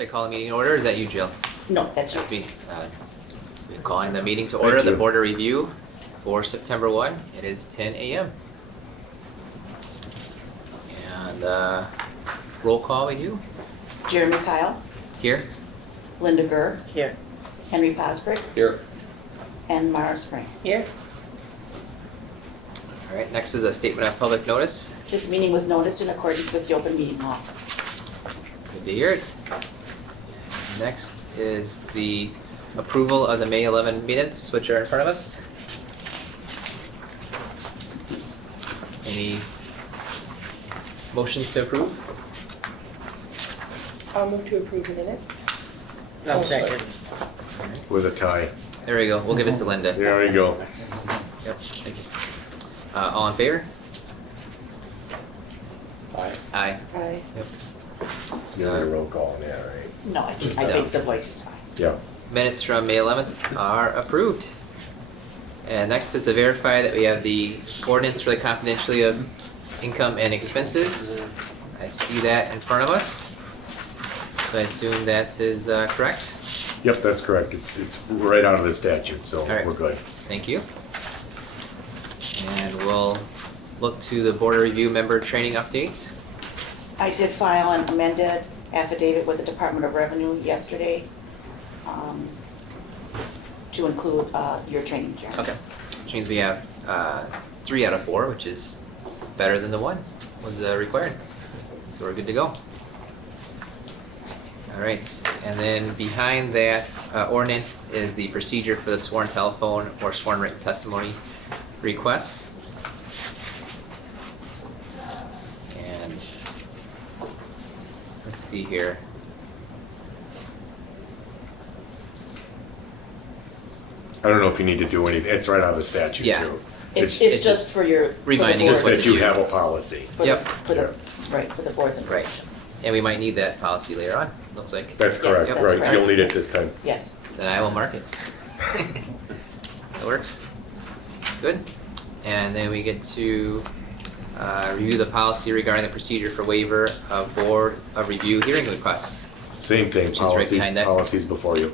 Should I call the meeting in order, or is that you, Jill? No, that's That's you. me. We're calling the meeting to order, Thank the you. board of review for September 1. It is 10 a.m. And roll call we do. Jeremy Kyle, Here. Linda Gurr, Here. Henry Posbrick, Here. and Mara Spring. Here. All right, next is a statement of public notice. This meeting was noticed in accordance with the open meeting law. Good to hear it. Next is the approval of the May 11 minutes, which are in front of us. Any motions to approve? I'll move to approve the minutes. I'll second. With a tie. There we go. We'll give it to Linda. There you go. Yep. Thank you. All in favor? Aye. Aye. Aye. Yep. You need a roll call on that, right? No, I think the voice is fine. Yeah. Minutes from May 11th are approved. And next is to verify that we have the ordinance for the confidentiality of income and expenses. I see that in front of us. So I assume that is correct. Yep, that's correct. It's right out of the statute, so right. we're good. Thank you. And we'll look to the Board of Review member training update. I did file an amended affidavit with the Department of Revenue yesterday to include your training, Jeremy. Okay. Which means we have 3 out of 4, which is better than the 1 was required. So we're good to go. All right, and then behind that ordinance is the procedure for the sworn telephone or sworn written testimony requests. And let's see here. I don't know if you need to do anything. It's right out of the statute, Yeah. too. It's just just for your. reminding Just us what that to you do. have a policy. Yep. For the, right, for the board's Right. information. And we might need that policy later on, looks like. That's correct, that's right. correct. You'll need it this time. Yes. Then I will mark it. That works. Good. And then we get to review the policy regarding the procedure for waiver of Board of Review hearing requests. Same thing, She's right behind that. policies before you.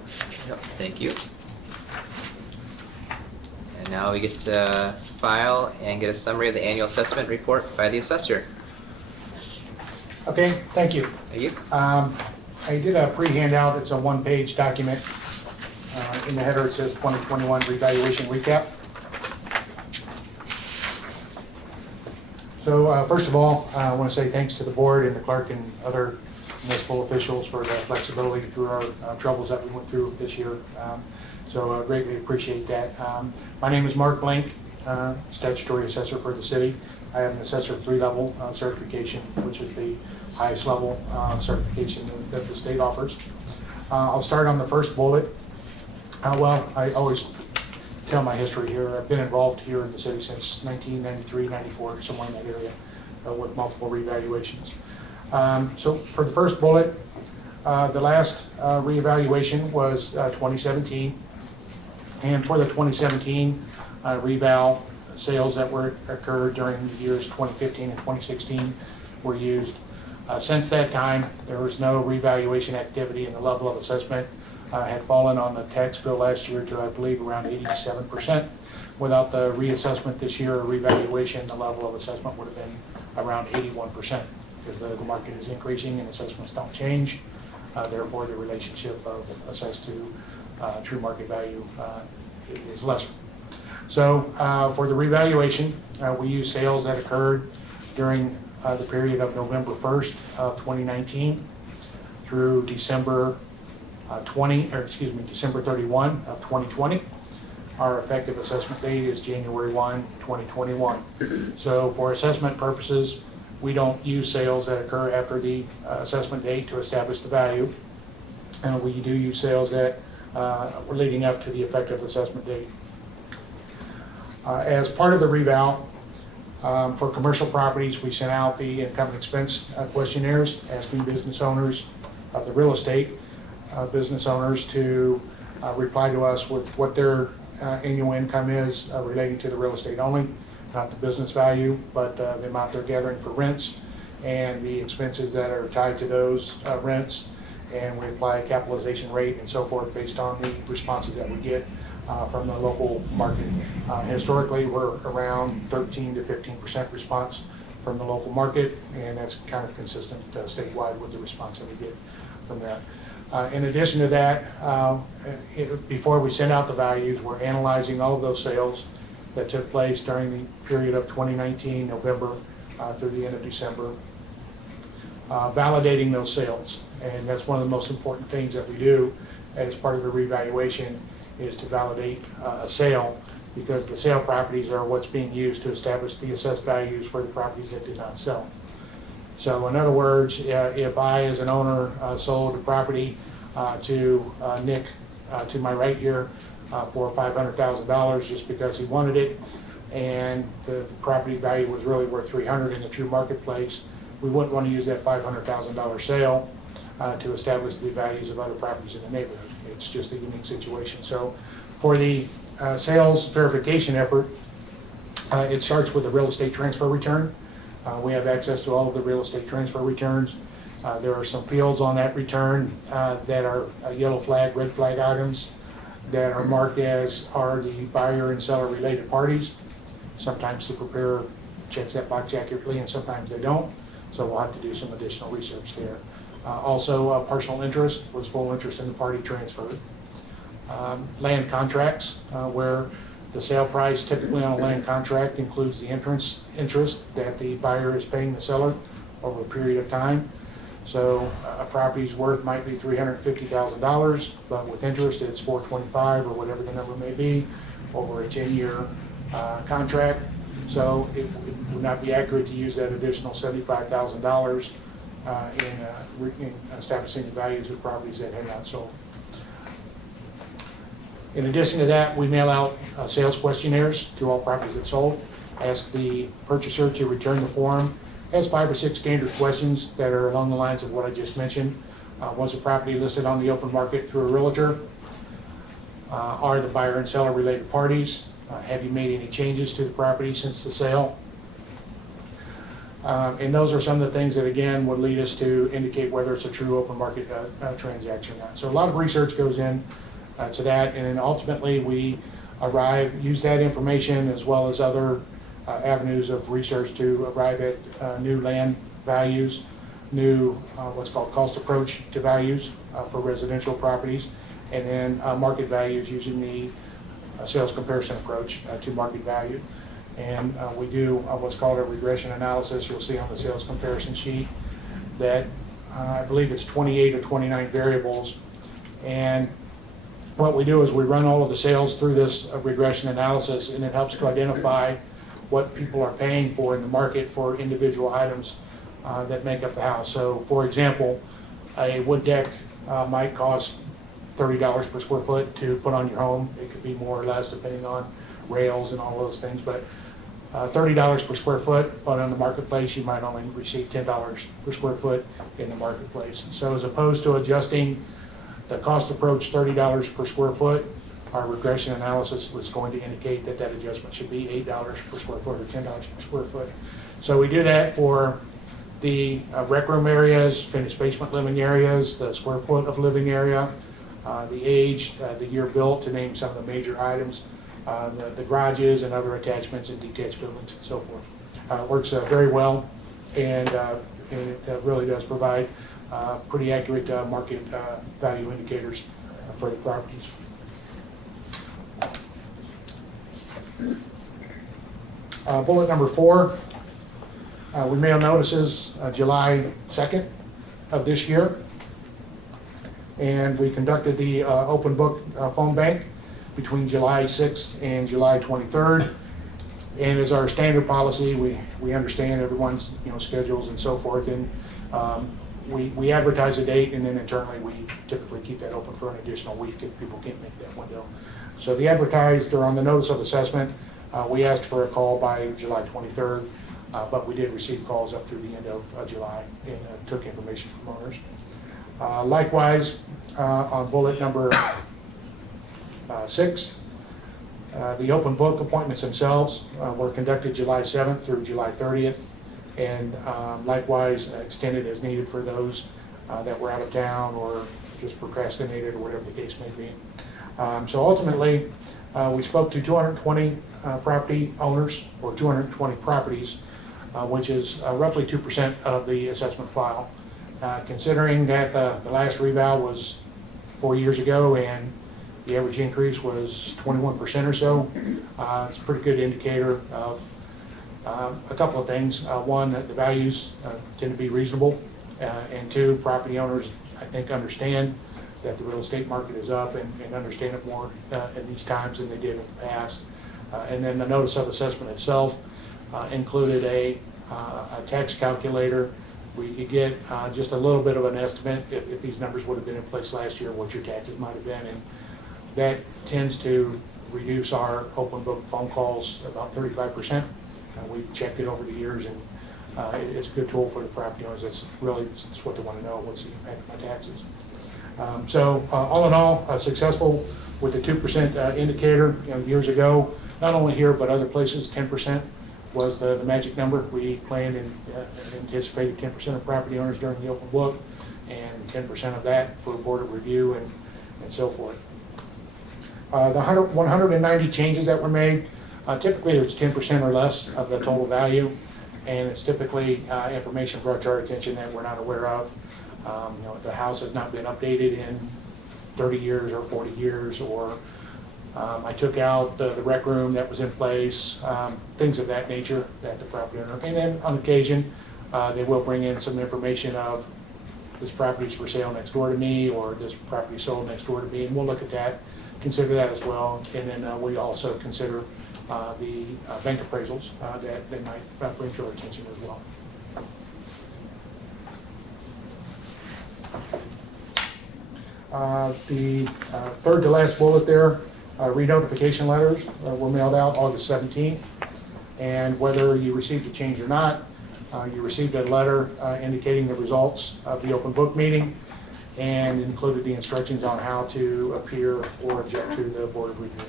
Yep, thank you. And now we get to file and get a summary of the annual assessment report by the assessor. Okay, thank you. Thank you. I did a pre-handout, it's a one-page document. In the header it says 2021 revaluation recap. So first of all, I want to say thanks to the board and the clerk and other municipal officials for the flexibility through our troubles that we went through this year. So I greatly appreciate that. My name is Mark Blank, Statutory Assessor for the city. I have an Assessor 3-level certification, which is the highest level certification that the state offers. I'll start on the first bullet. Well, I always tell my history here. I've been involved here in the city since 1993, 94, somewhere in that area, with multiple revaluations. So for the first bullet, the last reevaluation was 2017. And for the 2017 reval, sales that occurred during the years 2015 and 2016 were used. Since that time, there was no revaluation activity, and the level of assessment had fallen on the tax bill last year to, I believe, around 87%. Without the reassessment this year or revaluation, the level of assessment would have been around 81%, because the market is increasing and assessments don't change. Therefore, the relationship of assessed to true market value is lesser. So for the revaluation, we use sales that occurred during the period of November 1st of 2019 through December 31 of 2020. Our effective assessment date is January 1, 2021. So for assessment purposes, we don't use sales that occur after the assessment date to establish the value. We do use sales that were leading up to the effective assessment date. As part of the reval, for commercial properties, we sent out the income and expense questionnaires asking business owners of the real estate business owners to reply to us with what their annual income is relating to the real estate only, not the business value, but the amount they're gathering for rents and the expenses that are tied to those rents, and we apply a capitalization rate and so forth based on the responses that we get from the local market. Historically, we're around 13 to 15% response from the local market, and that's kind of consistent statewide with the response that we get from there. In addition to that, before we send out the values, we're analyzing all of those sales that took place during the period of 2019, November through the end of December, validating those sales. And that's one of the most important things that we do as part of the revaluation, is to validate a sale, because the sale properties are what's being used to establish the assessed values for the properties that did not sell. So in other words, if I as an owner sold a property to Nick to my right here for $500,000 just because he wanted it, and the property value was really worth $300,000 in the true marketplace, we wouldn't want to use that $500,000 sale to establish the values of other properties in the neighborhood. It's just a unique situation. So for the sales verification effort, it starts with a real estate transfer return. We have access to all of the real estate transfer returns. There are some fields on that return that are yellow flag, red flag items that are marked as are the buyer and seller related parties. Sometimes the preparer checks that box accurately and sometimes they don't. So we'll have to do some additional research there. Also, partial interest was full interest in the party transferred. Land contracts, where the sale price typically on a land contract includes the interest that the buyer is paying the seller over a period of time. So a property's worth might be $350,000, but with interest it's $425,000 or whatever the number may be over a 10-year contract. So it would not be accurate to use that additional $75,000 in establishing the values of properties that had not sold. In addition to that, we mail out sales questionnaires to all properties that sold. Ask the purchaser to return the form. It has 5 or 6 standard questions that are along the lines of what I just mentioned. Was the property listed on the open market through a realtor? Are the buyer and seller related parties? Have you made any changes to the property since the sale? And those are some of the things that, again, would lead us to indicate whether it's a true open market transaction or not. So a lot of research goes in to that, and then ultimately we use that information as well as other avenues of research to arrive at new land values, new what's called cost approach to values for residential properties, and then market values using the sales comparison approach to market value. And we do what's called a regression analysis. You'll see on the sales comparison sheet that I believe it's 28 or 29 variables. And what we do is we run all of the sales through this regression analysis, and it helps to identify what people are paying for in the market for individual items that make up the house. So for example, a wood deck might cost $30 per square foot to put on your home. It could be more or less depending on rails and all those things, but $30 per square foot, but on the marketplace you might only receive $10 per square foot in the marketplace. So as opposed to adjusting the cost approach $30 per square foot, our regression analysis was going to indicate that that adjustment should be $8 per square foot or $10 per square foot. So we do that for the rec room areas, finished basement living areas, the square foot of living area, the age, the year built, to name some of the major items, the garages and other attachments and detached buildings and so forth. It works very well, and it really does provide pretty accurate market value indicators for the properties. Bullet number 4, we mail notices July 2nd of this year, and we conducted the open book phone bank between July 6th and July 23rd. And as our standard policy, we understand everyone's schedules and so forth, and we advertise a date, and then internally we typically keep that open for an additional week if people can't make that window. So the advertised or on the notice of assessment, we asked for a call by July 23rd, but we did receive calls up through the end of July and took information from owners. Likewise, on bullet number 6, the open book appointments themselves were conducted July 7th through July 30th, and likewise extended as needed for those that were out of town or just procrastinated or whatever the case may be. So ultimately, we spoke to 220 property owners or 220 properties, which is roughly 2% of the assessment file. Considering that the last reval was 4 years ago and the average increase was 21% or so, it's a pretty good indicator of a couple of things. One, that the values tend to be reasonable, and two, property owners, I think, understand that the real estate market is up and understand it more in these times than they did in the past. And then the notice of assessment itself included a tax calculator where you could get just a little bit of an estimate if these numbers would have been in place last year, what your taxes might have been. And that tends to reduce our open book phone calls about 35%. We've checked it over the years, and it's a good tool for the property owners. That's really it's what they want to know, what's the impact of my taxes. So all in all, successful with the 2% indicator. Years ago, not only here but other places, 10% was the magic number. We planned and anticipated 10% of property owners during the open book, and 10% of that for board of review and so forth. The 190 changes that were made, typically it's 10% or less of the total value, and it's typically information brought to our attention that we're not aware of. The house has not been updated in 30 years or 40 years, or I took out the rec room that was in place, things of that nature that the property owner, and then on occasion, they will bring in some information of this property's for sale next door to me, or this property sold next door to me, and we'll look at that, consider that as well, and then we also consider the bank appraisals that they might bring to our attention as well. The third to last bullet there, re-notification letters were mailed out August 17th, and whether you received a change or not, you received a letter indicating the results of the open book meeting and included the instructions on how to appear or object to the board of review.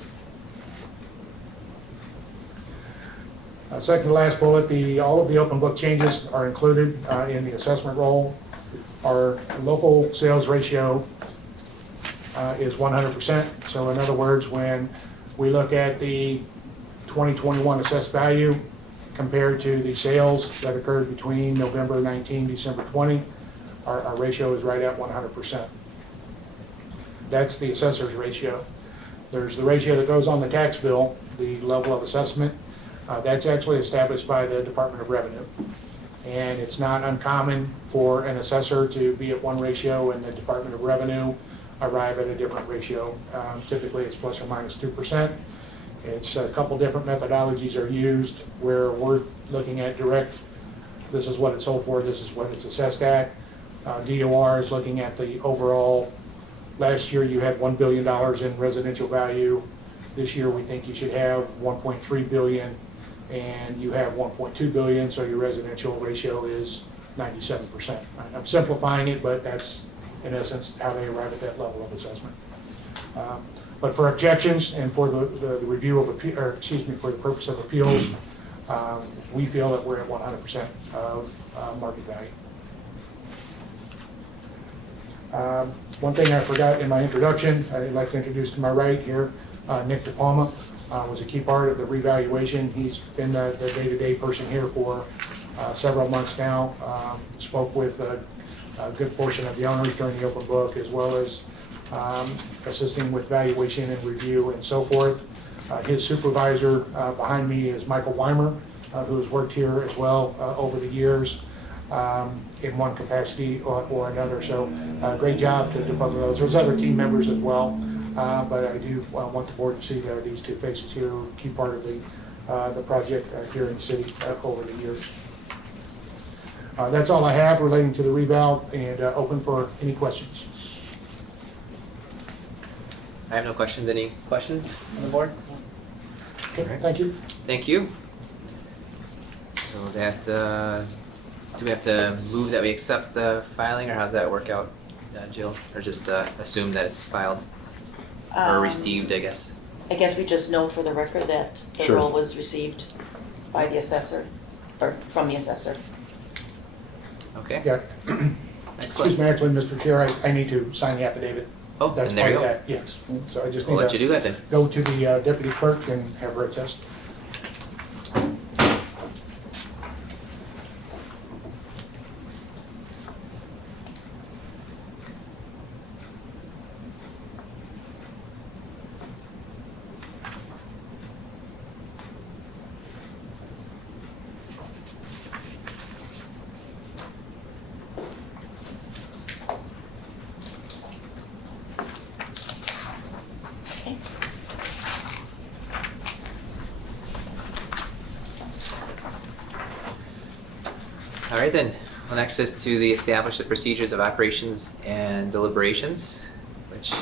Second to last bullet, all of the open book changes are included in the assessment roll. Our local sales ratio is 100%. So in other words, when we look at the 2021 assessed value compared to the sales that occurred between November 19, December 20, our ratio is right at 100%. That's the assessor's ratio. There's the ratio that goes on the tax bill, the level of assessment. That's actually established by the Department of Revenue. And it's not uncommon for an assessor to be at one ratio and the Department of Revenue arrive at a different ratio. Typically it's plus or minus 2%. It's a couple different methodologies are used where we're looking at direct, this is what it's sold for, this is what it's assessed at. DOR is looking at the overall, last year you had $1 billion in residential value. This year we think you should have 1.3 billion and you have 1.2 billion, so your residential ratio is 97%. I'm simplifying it, but that's in essence how they arrive at that level of assessment. But for objections and for the review of appeal, or excuse me, for the purpose of appeals, we feel that we're at 100% of market value. One thing I forgot in my introduction, I'd like to introduce to my right here, Nick DePalma was a key part of the revaluation. He's been the day-to-day person here for several months now. Spoke with a good portion of the owners during the open book, as well as assisting with valuation and review and so forth. His supervisor behind me is Michael Weimer, who has worked here as well over the years in one capacity or another. So great job to both of those. There's other team members as well, but I do want the board to see these two faces here, key part of the project here in the city over the years. That's all I have relating to the reval, and open for any questions. I have no questions. Any questions on the board? Okay, thank you. Thank you. So that, do we have to move that we accept the filing, or how does that work out, Jill? Or just assume that it's filed or received, I guess? I guess we just note for the record that the Sure. roll was received by the assessor, or from the assessor. Okay. Yeah. Excellent. Excuse me, actually, Mr. Chair, I need to sign the affidavit. Oh, That's then there you part go. of that, yes. So I just We'll need let you to do that then. go to the deputy clerk and have her attest. Okay. All right then. Well, next is to the establish the procedures of operations and deliberations, which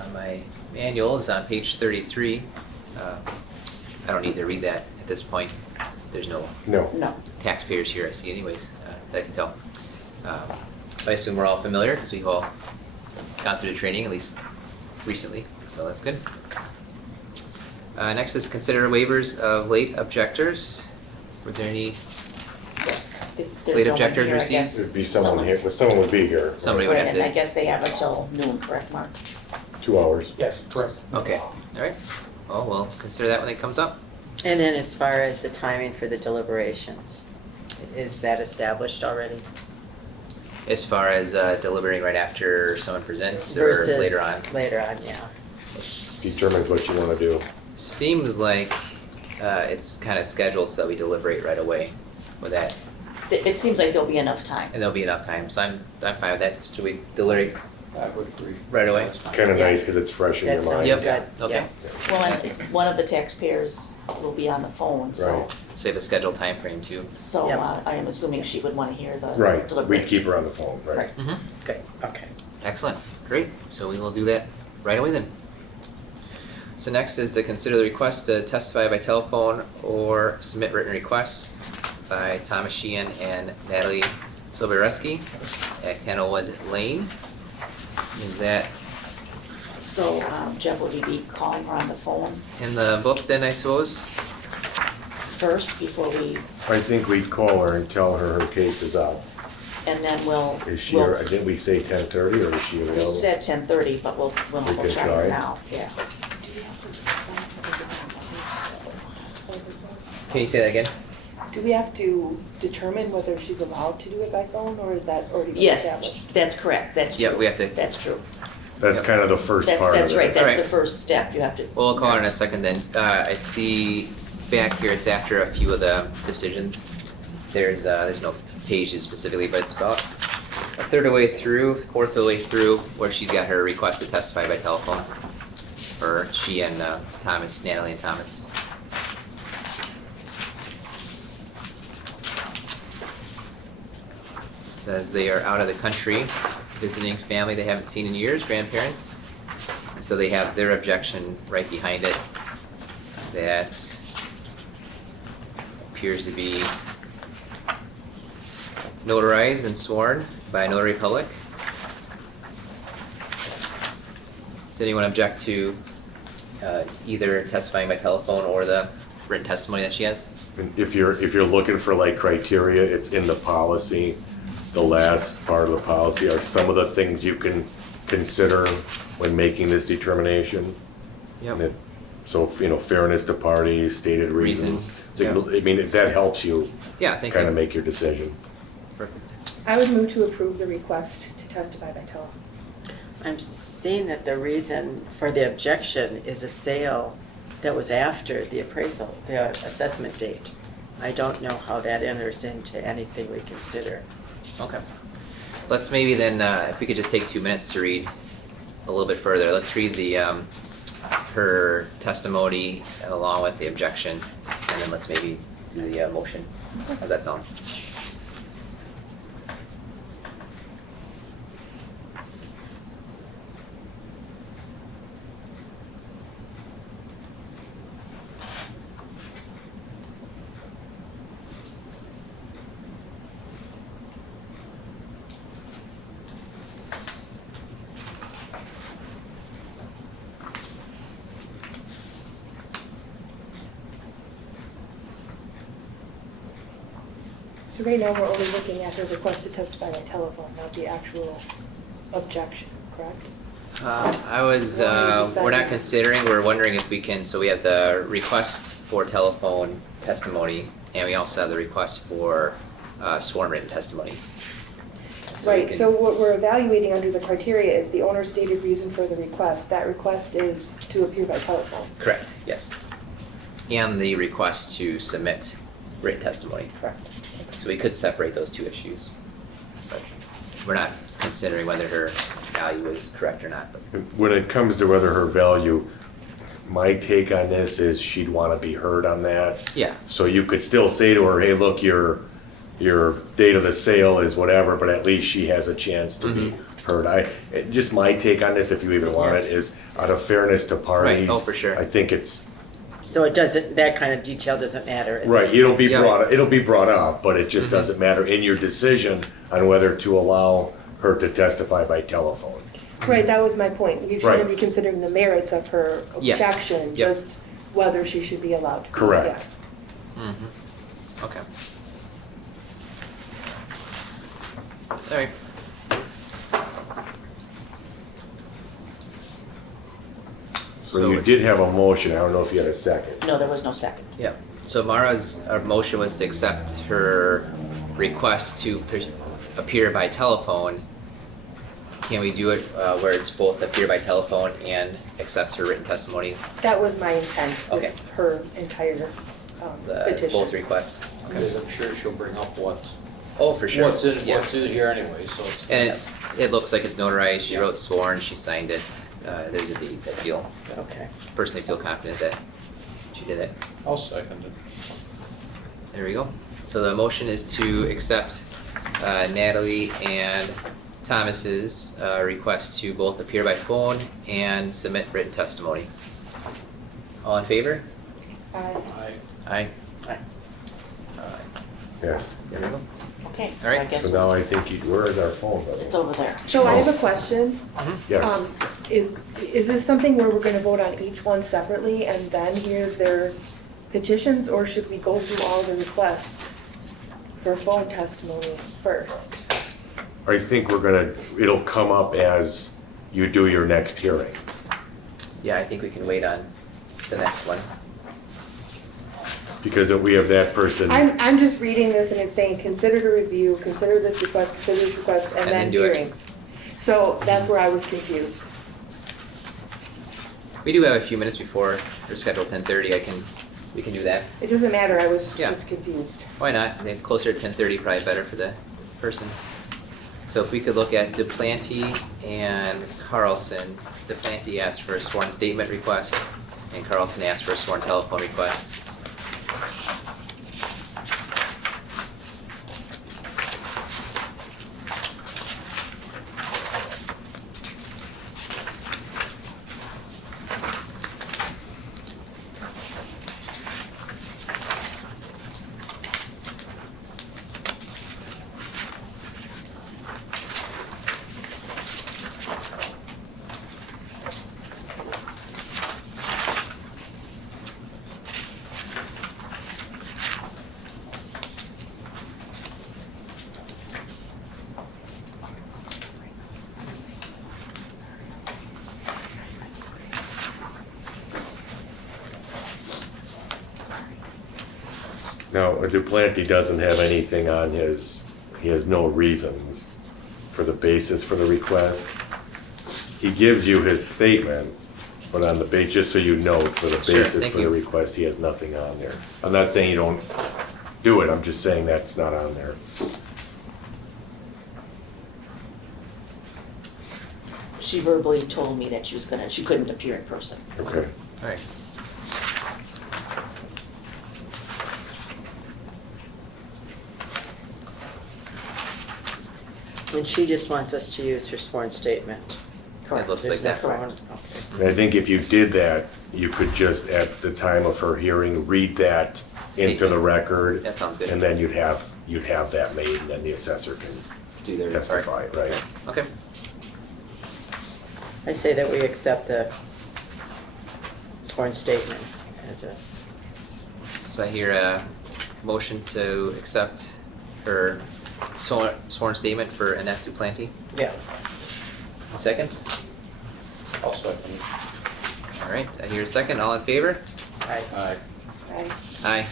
on my manual is on page 33. I don't need to read that at this point. There's no No. No. taxpayers here, I see anyways, that I can tell. I assume we're all familiar because we've all gone through the training, at least recently, so that's good. Next is consider waivers of late objectors. Were there any, There's Late no one objectors here, I received? guess. There'd be someone here, well, someone would be here. somebody would Right, have and I to, guess they have until noon, correct, Mark? 2 hours. Yes, correct. okay, all right. Well, we'll consider that when it comes up. And then as far as the timing for the deliberations, is that established already? As far as deliberating right after someone presents or Versus later on. later on, yeah. It's- Determines what you wanna do. Seems like it's kind of scheduled so that we deliberate right away with that, It seems like there'll be enough time. and there'll be enough time, so I'm fine with that. Should we deliberate I would agree. right away? It's kinda Yeah. nice, cause it's fresh in your That sounds mind. Yep. good, Okay. yeah. Well, and That's- one of the taxpayers will be on the phone, so, Right. So you have a scheduled time frame too. so Yep. I am assuming she would wanna hear the Right, deliberation. we'd keep her on the phone, right? Right. Mm-hmm. Good, okay. Excellent, great, so we will do that right away then. So next is to consider the request to testify by telephone or submit written requests by Thomas Sheehan and Natalie Silvereski at Kennelwood Lane. Is that So, Jeff, would we be calling her on the phone in the book then, I suppose? first before we, I think we'd call her and tell her her case is up. and then we'll. Is she, we'll- didn't we say 10:30 or is she We available? said 10:30, but we'll We can try try. it now, yeah. Can you say that again? Do we have to determine whether she's allowed to do it by phone, or is that already been Yes, established? that's correct, that's true. Yeah, we have to, That's true. That's Yep. kind of the first part of it. That's right, that's Alright. the first step, you have to. we'll call her in a second then. I see back here, it's after a few of the decisions. There's no pages specifically, but it's about a third of the way through, fourth of the way through, where she's got her request to testify by telephone. Or she and Thomas, Natalie and Thomas. Says they are out of the country, visiting family they haven't seen in years, grandparents. And so they have their objection right behind it. That appears to be notarized and sworn by a notary public. Does anyone object to either testifying by telephone or the written testimony that she has? And if you're looking for like criteria, it's in the policy. The last part of the policy are some of the things you can consider when making this determination. And it- So, fairness to parties, stated reasons. So, I mean, if that helps you Yeah, thank kind of you. make your decision. Perfect. I would move to approve the request to testify by telephone. I'm seeing that the reason for the objection is a sale that was after the appraisal, the assessment date. I don't know how that enters into anything we consider. Okay. Let's maybe then, if we could just take 2 minutes to read a little bit further. Let's read the her testimony along with the objection, and then let's maybe do the motion. How's that sound? So right now, we're only looking at her request to testify by telephone, not the actual objection, correct? We're not considering, we're wondering if we can, so we have the request for telephone testimony, and we also have the request for sworn written testimony. So we Right, can- so what we're evaluating under the criteria is the owner's stated reason for the request. That request is to appear by telephone. Correct, yes. And the request to submit written testimony. Correct. So we could separate those two issues. But we're not considering whether her value is correct or not. But When it comes to whether her value, my take on this is she'd want to be heard on that. yeah, So you could still say to her, hey, look, your date of the sale is whatever, but at least she has a chance to be heard. Just my take on this, if you even want Yes. it, is out of fairness to parties. Oh, for sure. I think it's, So it doesn't, that kind of detail doesn't matter. in right, this- it'll be Yeah. brought up, but it just doesn't matter in your decision on whether to allow her to testify by telephone. Right, that was my point. We Right. shouldn't be considering the merits of her Yes. objection, Yep. just whether she should be allowed. Correct. okay. All right. So you did have a motion, I don't know if you had a second. No, there was no second. Yeah, so Mara's motion was to accept her request to appear by telephone. Can we do it where it's both appear by telephone and accept her written testimony, That was my intent, Okay. with her entire the petition. both requests? Because I'm sure she'll bring up Oh, for sure. what's in Yeah. here anyway, so it's. And it looks like it's notarized, she wrote sworn, she signed it, there's a deed, I feel, Okay. personally feel confident that she did it. I'll second it. There we go. So the motion is to accept Natalie and Thomas's request to both appear by phone and submit written testimony. All in favor? I- I, Aye. Yes. There we go. Okay, All so I right. guess So now I think where is our phone? by the way? it's over there. So I have a question. Yes. Is this something where we're gonna vote on each one separately and then hear their petitions, or should we go through all the requests for phone testimony first? I think it'll come up as you do your next hearing. Yeah, I think we can wait on the next one. Because if we have that person, I'm just reading this and it's saying, consider to review, consider this request, and then then do it. hearings. So that's where I was confused. We do have a few minutes before her scheduled 10:30. We can do that. It doesn't matter, I was Yeah. just confused. Why not? I think closer to 10:30 probably better for the person. So if we could look at Duplanty and Carlson. Duplanty asked for a sworn statement request, and Carlson asked for a sworn telephone request. now Duplanty doesn't have anything on he has no reasons for the basis for the request. He gives you his statement, but on the base, just so you know, for the Sure, basis thank for the you. request, he has nothing on there. I'm not saying you don't do it, I'm just saying that's not on there. She verbally told me that she couldn't appear in person. Okay. All right. And she just wants us to use her sworn statement. It looks like There's no that. phone. Okay. And I think if you did that, you could just, at the time of her hearing, read that into the Statement. record. That sounds good. And then you'd have that made, and then the assessor can Do their testify, right? Okay. I say that we accept the sworn statement as a, So I hear a motion to accept her sworn statement for Annette Duplanty. Yeah. Seconds? I'll second. All right, I hear a second. All in favor? Aye. Aye. Right. Aye.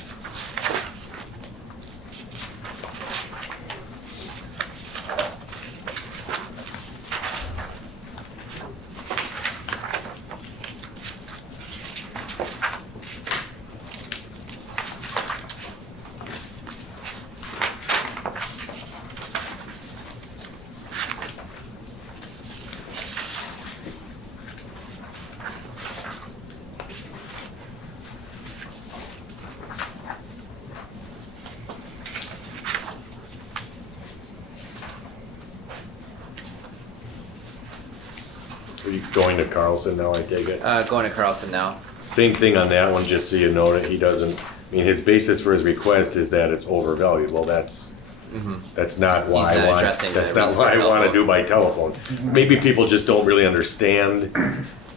Are you going to Carlson now, I take it? Going to Carlson now. Same thing on that one, just so you know that he doesn't, I mean, his basis for his request is that it's overvalued. Well, that's not why He's not I want, addressing that's the not reason why for I wanna telephone. do by telephone. Maybe people just don't really understand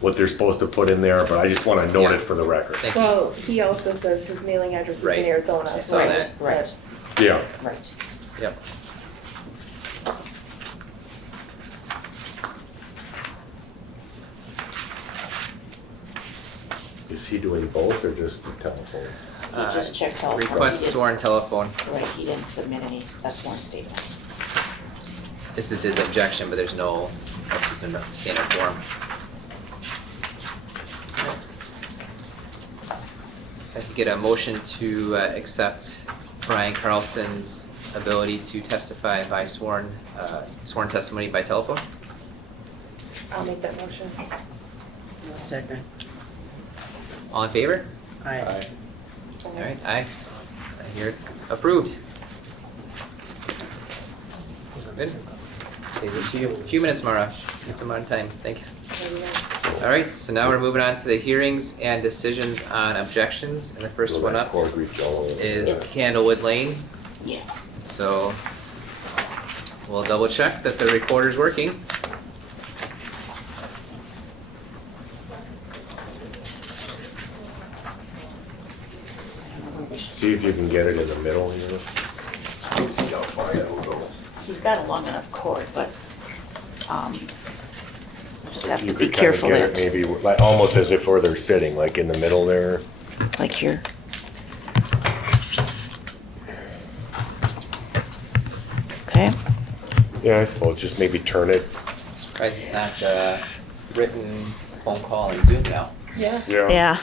what they're supposed to put in there, but I just wanna note Yeah. it for the record. Thank you. Well, he also says his mailing address is Right. in Arizona. I saw right, that. Right. Yeah, Right. Yep. is he doing both or just the telephone? He just checked telephone. He Request didn't- sworn telephone. Right, he didn't submit any, that's one statement. This is his objection, but there's no, that's just a standard form. If I could get a motion to accept Brian Carlson's ability to testify by sworn testimony by telephone. I'll make that motion. I'll second. All in favor? Aye. Aye. All right, aye. I hear it approved. Good. Save us a few minutes, Mara. Get some on time. Thanks. All right, so now we're moving on to the hearings and decisions on objections. And the first one up is Candlewood Lane. Yeah. So we'll double check that the recorder's working. See if you can get it in the middle here. Let's see how far that will go. He's got a long enough cord, but, we'll just If have you to be could kinda careful get it that, maybe, like, almost as if where they're sitting, like in the middle there. like here. Okay, Yeah, I suppose, just maybe turn it. Surprised it's not written phone call and Zoom now. Yeah. yeah.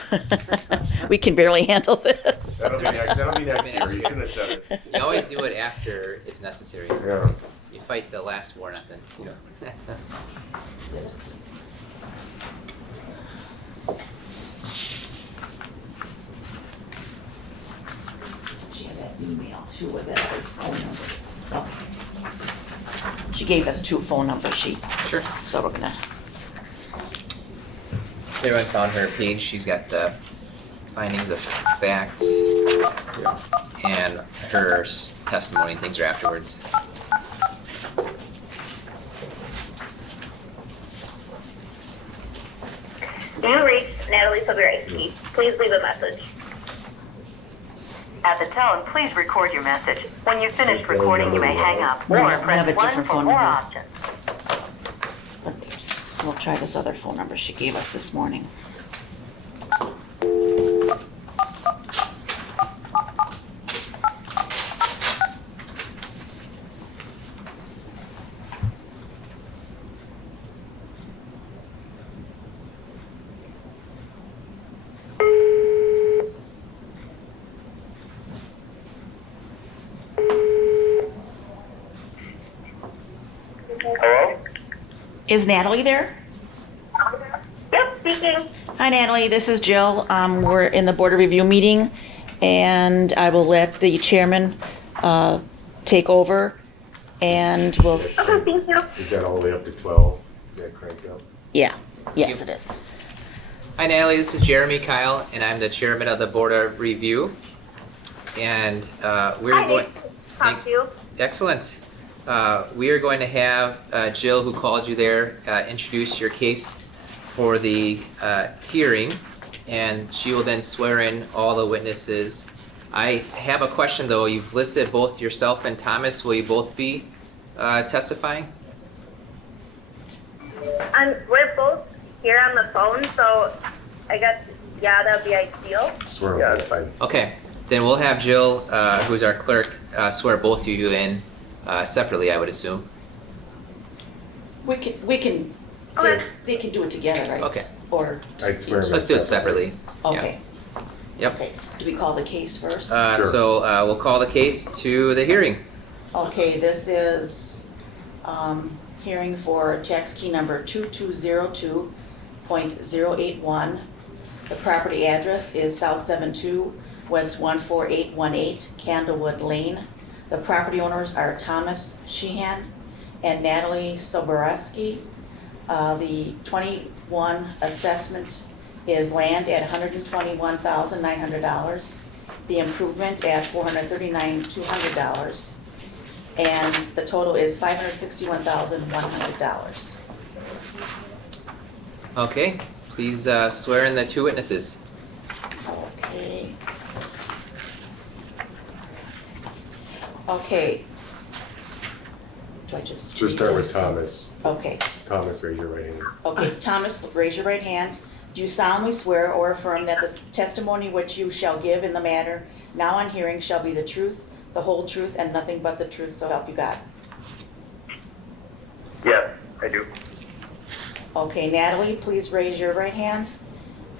We can barely handle this. That'll be next year, you shouldn't have said it. You always do it after it's necessary. Yeah. You fight the last war, nothing. You know, that's not. She had that email too with that other phone number. Oh. She gave us two phone numbers, Sure. so we're gonna, Everyone found her page. She's got the findings of fact and her testimony and things are afterwards. You reached Natalie Sobierski. Please leave a message. At the tone, please record your message. When you've finished recording, you may hang up or We have a press 1 different for phone more number. options. we'll try this other phone number she gave us this morning. Hello? Is Natalie there? Yep, speaking. Hi Natalie, this is Jill. We're in the board of review meeting and I will let the chairman take over and we'll, Okay, thank you. Is that all the way up to 12? Is that cranked up? yeah, yes it is. Hi Natalie, this is Jeremy Kyle, and I'm the chairman of the Board of Review. And we're Hi, going. talk to you. Excellent. We are going to have Jill, who called you there, introduce your case for the hearing, and she will then swear in all the witnesses I have a question though. You've listed both yourself and Thomas. Will you both be testifying? We're both here on the phone, so I guess, yeah, that'd be ideal. Swear. Yeah, that's fine. Okay, then we'll have Jill, who's our clerk, swear both of you in separately, I would assume. We can, Okay. they can do it together, right? Okay, Or, I'd swear. let's do it separately. okay, Yep. okay. Do we call the case first? Sure. So we'll call the case to the hearing. Okay, this is, hearing for tax key number 2202.081. The property address is South 72, West 14818, Candlewood Lane. The property owners are Thomas Sheehan and Natalie Soborowski. The 21 assessment is land at $121,900. The improvement at $439,200. And the total is $561,100. Okay, please swear in the two witnesses. Okay. Okay. Do I just? Just start read with this? Thomas. Okay, Thomas, raise your right hand. okay, Thomas, raise your right hand. Do you solemnly swear or affirm that the testimony which you shall give in the matter now on hearing shall be the truth, the whole truth, and nothing but the truth, so help you God? Yes, I do. Okay, Natalie, please raise your right hand.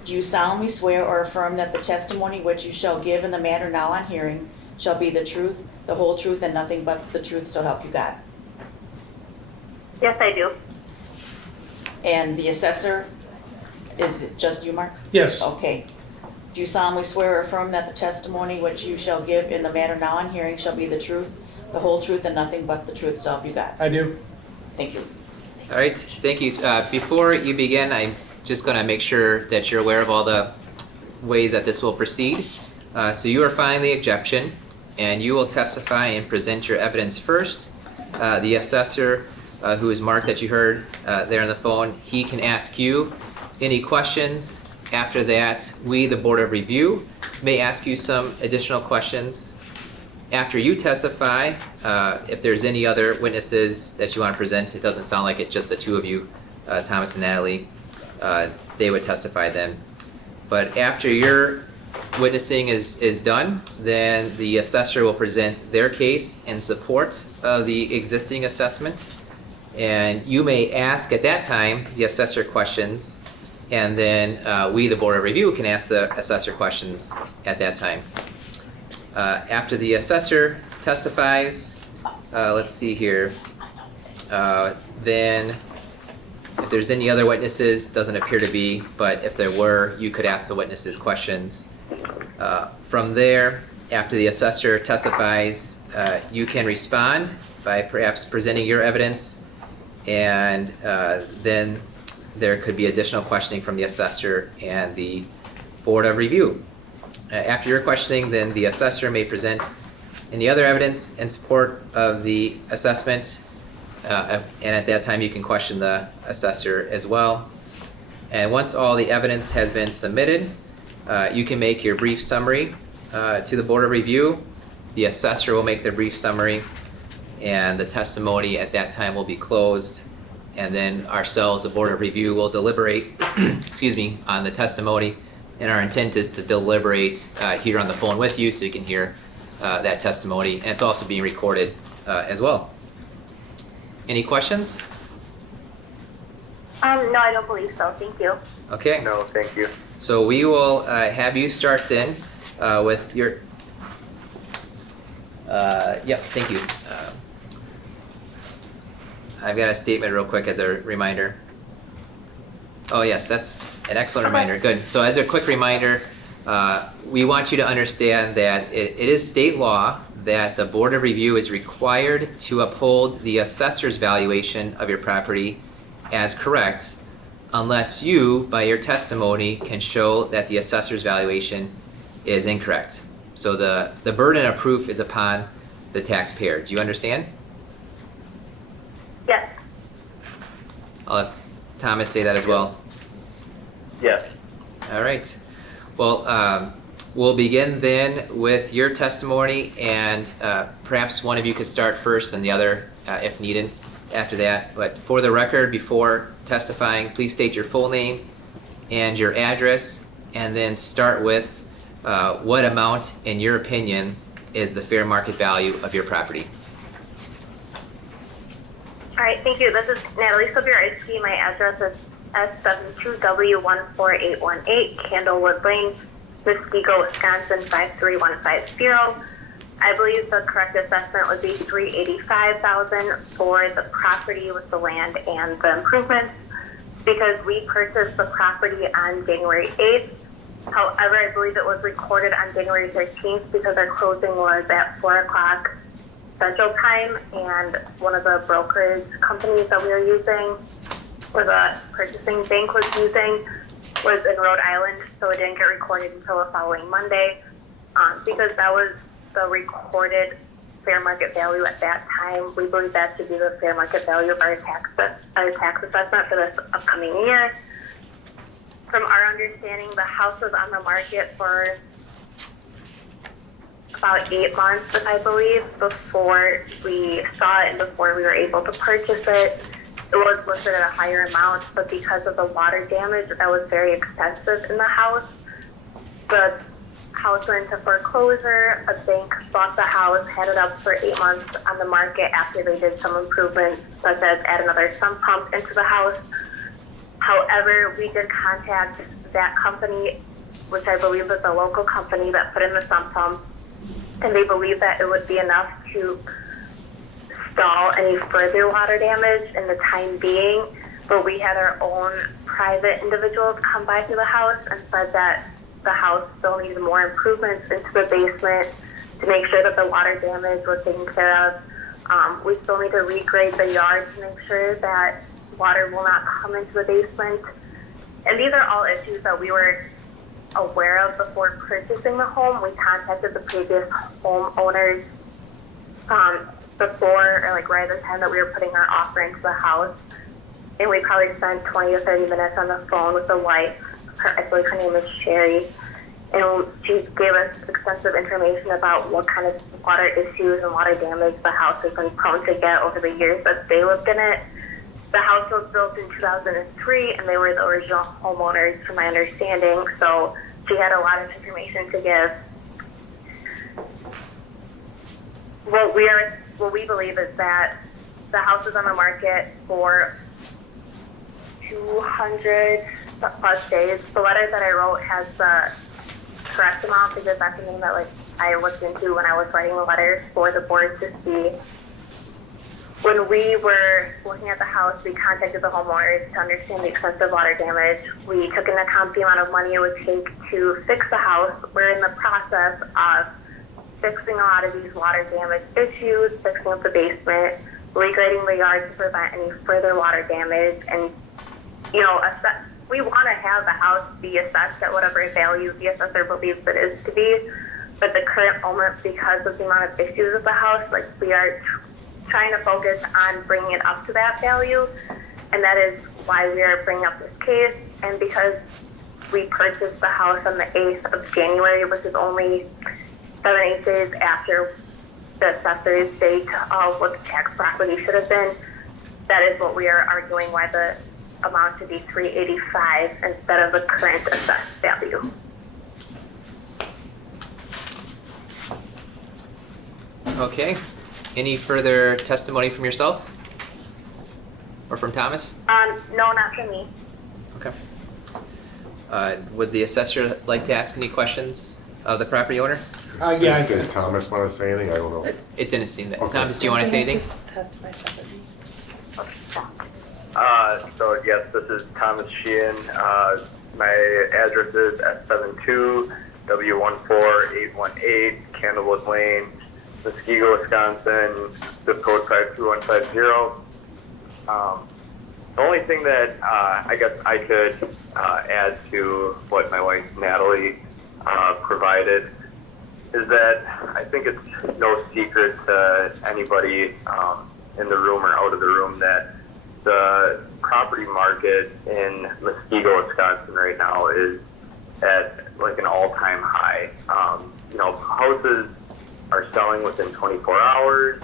Do you solemnly swear or affirm that the testimony which you shall give in the matter now on hearing shall be the truth, the whole truth, and nothing but the truth, so help you God? Yes, I do. And the assessor, is it just you, Mark? Yes, Okay. Do you solemnly swear or affirm that the testimony which you shall give in the matter now on hearing shall be the truth, the whole truth, and nothing but the truth, so help you God? I do. Thank you. All right, thank you. Before you begin, I'm just going to make sure that you're aware of all the ways that this will proceed. So you are filing the objection, and you will testify and present your evidence first. The assessor, who is Mark that you heard there on the phone, he can ask you any questions. After that, we, the Board of Review, may ask you some additional questions. After you testify, if there's any other witnesses that you want to present, it doesn't sound like it's just the two of you, Thomas and Natalie, they would testify then. But after your witnessing is done, then the assessor will present their case in support of the existing assessment. And you may ask at that time the assessor questions, and then we, the Board of Review, can ask the assessor questions at that time. After the assessor testifies, let's see here, then if there's any other witnesses, doesn't appear to be, but if there were, you could ask the witnesses questions. From there, after the assessor testifies, you can respond by perhaps presenting your evidence, and then there could be additional questioning from the assessor and the Board of Review. After your questioning, then the assessor may present any other evidence in support of the assessment, and at that time you can question the assessor as well. And once all the evidence has been submitted, you can make your brief summary to the Board of Review. The assessor will make their brief summary, and the testimony at that time will be closed. And then ourselves, the Board of Review, will deliberate excuse me, on the testimony. And our intent is to deliberate here on the phone with you so you can hear that testimony. And it's also being recorded as well. Any questions? No, I don't believe so. Thank you. Okay. No, thank you. So we will have you start then with your... Yep, thank you. I've got a statement real quick as a reminder. Oh yes, that's an excellent reminder. Good. So as a quick reminder, we want you to understand that it is state law that the Board of Review is required to uphold the assessor's valuation of your property as correct unless you, by your testimony, can show that the assessor's valuation is incorrect. So the burden of proof is upon the taxpayer. Do you understand? Yes. I'll have Thomas say that as well. Yes. All right. Well, We'll begin then with your testimony, and perhaps one of you could start first and the other, if needed, after that. But for the record, before testifying, please state your full name and your address, and then start with what amount, in your opinion, is the fair market value of your property. All right, thank you. This is Natalie Sobierski. My address is S72W14818, Candlewood Lane, Muskego, Wisconsin 53150. I believe the correct assessment would be $385,000 for the property with the land and the improvements, because we purchased the property on January 8th. However, I believe it was recorded on January 13th because our closing was at 4 o'clock Central Time, and one of the brokerage companies that we were using, or the purchasing bank was using, was in Rhode Island, so it didn't get recorded until the following Monday, because that was the recorded fair market value at that time. We believe that should be the fair market value of our tax assessment for this upcoming year. From our understanding, the house was on the market for about 8 months, I believe, before we saw it and before we were able to purchase it. It was listed at a higher amount, but because of the water damage that was very extensive in the house went into foreclosure. A bank bought the house, had it up for 8 months on the market after they did some improvements, such as add another sump pump into the house. However, we did contact that company, which I believe was a local company that put in the sump pump, and they believe that it would be enough to stall any further water damage in the time being. But we had our own private individuals come by to the house and said that the house still needed more improvements into the basement to make sure that the water damage was taken care of. We still need to regrade the yard to make sure that water will not come into the basement. And these are all issues that we were aware of before purchasing the home. We contacted the previous homeowners before, or like right at the time that we were putting our offer into the house. And we probably spent 20 to 30 minutes on the phone with the wife. I believe her name is Sherry. And she gave us extensive information about what kind of water issues and water damage the house has been prone to get over the years that they lived in it. The house was built in 2003, and they were the original homeowners, from my understanding. So she had a lot of information to give. What we believe is that the house is on the market for 200 plus days. The letter that I wrote has the correct amount, because that's something that I looked into when I was writing the letter for the board to see. When we were looking at the house, we contacted the homeowners to understand the extensive water damage. We took into account the amount of money it would take to fix the house. We're in the process of fixing a lot of these water damage issues, fixing up the basement, regrading the yard to prevent any further water damage, and we want to have the house be assessed at whatever value the assessor believes it is to be. But at the current moment, because of the amount of issues with the house, we are trying to focus on bringing it up to that value, and that is why we are bringing up this case. And because we purchased the house on the 8th of January, which is only 7-8 days after the assessor's date of what the tax property should have been, that is what we are arguing, why the amount should be $385 instead of the current assessed value. Okay. Any further testimony from yourself? Or from Thomas? No, not from me. Okay. Would the assessor like to ask any questions of the property owner? Yeah. Does Thomas want to say anything? I don't know. It didn't seem that. Okay. Thomas, do you want to say anything? Testify separately. So yes, this is Thomas Sheehan. My address is S72W14818, Candlewood Lane, Muskego, Wisconsin, zip code 52150. The only thing that I guess I could add to what my wife Natalie provided is that I think it's no secret to anybody in the room or out of the room that the property market in Mosquito, Wisconsin right now is at an all-time high. houses are selling within 24 hours,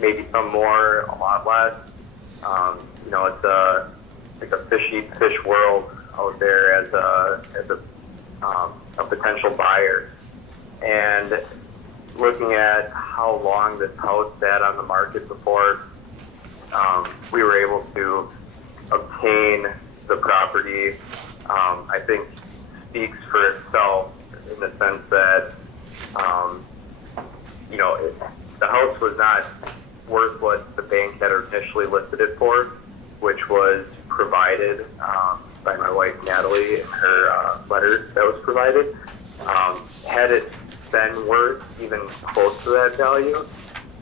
maybe some more, a lot less. It's like a fish world out there as a potential buyer. And looking at how long this house sat on the market before we were able to obtain the property, I think speaks for itself in the sense that, the house was not worth what the bank had initially listed it for, which was provided by my wife Natalie in her letter that was provided. Had it been worth even close to that value,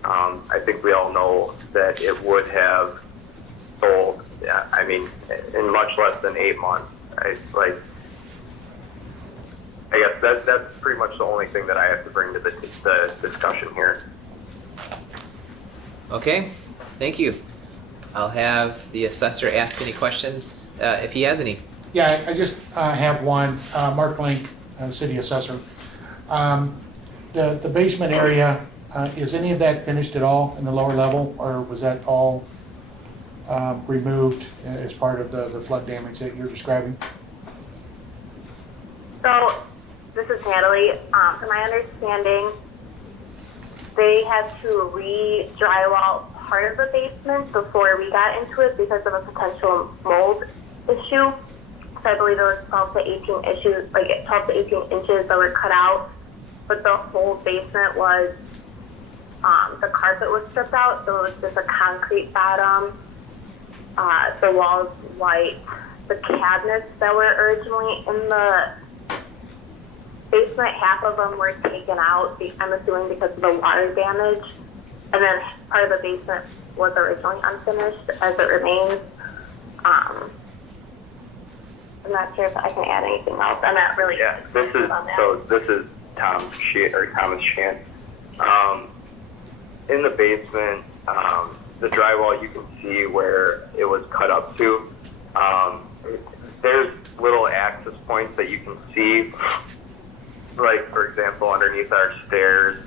I think we all know that it would have sold, in much less than 8 months. I guess that's pretty much the only thing that I have to bring to the discussion here. Okay, thank you. I'll have the assessor ask any questions, if he has any. Yeah, I just have one. Mark Link, City Assessor. The basement area, is any of that finished at all in the lower level, or was that all removed as part of the flood damage that you're describing? So, this is Natalie. From my understanding, they had to re-drywall part of the basement before we got into it because of a potential mold issue. So I believe it was 12 to 18 inches that were cut out. But the whole basement was, the carpet was stripped out, so it was just a concrete bottom. The walls white. The cabinets that were originally in the basement, half of them were taken out, I'm assuming because of the water damage. And then part of the basement was originally unfinished as it remains. I'm not sure if I can add anything else. I'm not really Yeah, this is Thomas Shant. In the basement, the drywall, you can see where it was cut up to. There's little access points that you can see. Like, for example, underneath our stairs,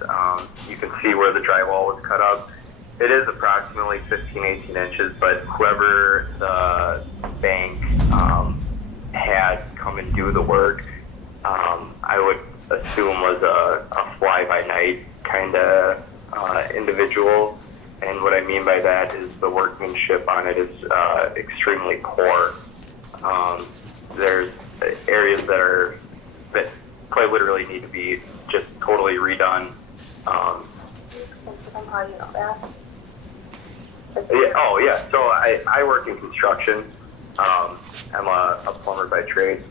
you can see where the drywall was cut up. It is approximately 18 inches, but whoever the bank had come and do the work, I would assume was a fly-by-night kind of individual. And what I mean by that is the workmanship on it is extremely poor. There's areas that quite literally need to be just totally redone. how you know that. So I work in construction. I'm a plumber by trade,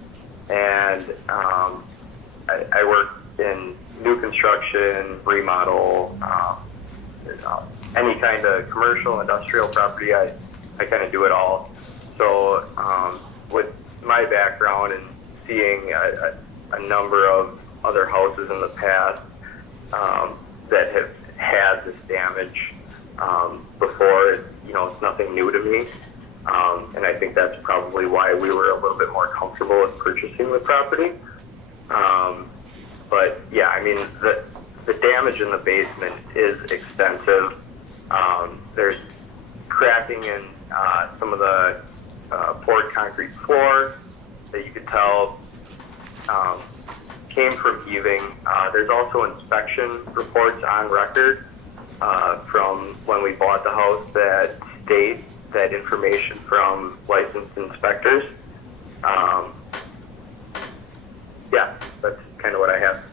and I work in new construction, remodel, any kind of commercial, industrial property. I kind of do it all. So with my background and seeing a number of other houses in the past that have had this damage before, it's nothing new to me. And I think that's probably why we were a little bit more comfortable with purchasing the property. But yeah, the damage in the basement is extensive. There's cracking in some of the poured concrete floor that you could tell came from heaving. There's also inspection reports on record from when we bought the house that state that information from licensed inspectors. Yeah, that's kind of what I have.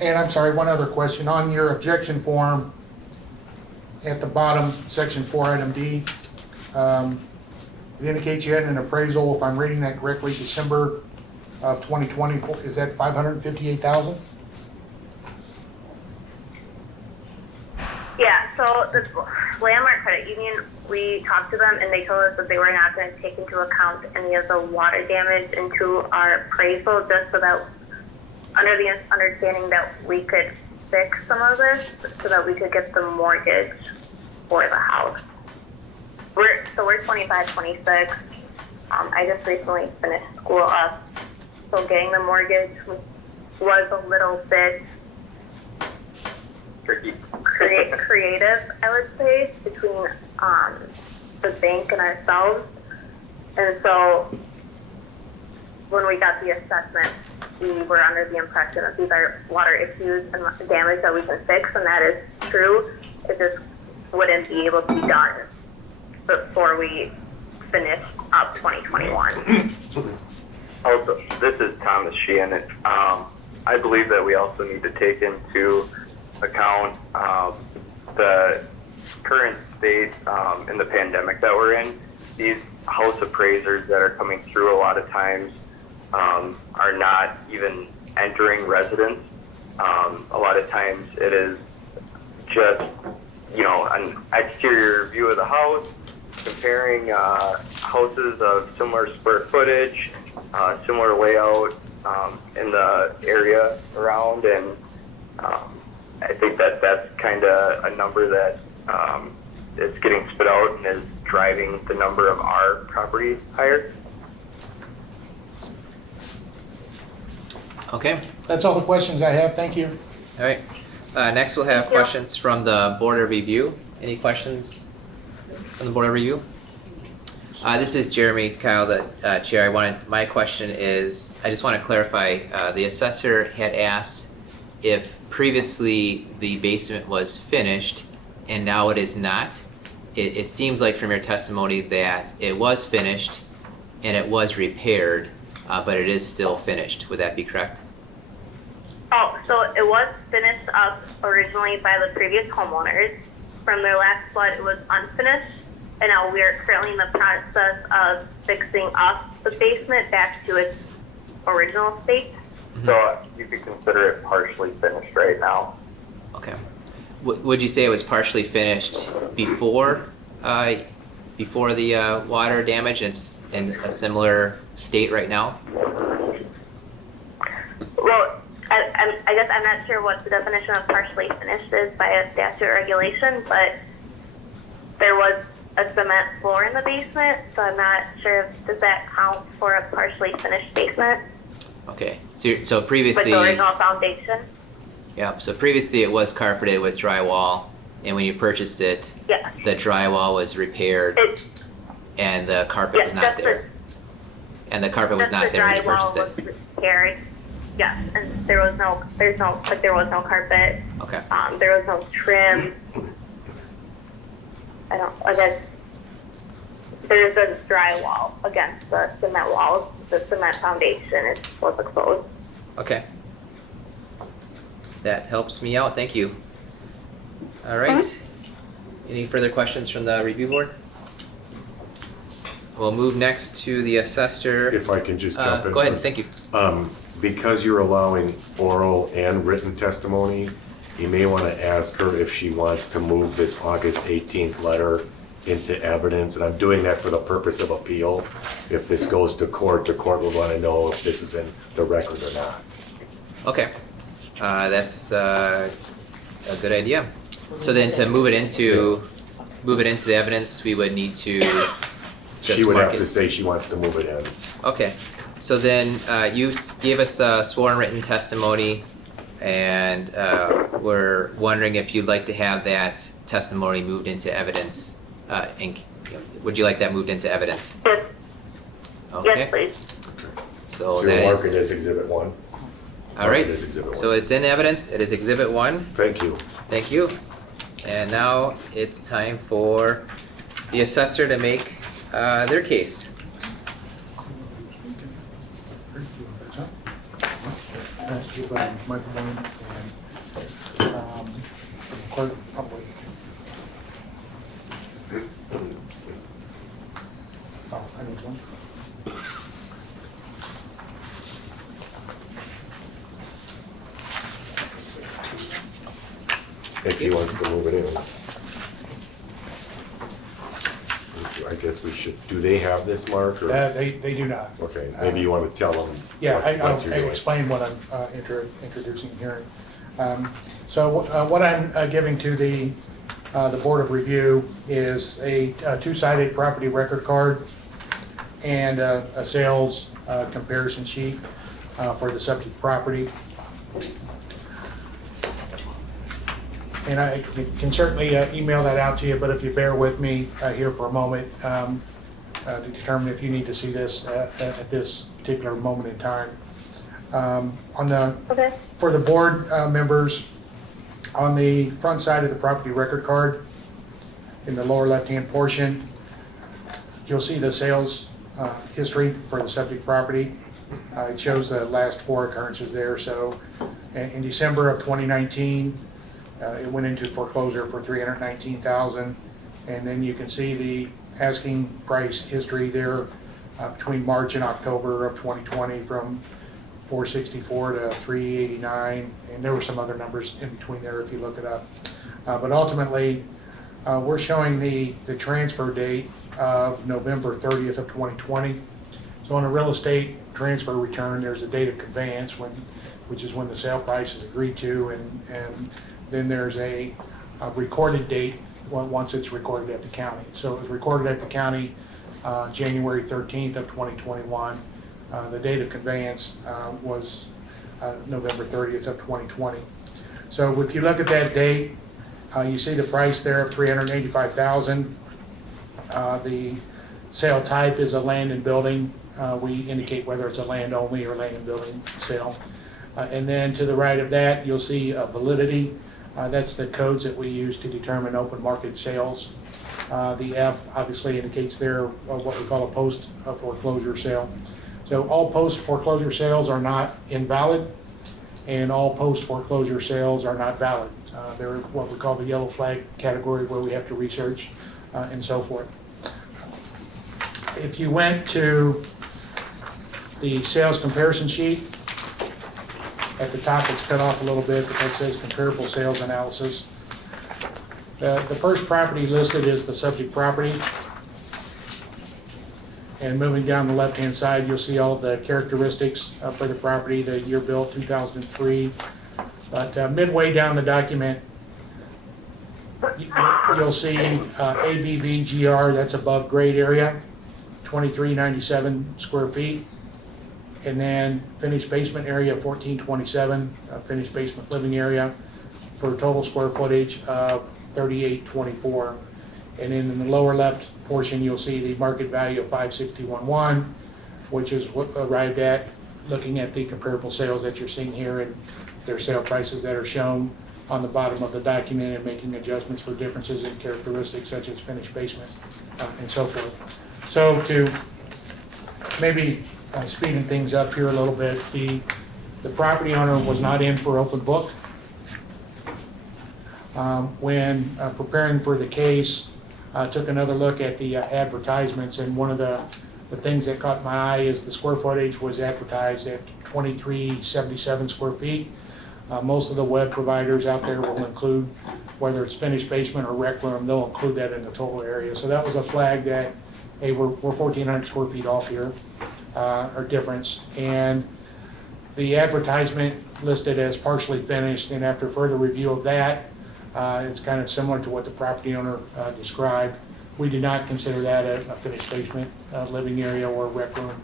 And I'm sorry, one other question. On your objection form, at the bottom, section 4, item D, it indicates you had an appraisal, if I'm reading that correctly, December of 2020. Is that $558,000? Yeah, so the landmark credit union, we talked to them and they told us that they were not going to take into account any of the water damage into our appraisal, just so that, under the understanding that we could fix some of this so that we could get the mortgage for the house. We're 25, 26. I just recently finished school up so getting the mortgage was a little bit Tricky. creative, I would say, between the bank and ourselves. And so when we got the assessment, we were under the impression that these are water issues and damage that we can fix, and that is true. It just wouldn't be able to be done before we finish up 2021. Also, this is Thomas Sheehan. I believe that we also need to take into account the current state in the pandemic that we're in. These house appraisers that are coming through a lot of times are not even entering residents. A lot of times it is just, an exterior view of the house, comparing houses of similar square footage, similar layout in the area around, and I think that that's kind of a number that is getting spit out and is driving the number of our property higher. Okay, That's all the questions I have. Thank you. all right. Next we'll have questions from the Board of Review. Any questions from the Board of Review? This is Jeremy Kyle, the chair. My question is, I just want to clarify, the assessor had asked if previously the basement was finished and now it is not. It seems like from your testimony that it was finished and it was repaired, but it is still finished. Would that be correct? Oh, so it was finished up originally by the previous homeowners. From their last flood, it was unfinished, and now we are currently in the process of fixing up the basement back to its original state. So you could consider it partially finished right now. Okay. Would you say it was partially finished before the water damage? It's in a similar state right now? Well, I guess I'm not sure what the definition of partially finished is by a statute or regulation, but there was a cement floor in the basement, so I'm not sure does that count for a partially finished basement Okay. So with previously, the original foundation. yeah. So previously it was carpeted with drywall, and when you purchased it, Yes. the drywall was repaired and the carpet Yes, was not that's there. And the carpet was Just not the there when you purchased drywall it. was repaired. Yes, and there was no carpet. Okay. There was no trim. I guess there's a drywall against the cement walls. The cement foundation was exposed. Okay. That helps me out. Thank you. All right. Any further questions from the review board? We'll move next to the assessor. If I can just jump in. Go ahead. first. Thank you. Because you're allowing oral and written testimony, you may want to ask her if she wants to move this August 18th letter into evidence. And I'm doing that for the purpose of appeal. If this goes to court will want to know if this is in the record or not. Okay. That's a good idea. So then to move it into the evidence, we would need to just She would mark have it. to say she wants to move it in. Okay. So then you gave us a sworn written testimony, and we're wondering if you'd like to have that testimony moved into evidence. Would you like that moved into evidence? Yes, Okay. yes, please. So So that mark it is as Exhibit 1. all mark it right. as Exhibit 1. So it's in evidence. It is Exhibit 1. Thank you. Thank you. And now it's time for the assessor to make their case. Give microphone and clerk public. Oh, I need one. If he wants to move it in. I guess we should, do they have this, Mark, or? They do not. Okay, maybe you want to tell them Yeah, what I'll you're doing. explain what I'm introducing here. So what I'm giving to the Board of Review is a two-sided property record card and a sales comparison sheet. for the subject property. And I can certainly email that out to you, but if you bear with me here for a moment to determine if you need to see this at this particular moment in time. Okay. For the board members, on the front side of the property record card, in the lower left-hand portion, you'll see the sales history for the subject property. It shows the last 4 occurrences there. So in December of 2019, it went into foreclosure for $319,000, and then you can see the asking price history there between March and October of 2020 from $464 to $389, and there were some other numbers in between there if you look it up. But ultimately, we're showing the transfer date of November 30th of 2020. So on a real estate transfer return, there's a date of conveyance, which is when the sale price is agreed to, and then there's a recorded date once it's recorded at the county. So it was recorded at the county January 13th of 2021. The date of conveyance was November 30th of 2020. So if you look at that date, you see the price there of $385,000. The sale type is a land and building. We indicate whether it's a land only or land and building sale. And then to the right of that, you'll see validity. That's the codes that we use to determine open market sales. The F obviously indicates there what we call a post foreclosure sale. So all post foreclosure sales are not invalid, and all post foreclosure sales are not valid. They're what we call the yellow flag category, where we have to research and so forth. If you went to the sales comparison sheet, at the top it's cut off a little bit, but that says comparable sales analysis. The first property listed is the subject property. And moving down the left-hand side, you'll see all of the characteristics for the property, the year built, 2003. But midway down the document, you'll see ABV GR, that's above grade area, 2397 square feet. And then finished basement area, 1427, finished basement living area, for a total square footage of 3824. And then in the lower left portion, you'll see the market value of 561.1, which is what arrived at looking at the comparable sales that you're seeing here and their sale prices that are shown on the bottom of the document, and making adjustments for differences in characteristics such as finished basement and so forth. So to maybe speeding things up here a little bit, the property owner was not in for open book. When preparing for the case, took another look at the advertisements, and one of the things that caught my eye is the square footage was advertised at 2377 square feet. Most of the web providers out there will include, whether it's finished basement or rec room, they'll include that in the total area. So that was a flag that, hey, we're 1,400 square feet off here, or difference. And the advertisement listed as partially finished, and after further review of that, it's kind of similar to what the property owner described. We did not consider that a finished basement living area or rec room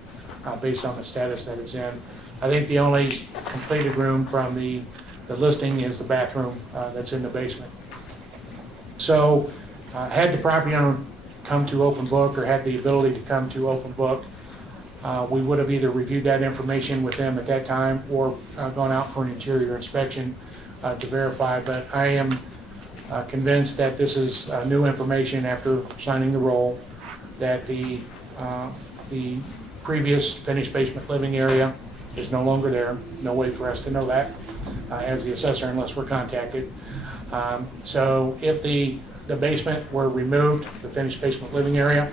based on the status that it's in. I think the only completed room from the listing is the bathroom that's in the basement. So had the property owner come to open book, or had the ability to come to open book, we would have either reviewed that information with them at that time or gone out for an interior inspection to verify. But I am convinced that this is new information after signing the roll, that the previous finished basement living area is no longer there. No way for us to know that as the assessor unless we're contacted. So if the basement were removed, the finished basement living area,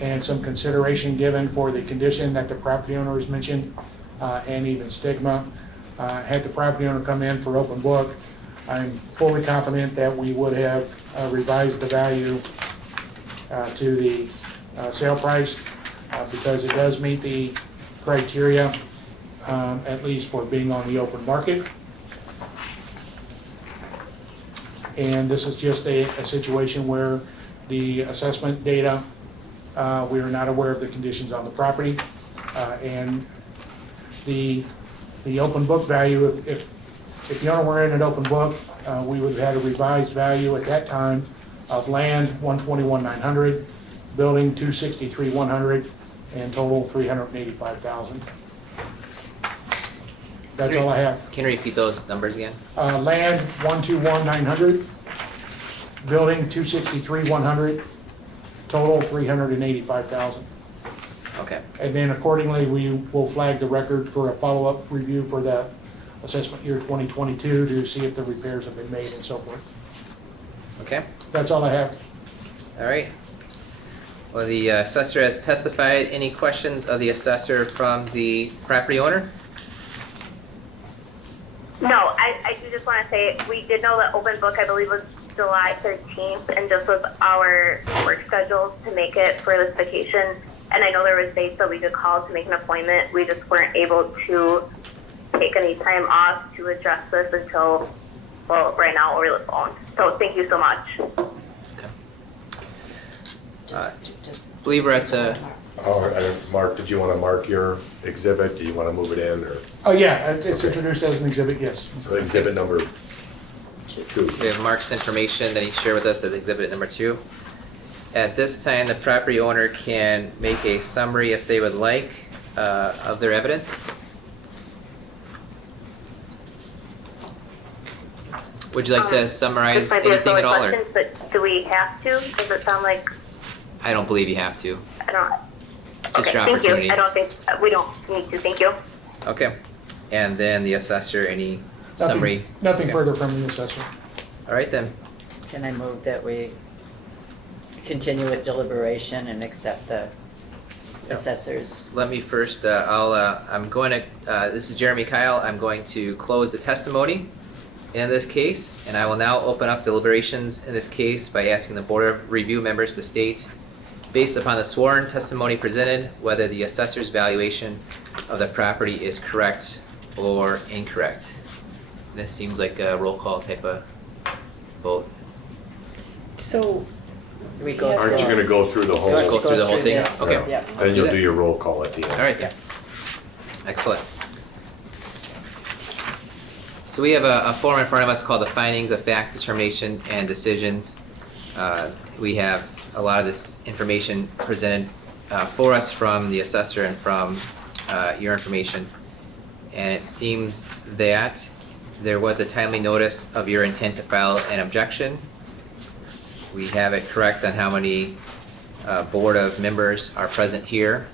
and some consideration given for the condition that the property owner has mentioned, and even stigma, had the property owner come in for open book, I'm fully confident that we would have revised the value to the sale price because it does meet the criteria, at least for being on the open market. And this is just a situation where the assessment data, we are not aware of the conditions on the property, and the open book value, if the owner were in an open book, we would have had a revised value at that time of land, 121,900, building 263,100, and total 385,000. That's all I have. Can you repeat those numbers again? Land, 121,900, building 263,100, total 385,000. Okay. And then accordingly, we will flag the record for a follow-up review for the assessment year 2022 to see if the repairs have been made and so forth. Okay. That's all I have. All right. Well, the assessor has testified. Any questions of the assessor from the property owner? No, I do just want to say, we did know that open book, I believe, was July 13th, and just with our work schedules to make it for this vacation, and I know there was dates that we could call to make an appointment, we just weren't able to take any time off to address this until, well, right now over the phone. So thank you so much. I believe we're at the, Mark, did you want to mark your exhibit? Do you want to move it in, or? Oh, yeah, it's introduced as an exhibit, yes. So exhibit number 2. we have Mark's information that he shared with us as exhibit number 2. At this time, the property owner can make a summary if they would like of their evidence. Would you like to summarize This might be a anything silly at all, or? question, but do we have to? Does it sound like, I don't believe you have to. I don't, Just okay, your thank opportunity. you. I don't think, we don't need to, thank you. Okay. And then the assessor, any summary? Nothing Okay. further from the assessor. All right then. Can I move that we continue with deliberation and accept the assessors? Let me first, I'm going to, this is Jeremy Kyle, I'm going to close the testimony in this case, and I will now open up deliberations in this case by asking the Board of Review members to state, based upon the sworn testimony presented, whether the assessor's valuation of the property is correct or incorrect. This seems like a roll call type of vote. So, We go Yeah. through. Aren't you going to go through the You want whole? to Go through the whole thing? this? Okay. Yeah. Then Let's do you'll that. do your roll call at the end. All right then. Excellent. So we have a form in front of us called the Findings of Fact, Determination, and Decisions. We have a lot of this information presented for us from the assessor and from your information. And it seems that there was a timely notice of your intent to file an objection. We have it correct on how many board of members are present here.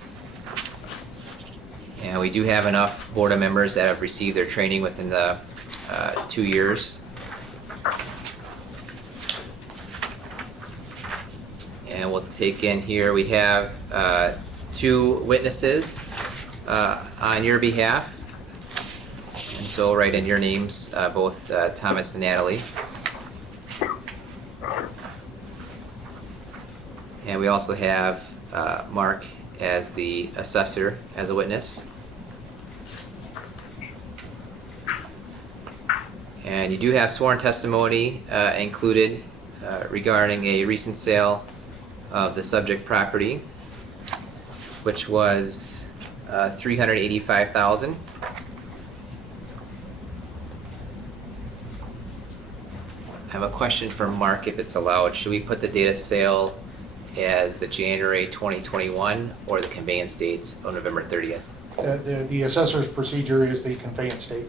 And we do have enough board of members that have received their training within the 2 years. And we'll take in here, we have 2 witnesses on your behalf. And so I'll write in your names, both Thomas and Natalie. And we also have Mark as the assessor as a witness. And you do have sworn testimony included regarding a recent sale of the subject property, which was $385,000. I have a question for Mark, if it's allowed. Should we put the date of sale as the January 2021 or the conveyance date of November 30th? The assessor's procedure is the conveyance date.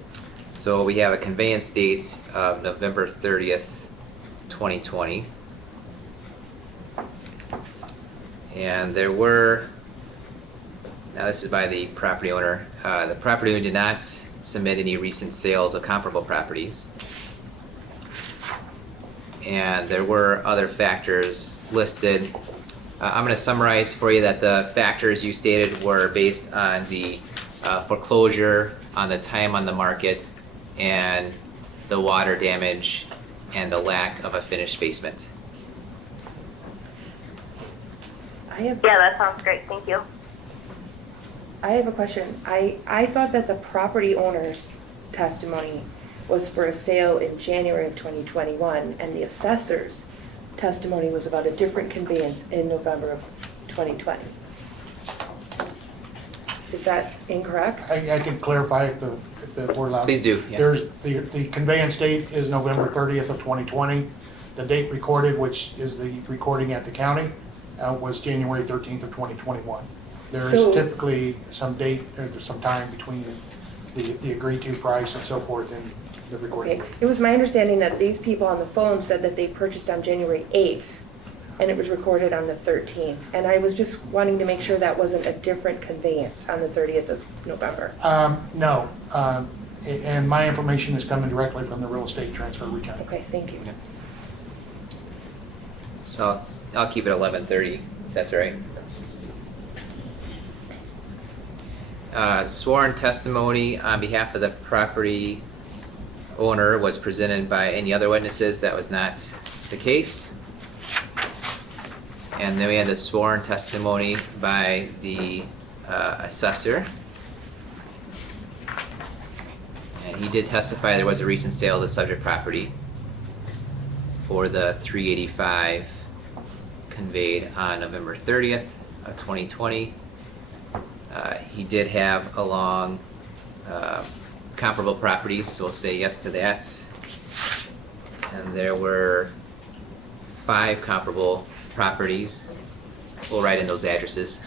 So we have a conveyance date of November 30th, 2020. And there were, now this is by the property owner, the property owner did not submit any recent sales of comparable properties. And there were other factors listed. I'm going to summarize for you that the factors you stated were based on the foreclosure, on the time on the market, and the water damage and the lack of a finished basement. Yeah, that sounds great, thank you. I have a question. I thought that the property owner's testimony was for a sale in January of 2021, and the assessor's testimony was about a different conveyance in November of 2020. Is that incorrect? I can clarify if the board allows. Please do, yeah. There's, the conveyance date is November 30th of 2020. The date recorded, which is the recording at the county, was January 13th of 2021. There is So- typically some date, or there's some time between the agreed to price and so forth in the recording. Okay, it was my understanding that these people on the phone said that they purchased on January 8th, and it was recorded on the 13th. And I was just wanting to make sure that wasn't a different conveyance on the 30th of November. No, and my information is coming directly from the real estate transfer return. Okay, thank you. So I'll keep it 11:30, if that's all right. Sworn testimony on behalf of the property owner was presented by any other witnesses. That was not the case. And then we had the sworn testimony by the assessor. And he did testify there was a recent sale of the subject property for the 385 conveyed on November 30th of 2020. He did have along comparable properties, so we'll say yes to that. And there were 5 comparable properties. We'll write in those addresses.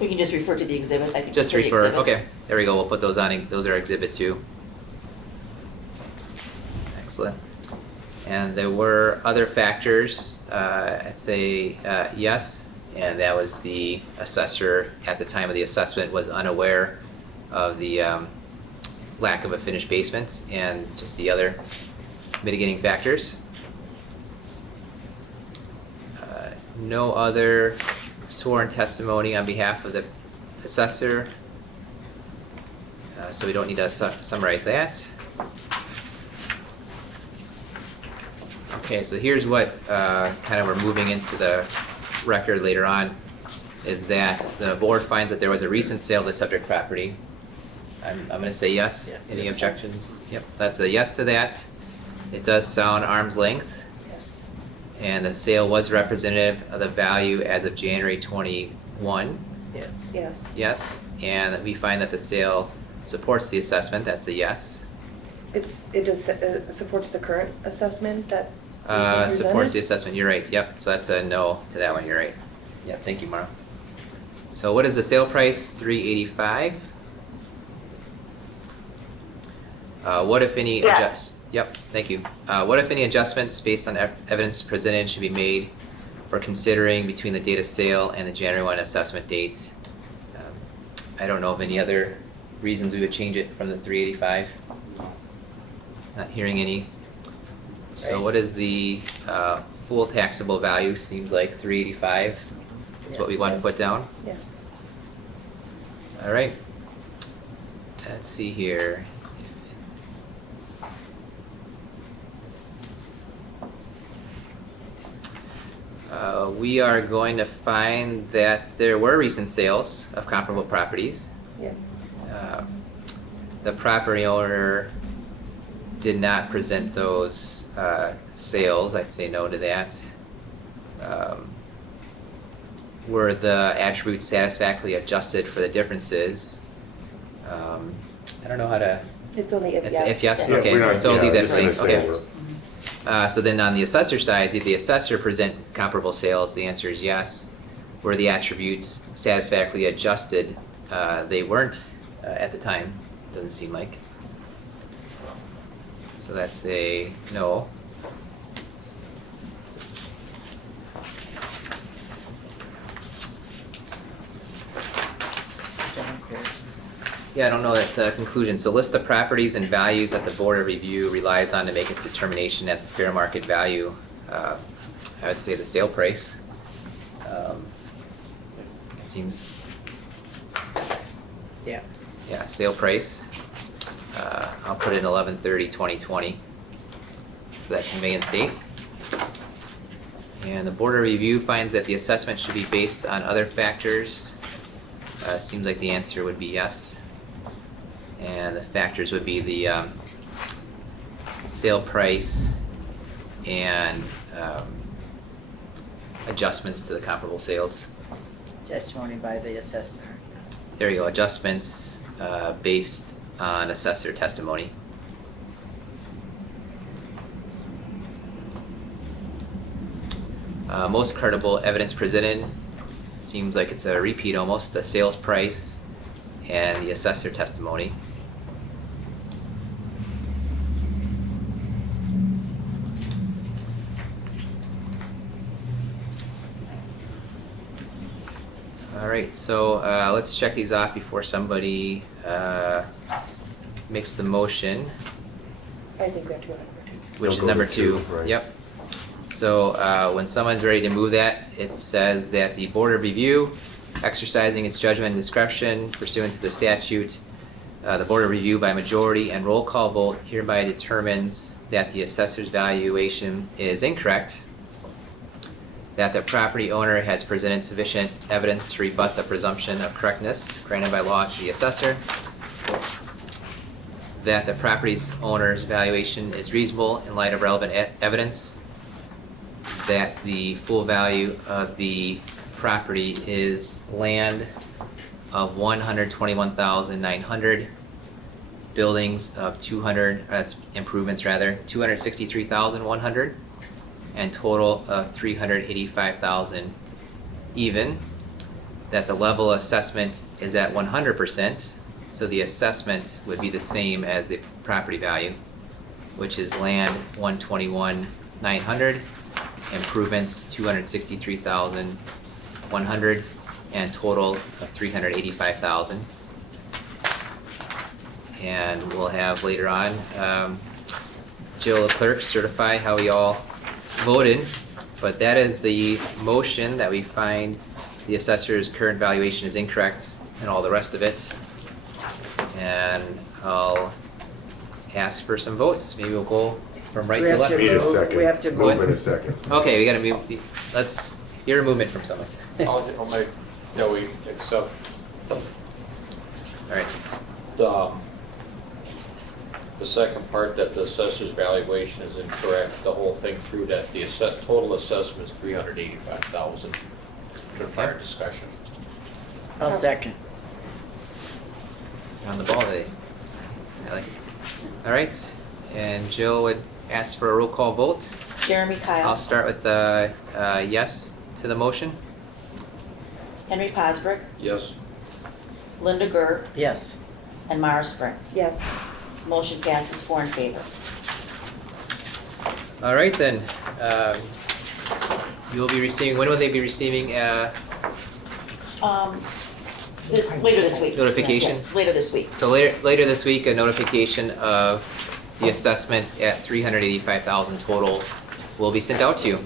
We can just refer to the exhibit, I think. Just for the refer, exhibit. okay, there we go, we'll put those on, those are exhibit 2. Excellent. And there were other factors, I'd say yes, and that was the assessor at the time of the assessment was unaware of the lack of a finished basement and just the other mitigating factors. No other sworn testimony on behalf of the assessor, so we don't need to summarize that. Okay, so here's what kind of we're moving into the record later on, is that the board finds that there was a recent sale of the subject property. I'm gonna say yes. Yeah. Any objections? Yep, that's a yes to that. It does sound arm's length. Yes. And the sale was representative of the value as of January 21, Yes. Yes. yes. And we find that the sale supports the assessment, that's a yes. It supports the current assessment that Supports the presented? assessment, you're right, yep. So that's a no to that one, you're right. Yep, thank you, Mara. So what is the sale price? $385. What if any Yes. Yep, thank you. What if any adjustments based on evidence presented should be made for considering between the date of sale and the January 1 assessment date? I don't know of any other reasons we would change it from the 385. Not hearing any. So Right. what is the full taxable value? Seems like 385 is what we Yes. want to put down. Yes. All right. Let's see here. We are going to find that there were recent sales of comparable properties. Yes. The property owner did not present those sales. I'd say no to that. Were the attributes satisfactorily adjusted for the differences? I don't know how to. It's only if It's yes. if yes? Yeah, Okay, we're not- so we'll yeah, leave that just blank, gonna say okay. we're- So then on the assessor side, did the assessor present comparable sales? The answer is yes. Were the attributes satisfactorily adjusted? They weren't at the time, doesn't seem like. So that's a no. Yeah, I don't know that conclusion. So list the properties and values that the board of review relies on to make its determination as a fair market value. I would say the sale price. It seems, Yeah. yeah, sale price. I'll put in 11/30/2020 for that conveyance date. And the board of review finds that the assessment should be based on other factors. Seems like the answer would be yes. And the factors would be the sale price and adjustments to the comparable sales. Testimony by the assessor. there you go, adjustments based on assessor testimony. Most credible evidence presented, seems like it's a repeat almost, the sales price and the assessor testimony. All right, so let's check these off before somebody makes the motion, I think we have to go to number 2. which is Go number to 2. right. Yep. So when someone's ready to move that, it says that the Board of Review, exercising its judgment and discretion pursuant to the statute, the Board of Review by majority and roll call vote hereby determines that the assessor's valuation is incorrect, that the property owner has presented sufficient evidence to rebut the presumption of correctness granted by law to the assessor, that the property's owner's valuation is reasonable in light of relevant evidence, that the full value of the property is land of 121,900, buildings of 200, that's improvements rather, 263,100, and total of 385,000 even, that the level assessment is at 100%, so the assessment would be the same as the property value, which is land 121,900, improvements 263,100, and total of 385,000. And we'll have later on Jill, the clerk, certify how we all voted, but that is the motion, that we find the assessor's current valuation is incorrect and all the rest of it. And I'll ask for some votes. Maybe we'll go from right We to have left. to Need a move- second. we have to Move move. in a second. Okay, we gotta move, let's hear a movement from someone. I'll make, yeah, we accept Alright, the second part, that the assessor's valuation is incorrect, the whole thing through, that the total assessment is 385,000. For prior discussion. I'll second. on the ball today. I like it. Alright, and Jill would ask for a roll call vote. Jeremy Kyle. I'll start with yes to the motion. Henry Posbrick. Yes. Linda Gerb. Yes. And Mara Spring. Yes. Motion passes 4 in favor. Alright then, you'll be receiving, when will they be receiving Later this week. Notification? Yeah, later this week. so later this week, a notification of the assessment at 385,000 total will be sent out to you.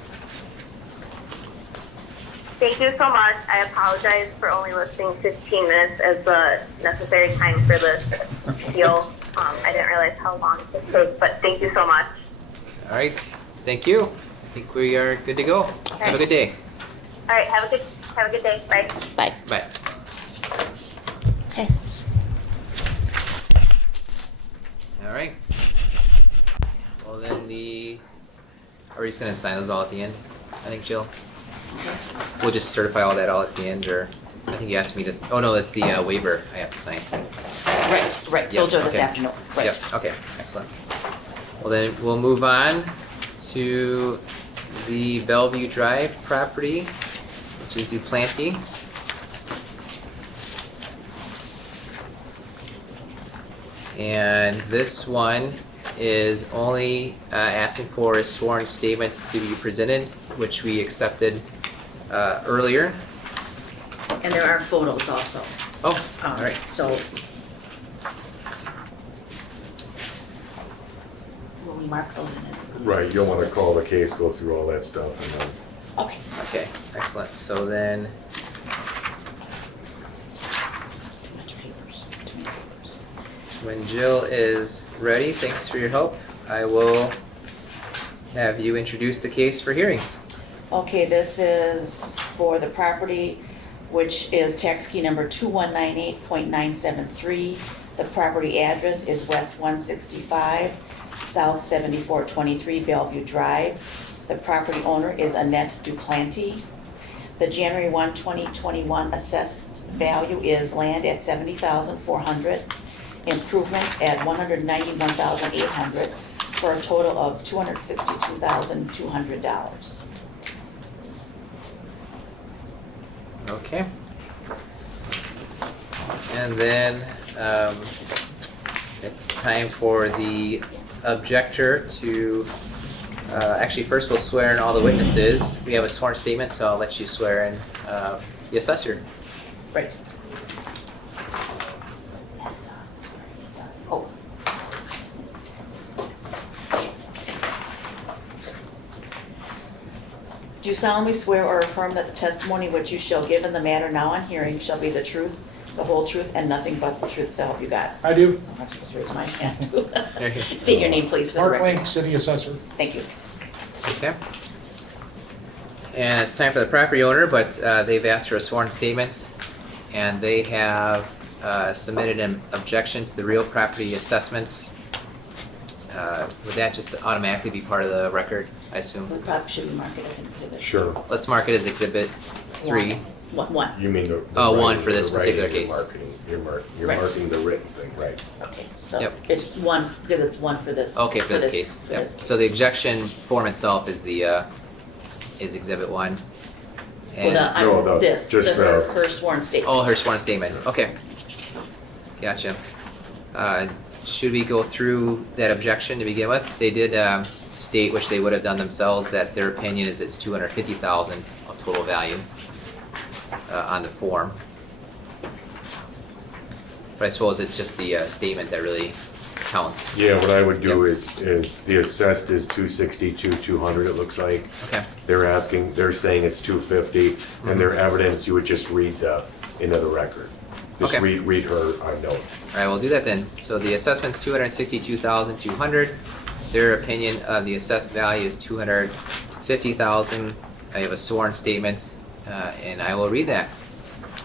Thank you so much. I apologize for only listing 15 minutes as the necessary time for this appeal. I didn't realize how long it would take, but thank you so much. Alright, thank you. I think we are good to go. Have a good day. All right, have a good day. Bye. Bye. Bye. Okay. Alright. Well then are we just gonna sign those all at the end? I think, Jill? We'll just certify all that all at the end, or I think you asked me to, oh no, that's the waiver I have to sign. Right. Yep, Those are this okay. afternoon. Right. Yep, okay, excellent. Well then, we'll move on to the Bellevue Drive property, which is Duplanty. And this one is only asking for a sworn statement to be presented, which we accepted earlier. And there are photos also. Oh, all right. So. Will we mark those in as? Right, you'll wanna call the case, go through all that stuff, and then Okay. Okay, excellent. So then, Too much papers. when Jill is ready, thanks for your help, I will have you introduce the case for hearing. Okay, this is for the property, which is tax key number 2198.973. The property address is West 165, South 7423 Bellevue Drive. The property owner is Annette Duplanty. The January 1, 2021 assessed value is land at $70,400, improvements at $191,800, for a total of $262,200. Okay. And then, it's time for the objector to, actually, first we'll swear in all the witnesses. We have a sworn statement, so I'll let you swear in the assessor. Right. Oh. Do you solemnly swear or affirm that the testimony which you shall give in the matter now on hearing shall be the truth, the whole truth, and nothing but the truth, so help you God? I do. I'm supposed to raise my hand. There you go. State your name, please, for the Mark record. Link, City Assessor. Thank you. Okay. And it's time for the property owner, but they've asked for a sworn statement, and they have submitted an objection to the real property assessment. Would that just automatically be part of the record, I assume? We probably should mark it as an exhibit. Sure. Let's mark it as Exhibit 3. One. You mean the. Oh, one writing- for this the writing particular you're case. marketing. You're Right. marking the written thing, right? Okay, so Yep. it's one, because it's one for this. Okay, for this case. for Yep. this So the case. objection form itself is is Exhibit 1. Well, No, no, this, just, her sworn statement. Oh, her sworn statement, okay. Gotcha. Should we go through that objection to begin with? They did state, which they would have done themselves, that their opinion is it's $250,000 of total value on the form. But I suppose it's just the statement that really counts. Yeah, what I would do is the assessed is 262, 200, it looks like. Okay, They're saying it's 250, and their evidence, you would just read into the record. Just Okay. read her note. all right, we'll do that then. So the assessment's $262,200. Their opinion of the assessed value is $250,000. I have a sworn statement, and I will read that.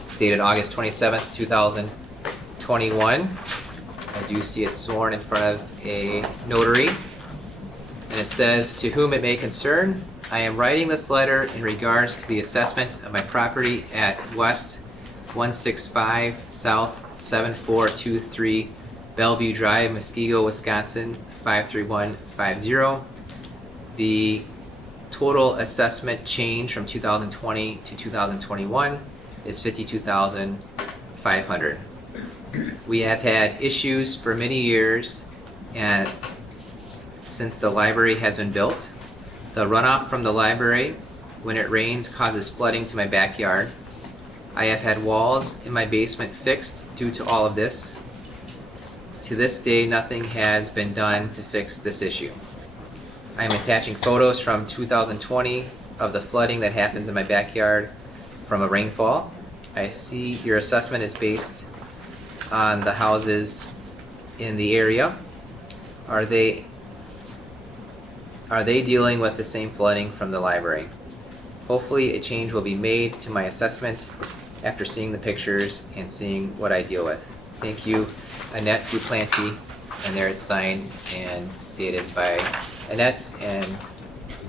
Stated August 27th, 2021. I do see it sworn in front of a notary. And it says, "To whom it may concern, I am writing this letter in regards to the assessment of my property at West 165 South 7423 Bellevue Drive, Muskego, Wisconsin 53150. The total assessment change from 2020 to 2021 is $52,500. We have had issues for many years, and since the library has been built, the runoff from the library when it rains causes flooding to my backyard. I have had walls in my basement fixed due to all of this. To this day, nothing has been done to fix this issue. I am attaching photos from 2020 of the flooding that happens in my backyard from a rainfall. I see your assessment is based on the houses in the area. Are they dealing with the same flooding from the library? Hopefully a change will be made to my assessment after seeing the pictures and seeing what I deal with. Thank you, Annette Duplanty," and there it's signed and dated by Annette and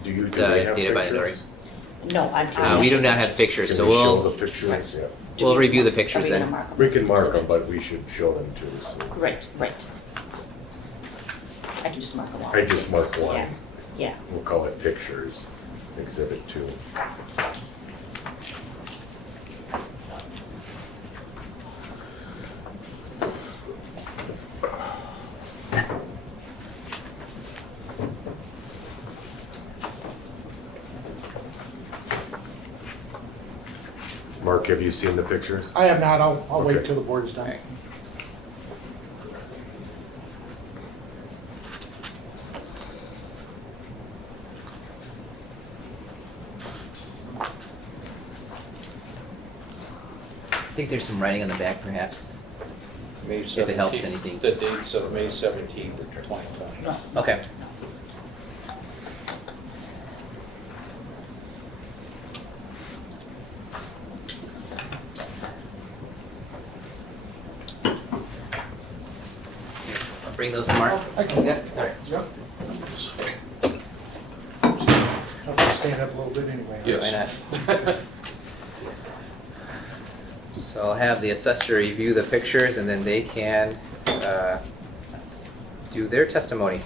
Do they have dated by the notary. pictures? No, I'm. We do not have pictures, Can so we show we'll the pictures? Yeah. we'll review the pictures Are we gonna then. mark 'em We as can an mark them, exhibit? but we should show them too, so. Right. I can just mark them all. I just mark one. Yeah, yeah. We'll call it pictures, exhibit 2. Mark, have you seen the pictures? I have not, I'll wait Okay. till the board is done. Alright. I think there's some writing on the back perhaps. May If it helps 17th, anything. The dates of May 17th, 2020. No. Okay. I'll bring those to Mark. I can, Yeah, all right. yep. I'll stand up a little bit anyway. Yes. Why not? So I'll have the assessor review the pictures and then they can do their testimony.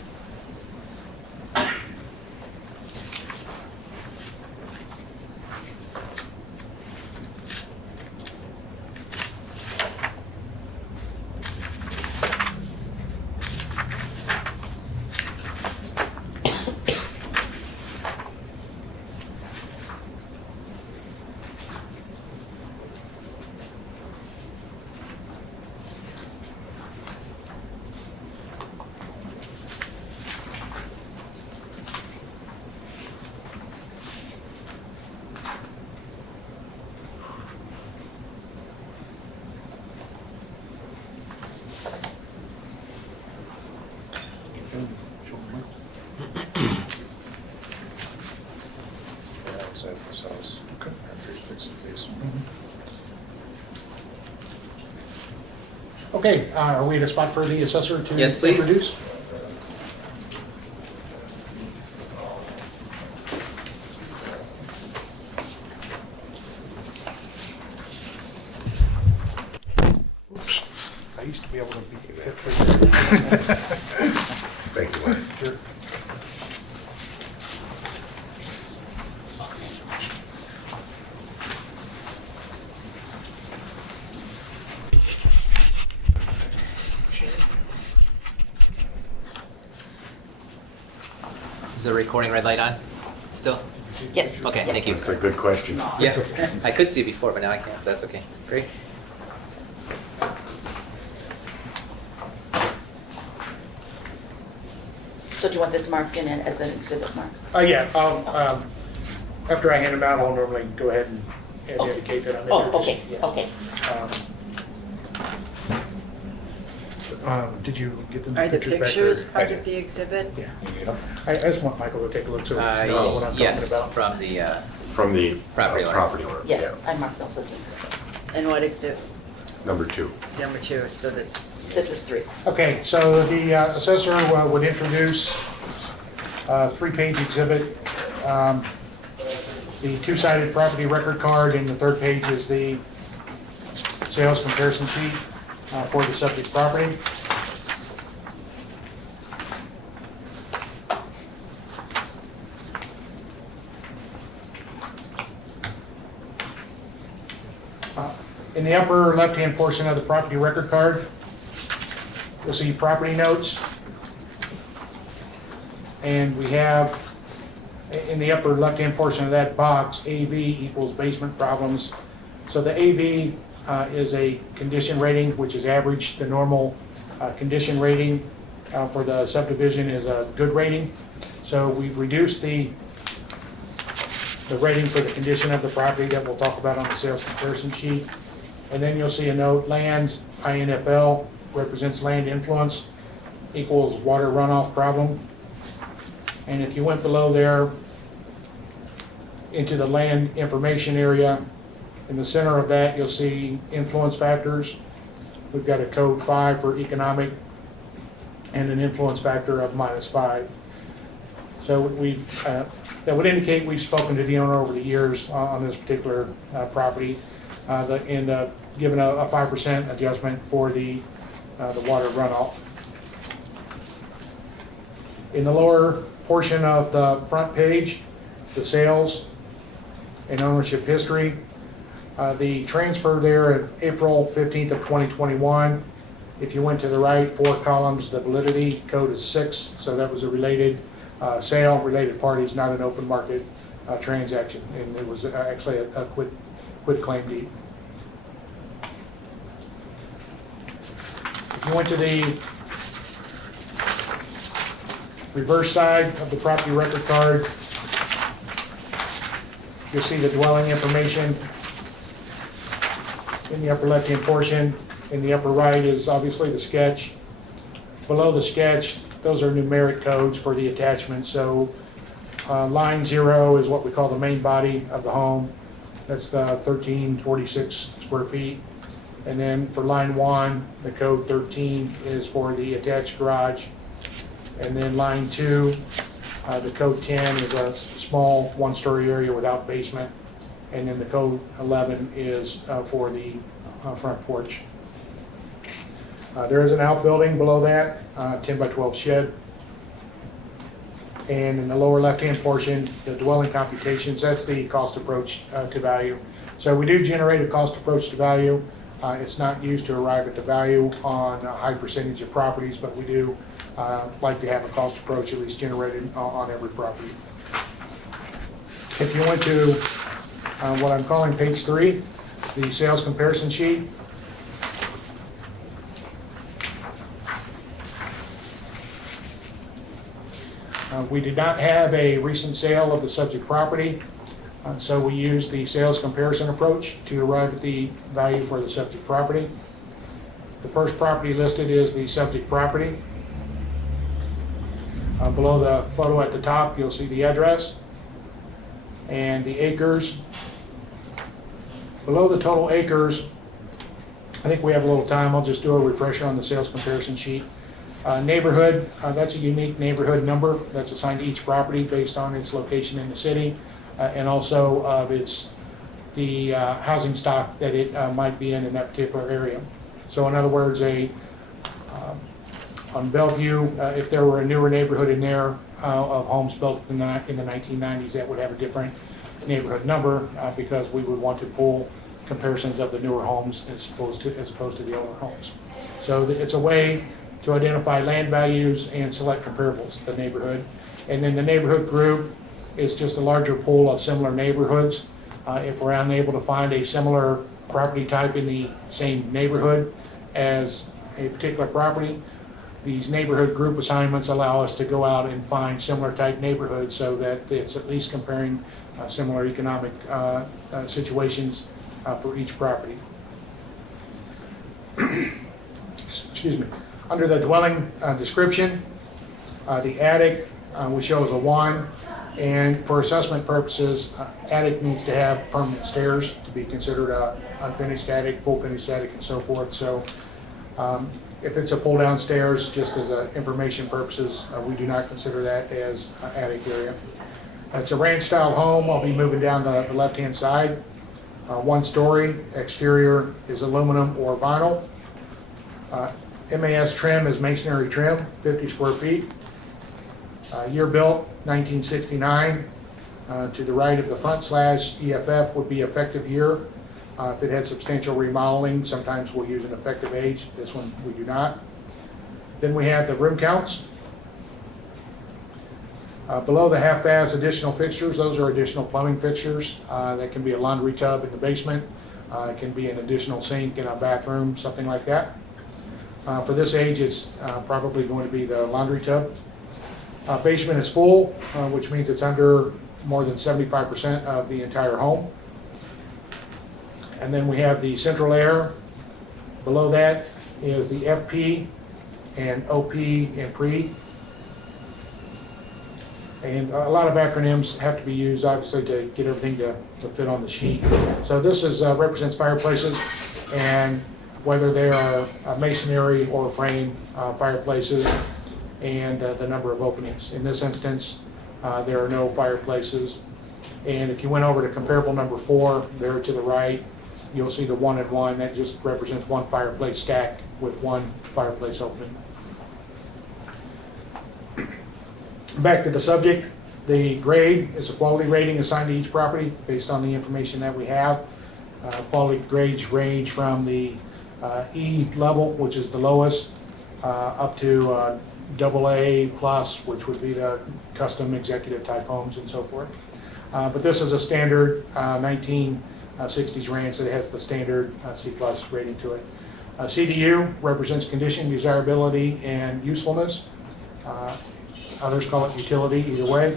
Okay, are we at a spot for the assessor to Yes, please. introduce? Oops, I used to be able to beat it. Thank you, Mike. Sure. Is the recording red light on still? Yes. Okay, yes. thank you. That's a good question. Yeah, I could see it before, but now I can't. That's okay. Great. So do you want this marked in as an exhibit mark? Yeah, after I hand them out, I'll normally go ahead and indicate that I'm Oh, introducing. okay, Yeah. okay. Did you get them? Are the back there? pictures part I of the exhibit? did. Yeah. I just want Michael to take a look so he knows what I'm talking Yes, about. from the, From the Property owner. property owner. Yes, I marked those as an exhibit. And what exhibit? Yeah. Number 2. Number 2, so this is, This is 3. Okay, so the assessor would introduce a 3-page exhibit. The 2-sided property record card, and the 3rd page is the sales comparison sheet for the subject property. In the upper left-hand portion of the property record card, you'll see property notes. And we have, in the upper left-hand portion of that box, AV equals basement problems. So the AV is a condition rating, which is average. The normal condition rating for the subdivision is a good rating. So we've reduced the rating for the condition of the property that we'll talk about on the sales comparison sheet. And then you'll see a note, land, INFL, represents land influence, equals water runoff problem. And if you went below there into the land information area, in the center of that, you'll see influence factors. We've got a code 5 for economic and an influence factor of -5. So that would indicate we've spoken to the owner over the years on this particular property. And given a 5% adjustment for the water runoff. In the lower portion of the front page, the sales and ownership history, the transfer there of April 15th of 2021. If you went to the right, 4 columns, the validity code is 6, so that was a related sale, related parties, not an open market transaction, and it was actually a quit claim deed. If you went to the reverse side of the property record card, you'll see the dwelling information in the upper left-hand portion. In the upper right is obviously the sketch. Below the sketch, those are numeric codes for the attachment. So line 0 is what we call the main body of the home. That's the 1346 square feet. And then for line 1, the code 13 is for the attached garage. And then line 2, the code 10 is a small 1-story area without basement. And then the code 11 is for the front porch. There is an outbuilding below that, 10 by 12 shed. And in the lower left-hand portion, the dwelling computations, that's the cost approach to value. So we do generate a cost approach to value. It's not used to arrive at the value on a high percentage of properties, but we do like to have a cost approach at least generated on every property. If you went to what I'm calling page 3, the sales comparison sheet, we did not have a recent sale of the subject property, so we used the sales comparison approach to arrive at the value for the subject property. The first property listed is the subject property. Below the photo at the top, you'll see the address and the acres. Below the total acres, I think we have a little time. I'll just do a refresher on the sales comparison sheet. Neighborhood, that's a unique neighborhood number that's assigned to each property based on its location in the city and also of the housing stock that it might be in that particular area. So in other words, on Bellevue, if there were a newer neighborhood in there of homes built in the 1990s, that would have a different neighborhood number because we would want to pull comparisons of the newer homes as opposed to the older homes. So it's a way to identify land values and select comparables, the neighborhood. And then the neighborhood group is just a larger pool of similar neighborhoods. If we're unable to find a similar property type in the same neighborhood as a particular property, these neighborhood group assignments allow us to go out and find similar type neighborhoods so that it's at least comparing similar economic situations for each property. Excuse me. Under the dwelling description, the attic we show as a 1, and for assessment purposes, attic needs to have permanent stairs to be considered a unfinished attic, full finished attic, and so forth. So if it's a pull down stairs, just as information purposes, we do not consider that as attic area. It's a ranch style home. I'll be moving down the left hand side. 1 story, exterior is aluminum or vinyl. MAS trim is masonry trim, 50 square feet. Year built, 1969. To the right of the front slash EFF would be effective year. If it had substantial remodeling, sometimes we'll use an effective age. This one we do not. Then we have the room counts. Below the half baths, additional fixtures, those are additional plumbing fixtures. That can be a laundry tub in the basement. It can be an additional sink in a bathroom, something like that. For this age, it's probably going to be the laundry tub. Basement is full, which means it's under more than 75% of the entire home. And then we have the central air. Below that is the FP and OP and pre. And a lot of acronyms have to be used, obviously, to get everything to fit on the sheet. So this represents fireplaces, and whether they are masonry or frame fireplaces, and the number of openings. In this instance, there are no fireplaces. And if you went over to comparable number 4, there to the right, you'll see the 1 and 1. That just represents 1 fireplace stacked with 1 fireplace opening. Back to the subject, the grade is a quality rating assigned to each property based on the information that we have. Quality grades range from the E level, which is the lowest, up to AA plus, which would be the custom executive type homes and so forth. But this is a standard 1960s ranch that has the standard C plus rating to it. CDU represents condition, desirability, and usefulness. Others call it utility, either way.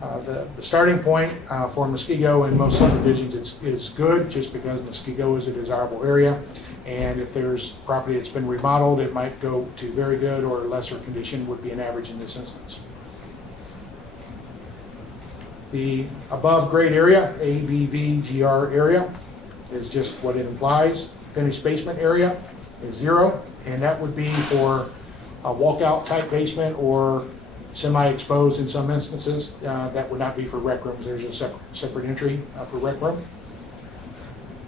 The starting point for Muskego in most subdivisions is good, just because Muskego is a desirable area. And if there's property that's been remodeled, it might go to very good, or lesser condition would be an average in this instance. The above grade area, ABVGR area, is just what it implies. Finished basement area is 0, and that would be for a walkout type basement or semi-exposed in some instances. That would not be for rec rooms. There's a separate entry for rec room.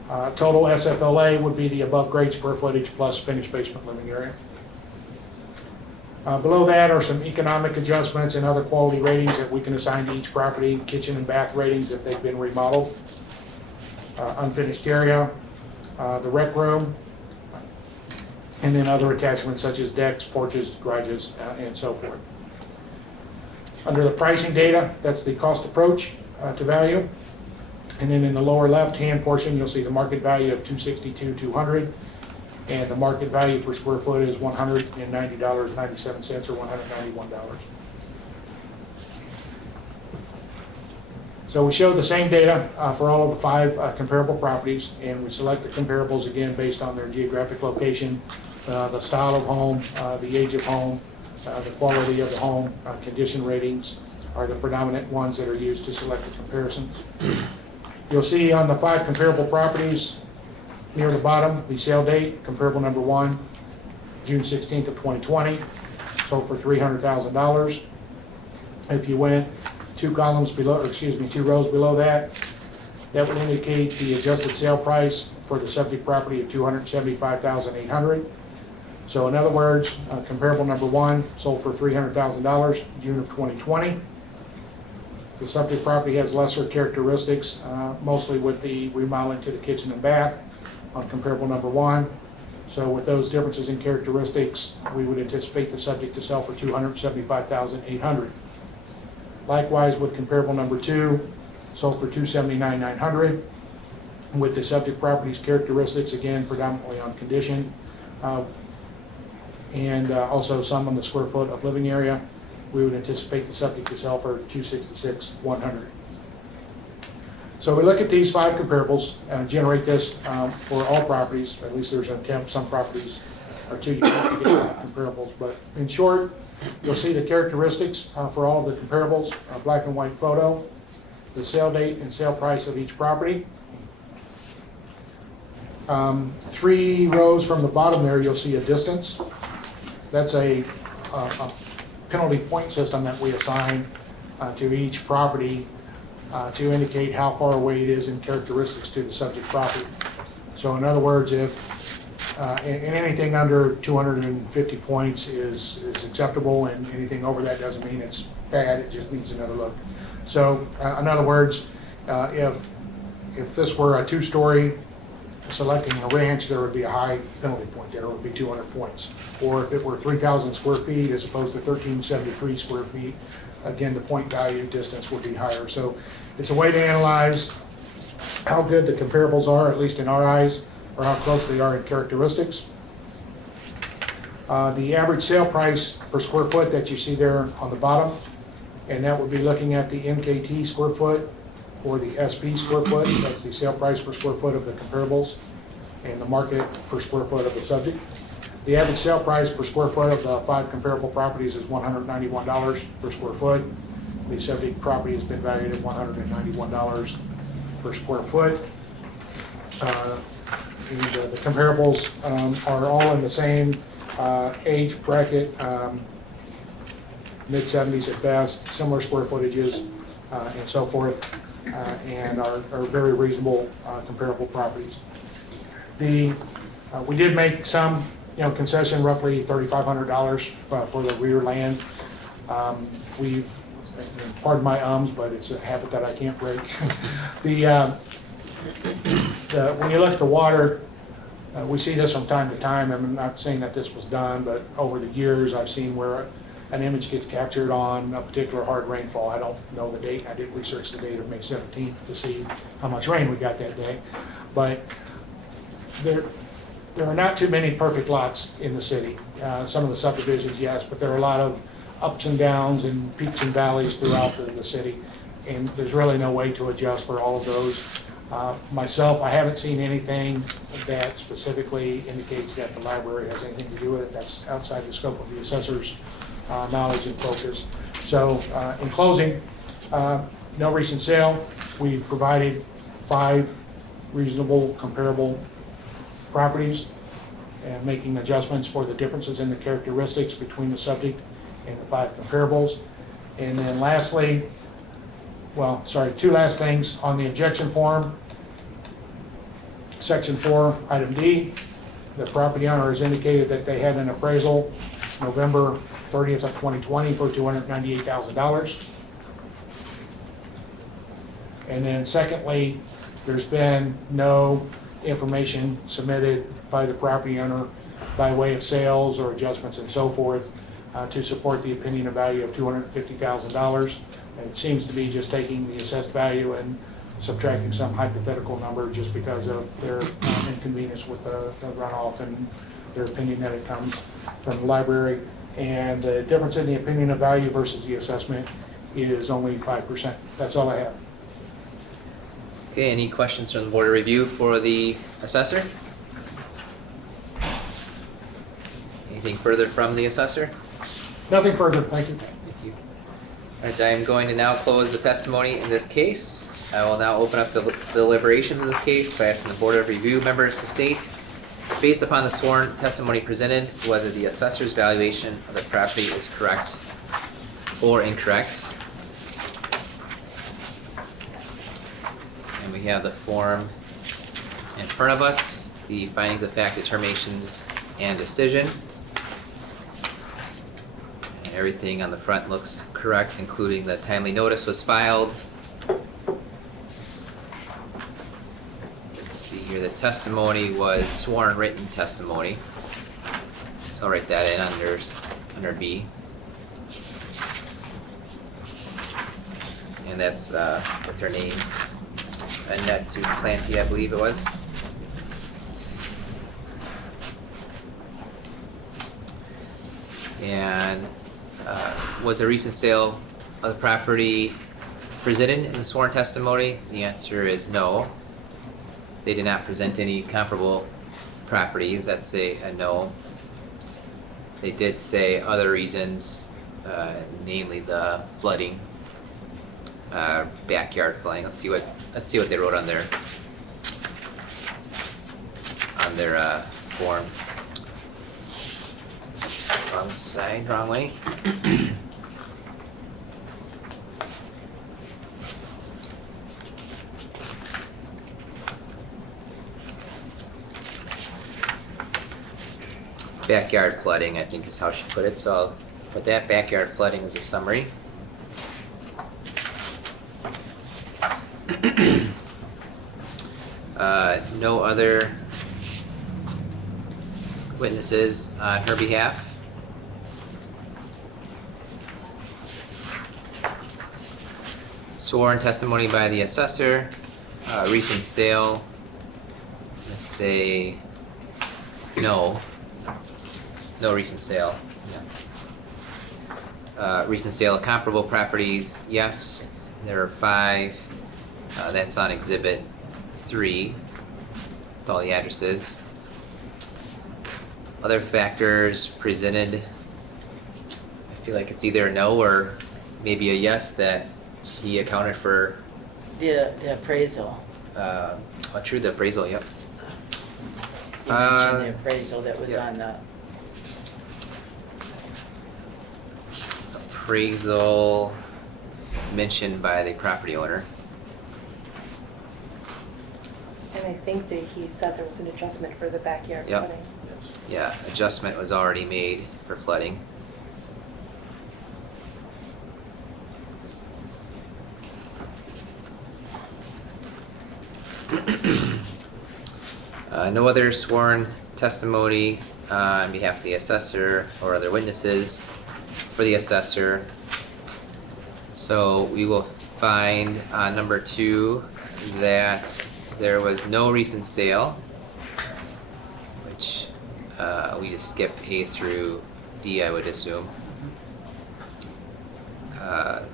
Total SFLA would be the above grade square footage plus finished basement living area. Below that are some economic adjustments and other quality ratings that we can assign to each property, kitchen and bath ratings if they've been remodeled. Unfinished area, the rec room, and then other attachments such as decks, porches, garages, and so forth. Under the pricing data, that's the cost approach to value. And then in the lower left-hand portion, you'll see the market value of $262,200, and the market value per square foot is $190.97 or $191. So we show the same data for all of the 5 comparable properties, and we select the comparables again based on their geographic location, the style of home, the age of home, the quality of the home, condition ratings are the predominant ones that are used to select the comparisons. You'll see on the 5 comparable properties near the bottom, the sale date, comparable number 1, June 16th of 2020, sold for $300,000. If you went 2 rows below that, that would indicate the adjusted sale price for the subject property of $275,800. So in other words, comparable number 1 sold for $300,000, June of 2020. The subject property has lesser characteristics, mostly with the remodeling to the kitchen and bath on comparable number 1. So with those differences in characteristics, we would anticipate the subject to sell for $275,800. Likewise with comparable number 2, sold for $279,900. With the subject property's characteristics, again, predominantly on condition, and also some on the square foot of living area, we would anticipate the subject to sell for $266,100. So we look at these 5 comparables, generate this for all properties. At least there's an attempt. Some properties are too unique to get 5 comparables, but in short, you'll see the characteristics for all of the comparables, black and white photo, the sale date and sale price of each property. 3 rows from the bottom there, you'll see a distance. That's a penalty point system that we assign to each property to indicate how far away it is in characteristics to the subject property. So in other words, if and anything under 250 points is acceptable, and anything over that doesn't mean it's bad, it just needs another look. So in other words, if this were a 2-story selecting a ranch, there would be a high penalty point there. It would be 200 points. Or if it were 3,000 square feet as opposed to 1,373 square feet, again, the point value distance would be higher. So it's a way to analyze how good the comparables are, at least in our eyes, or how close they are in characteristics. The average sale price per square foot that you see there on the bottom, and that would be looking at the MKT square foot or the SP square foot. That's the sale price per square foot of the comparables, and the market per square foot of the subject. The average sale price per square foot of the 5 comparable properties is $191 per square foot. The subject property has been valued at $191 per square foot. The comparables are all in the same age bracket, mid-70s at best, similar square footages, and so forth, and are very reasonable comparable properties. We did make some concession, roughly $3,500 for the rear land. We've, pardon my ums, but it's a habit that I can't break. When you look at the water, we see this from time to time. I'm not saying that this was done, but over the years I've seen where an image gets captured on a particular hard rainfall. I don't know the date. I didn't research the date of May 17th to see how much rain we got that day. But there are not too many perfect lots in the city. Some of the subdivisions, yes, but there are a lot of ups and downs and peaks and valleys throughout the city, and there's really no way to adjust for all of those. Myself, I haven't seen anything that specifically indicates that the library has anything to do with it. That's outside the scope of the assessor's knowledge and focus. So in closing, no recent sale. We provided 5 reasonable comparable properties and making adjustments for the differences in the characteristics between the subject and the 5 comparables. And then lastly, 2 last things. On the objection form, Section 4, item D, the property owner has indicated that they had an appraisal November 30th of 2020 for $298,000. And then secondly, there's been no information submitted by the property owner by way of sales or adjustments and so forth to support the opinion of value of $250,000. It seems to be just taking the assessed value and subtracting some hypothetical number just because of their inconvenience with the runoff and their opinion that it comes from the library. And the difference in the opinion of value versus the assessment is only 5%. That's all I have. Okay, any questions from the Board of Review for the assessor? Anything further from the assessor? Nothing further, thank you. Thank you. All right, I am going to now close the testimony in this case. I will now open up the deliberations in this case by asking the Board of Review members to state, based upon the sworn testimony presented, whether the assessor's valuation of the property is correct or incorrect. And we have the form in front of us, the findings of fact, determinations, and decision. And everything on the front looks correct, including the timely notice was filed. Let's see here, the testimony was sworn written testimony. So I'll write that in under B. And that's with her name, Annette Duplanty, I believe it was. And was a recent sale of the property presented in the sworn testimony? The answer is no. They did not present any comparable properties. That's a no. They did say other reasons, namely the flooding, backyard flooding. Let's see what they wrote on their form. Wrong side, wrong way. Backyard flooding, I think is how she put it, so I'll put that backyard flooding as a summary. No other witnesses on her behalf. Sworn testimony by the assessor, recent sale, let's say no recent sale. Recent sale of comparable properties, yes, there are 5, that's on exhibit 3, with all the addresses. Other factors presented, I feel like it's either a no or maybe a yes that he accounted for. The appraisal. True, the appraisal, yep. You mentioned the appraisal that was yeah. on the, Appraisal mentioned by the property owner. And I think that he said there was an adjustment for the backyard Yep. flooding. Yeah, adjustment was already made for flooding. No other sworn testimony on behalf of the assessor or other witnesses for the assessor. So we will find on number 2 that there was no recent sale, which we just skip A through D, I would assume. Let's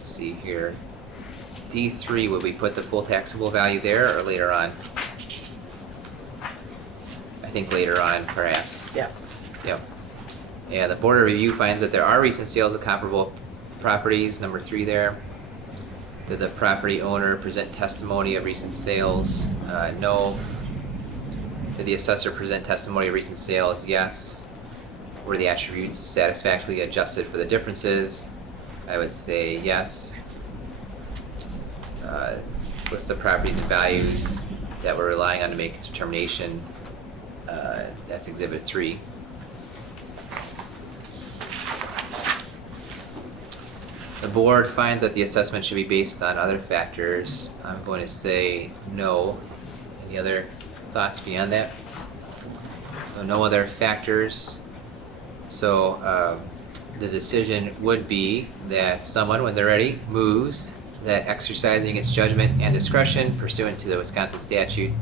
see here. D3, would we put the full taxable value there or later on? I think later on, perhaps. yeah. Yep. Yeah, the Board of Review finds that there are recent sales of comparable properties, number 3 there. Did the property owner present testimony of recent sales? No. Did the assessor present testimony of recent sales? Yes. Were the attributes satisfactorily adjusted for the differences? I would say yes. what's the properties and values that we're relying on to make a determination. That's Exhibit 3. The board finds that the assessment should be based on other factors. I'm going to say no. Any other thoughts beyond that? So no other factors. So the decision would be that someone, when they're ready, moves that exercising its judgment and discretion pursuant to the Wisconsin statute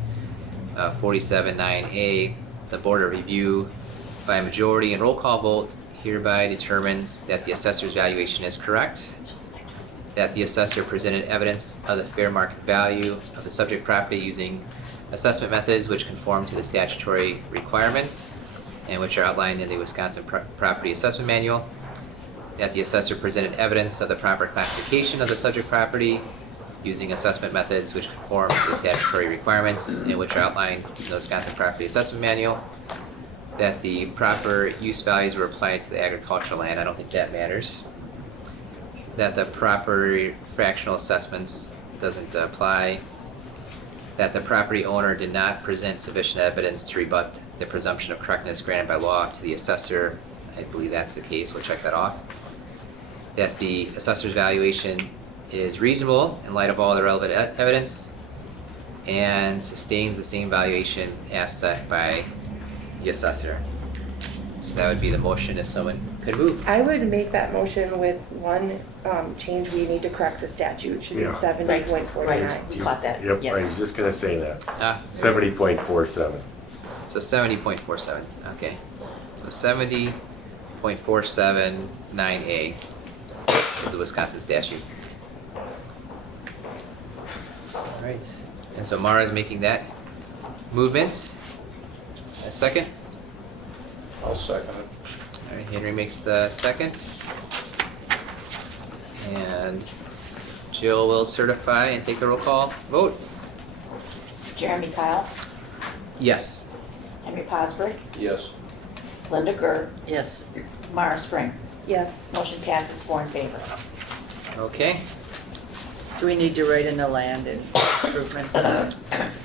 47-9A, the Board of Review by a majority and roll call vote hereby determines that the assessor's valuation is correct, that the assessor presented evidence of the fair market value of the subject property using assessment methods which conform to the statutory requirements and which are outlined in the Wisconsin Property Assessment Manual, that the assessor presented evidence of the proper classification of the subject property using assessment methods which conform to the statutory requirements and which are outlined in the Wisconsin Property Assessment Manual, that the proper use values were applied to the agricultural land. I don't think that matters. That the proper fractional assessments doesn't apply. That the property owner did not present sufficient evidence to rebut the presumption of correctness granted by law to the assessor. I believe that's the case. We'll check that off. That the assessor's valuation is reasonable in light of all the relevant evidence and sustains the same valuation as set by the assessor. So that would be the motion if someone could move. I would make that motion with one change. We need to correct the statute. Should be Yeah. 70.49. Right, we caught that, Yep, I yes. was just gonna say that. 70.47. So 70.47, okay. So 70.479A is the Wisconsin statute. Alright, and so Mara is making that movement. A second? I'll second it. Alright, Henry makes the second. And Jill will certify and take the roll call vote. Jeremy Kyle, Yes. Henry Posberg, Yes. Linda Gerd, Yes. Mara Spring. Yes. Motion passes 4 in favor. Okay, Do we need to write in the land improvements? I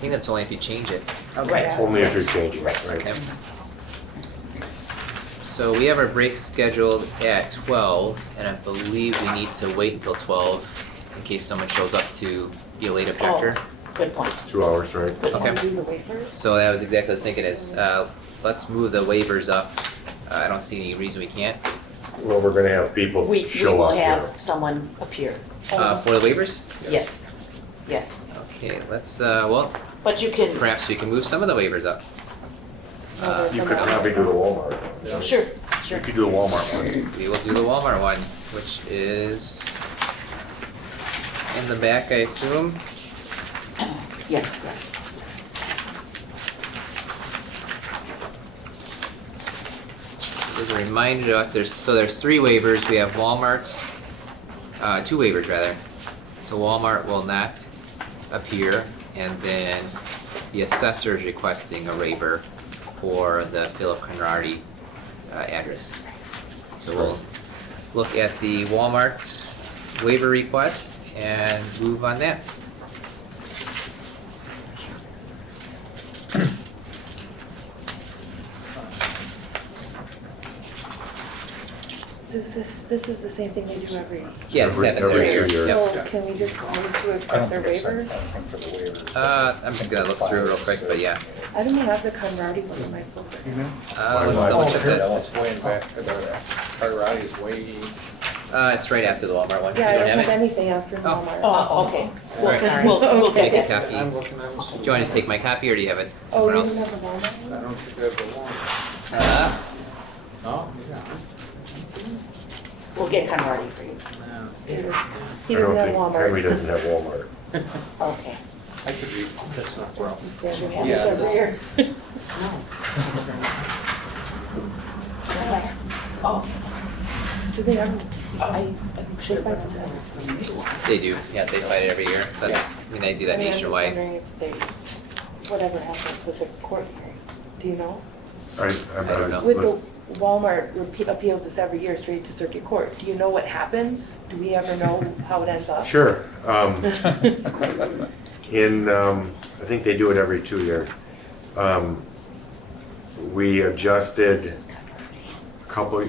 think that's only if you change it. Okay. Right. Only if you're changing it, right? Okay. So we have our break scheduled at 12, and I believe we need to wait until 12 in case someone shows up to be a late objector. Good point. 2 hours, right? Okay. Can we do the waivers? So that was exactly what I was thinking is, let's move the waivers up. I don't see any reason we can't. Well, we're gonna have people We show will up here. have someone appear. For the waivers? Yes, yes. Okay, let's, well, But you can, perhaps we can move some of the waivers up. You could probably do the Walmart. sure, You sure. could do the Walmart one. We will do the Walmart one, which is in the back, I assume. Yes, correct. As a reminder to us, there's 3 waivers. We have Walmart, 2 waivers rather. So Walmart will not appear, and then the assessor is requesting a waiver for the Philip Conradi address. So we'll look at the Walmart waiver request and move on that. This is the same thing they do every. Yeah, this happens every year. Every 2 years. Yep. So can we just move to accept their waiver? I'm just gonna look through it real quick, but yeah. I don't have the Conradi one in my folder. Let's double check that. It's way back, the Pirati is way. It's right after the Walmart one. Yeah, I You don't have it? anything after Walmart. Oh, okay. We'll, Alright. we'll Make get a that. copy. I'm Do looking at it. you want to just take my copy, or do you have it Oh, somewhere you else? don't have a Walmart I one? don't think that's the one. No, yeah. We'll get Conradi for you. He I doesn't don't have think Walmart. Henry doesn't have Walmart. Okay. I could read, that's not a This problem. is the other Yeah, one. it's It's over here. Oh, Do they have, I should have They brought fight this this out. They do, yeah, they fight it every year, so that's, I mean, they do that I'm just nationwide. wondering if they, whatever happens with the court hearings, do you know? I don't know. With the Walmart appeals this every year straight to circuit court, do you know what happens? Do we ever know how it ends up? Sure. I think they do it every 2 years. We adjusted a couple,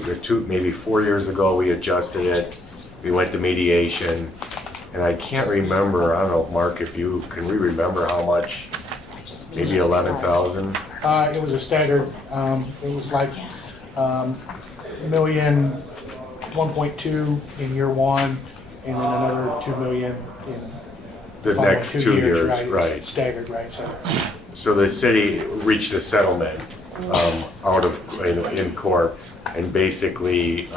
maybe 4 years ago, we adjusted it. We went to mediation, and I can't remember, I don't know, Mark, can we remember how much? Maybe 11,000? It was a staggered, it was like, million, 1.2 in year one, and then another 2 million in The following next 2 years, It's right. staggered, right, so. So the city reached a settlement out of, in court, and basically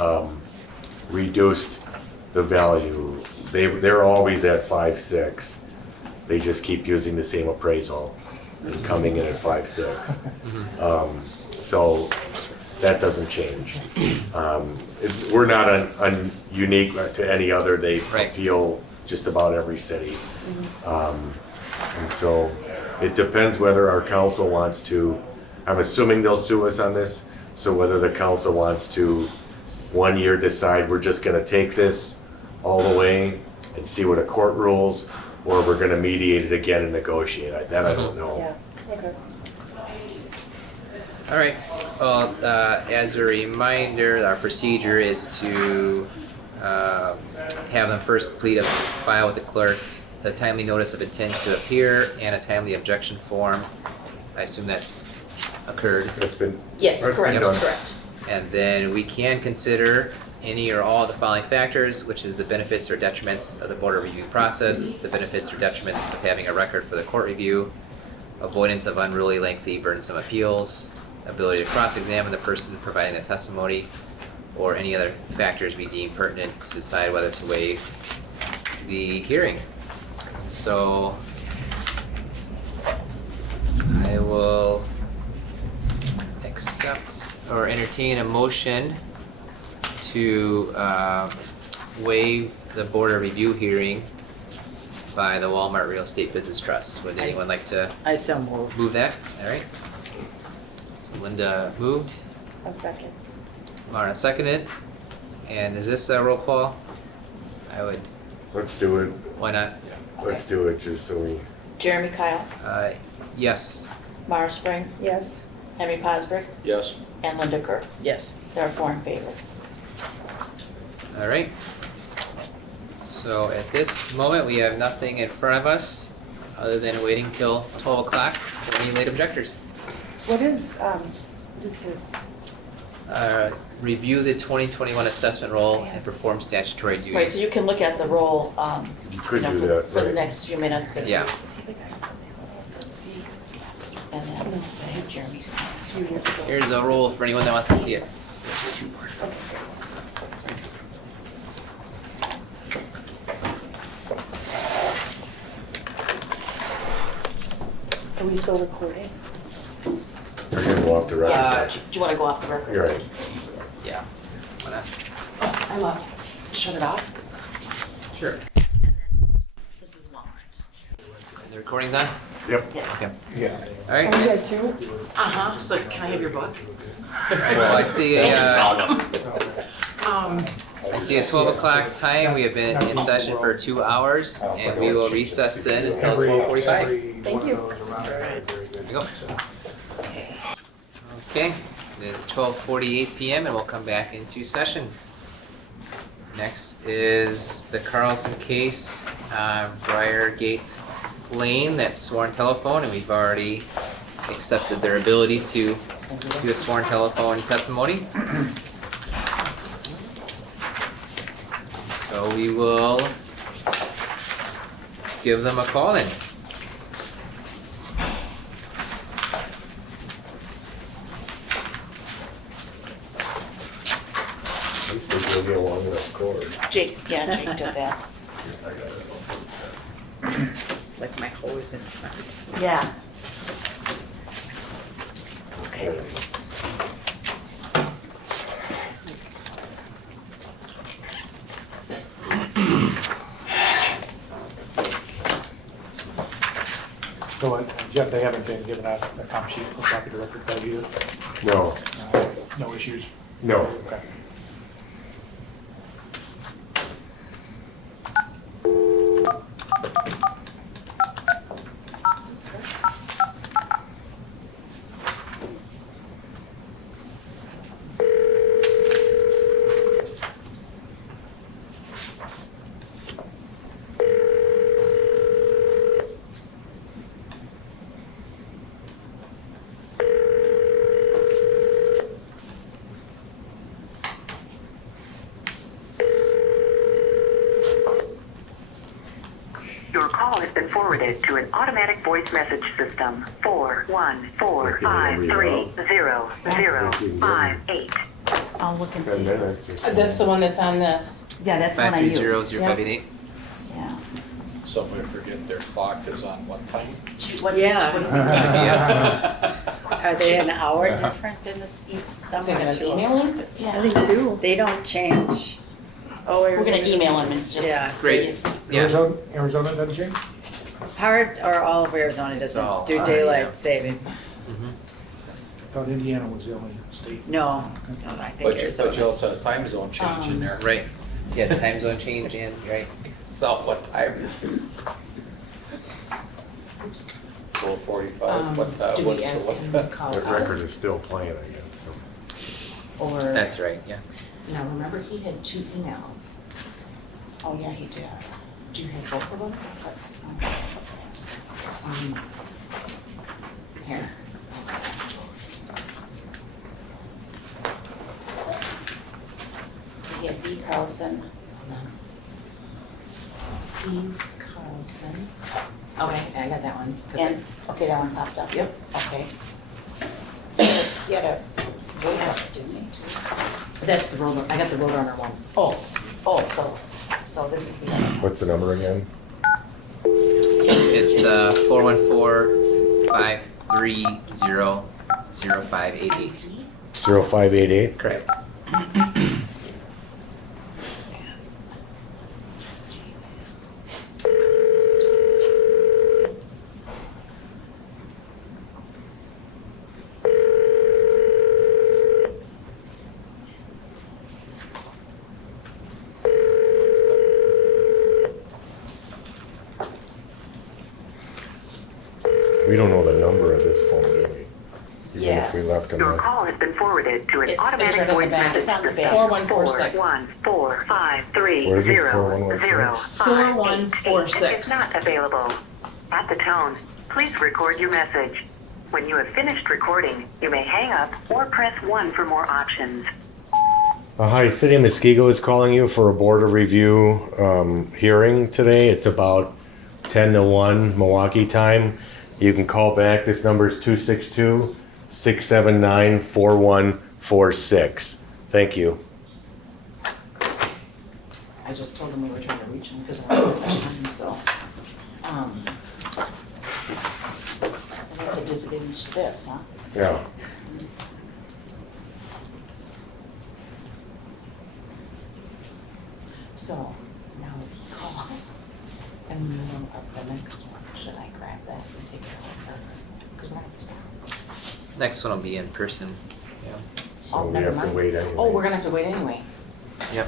reduced the value. They're always at 5.6. They just keep using the same appraisal and coming in at 5.6. So that doesn't change. We're not unique to any other. They Right. appeal just about every city. And so it depends whether our council wants to, I'm assuming they'll sue us on this, so whether the council wants to 1 year decide we're just gonna take this all the way and see what a court rules, or we're gonna mediate it again and negotiate. That I don't know. Yeah, okay. All right, well, as a reminder, our procedure is to have them first complete a file with the clerk, the timely notice of intent to appear, and a timely objection form. I assume that's occurred. It's been. Yes, it's correct, been done. correct. And then we can consider any or all of the following factors, which is the benefits or detriments of the board review process, the benefits or detriments of having a record for the court review, avoidance of unruly, lengthy, burdensome appeals, ability to cross-examine the person providing the testimony, or any other factors we deem pertinent to decide whether to waive the hearing. So I will accept or entertain a motion to waive the board of review hearing by the Walmart Real Estate Business Trust. Would anyone like to I so move. move that? All right. So Linda moved, A second. Mara seconded. And is this a roll call? I would, Let's do it. why not? Let's do it just so we. Jeremy Kyle, Yes. Mara Spring, Yes. Henry Posbrick, Yes. and Linda Kerr. Yes. There are 4 in favor. All right. So at this moment, we have nothing in front of us other than waiting till 12 o'clock for any late objectors. What is this? Review the 2021 assessment roll and perform statutory duties. Right, so you can look at the roll, You could you know, do for that, for the right. next few minutes. Yeah. Is he the guy? See, And then here's Jeremy's. 2 years ago. Here's a roll for anyone that wants to see it. Are we still recording? We're gonna go off the record. Yes, do you wanna go off the record? You're right. Yeah. Why not? I love it. Shut it off. Sure. This is Walmart. The recording's on? Yep. Yes. Okay. Yeah. All right. Oh, you got two? Uh-huh, just like, can I have your book? All right, well, I see I just a, found them. I see a 12 o'clock time. We have been in session for 2 hours, and we will recess then until 12:45. Thank you. There we go. Okay, it is 12:48 p.m. and we'll come back into session. Next is the Carlson case, Briargate Lane, that's sworn telephone, and we've already accepted their ability to do a sworn telephone testimony. So we will give them a call then. At least they gave me a long enough cord. Jake did that. It's like my hose in front. Yeah. Okay. So Jeff, they haven't been given a comp sheet for copy to record that either? No, No issues? no. Okay. forwarded to an automatic voice message system. 41453000058. I'll look and 10 see. minutes. That's the one that's on this. Yeah, that's the one I use. 5300588. Yeah. Somebody forget their clock is on what time? Yeah. Yeah. Are they an hour different in this? Is it Somewhere gonna too? email them? I Yeah. think two. They don't change. Oh, We're gonna email him and just Yeah. see Great. if. Yeah. Arizona doesn't change? Part or all of Arizona Oh, doesn't do yeah. daylight saving. Mhm. Thought Indiana was the only state. No, no, I think But you Arizona. also have time zone change in there. Right. Yeah, the time zone change and, right. So what time? 4:45, what, Do we what's, ask what him time? to call The record is us? still playing, I guess, so. Or, That's right, yeah. now remember he had 2 emails. Oh, yeah, he did. Do you have both of them? Let's, Here. he had B. Carlson. Steve Carlson. Okay, I got that one. 'cause And, okay, that one popped up? Yep. Okay. He had a roadrunner, didn't he, too? That's the road, I got the Roadrunner one. Oh, so this is the other. What's the number again? It's 414-530-0588. 0588? Correct. We don't know the number of this phone, do we? Even if we Yes. left them Your a. call has been forwarded to an It's automatic right on the voice back. message It's on the system. back. 4146. 41453000058. Where is it? 4146? 4146. If it's not available, at the tone, please record your message. When you have finished recording, you may hang up or press 1 for more options. Hi, City of Muskego is calling you for a board of review hearing today. It's about 10 to 1 Milwaukee time. You can call back. This number is 262-679-4146. Thank you. I just told him we were trying to reach him because I was pushing him, so. And that's a disadvantage to this, huh? Yeah. So now if he calls in the middle of the next one, should I grab that and take it over? Because we're not gonna stop. Next one will be in person. Yeah. So Oh, we never have to mind. wait anyway. Oh, we're gonna have to wait anyway. Yep.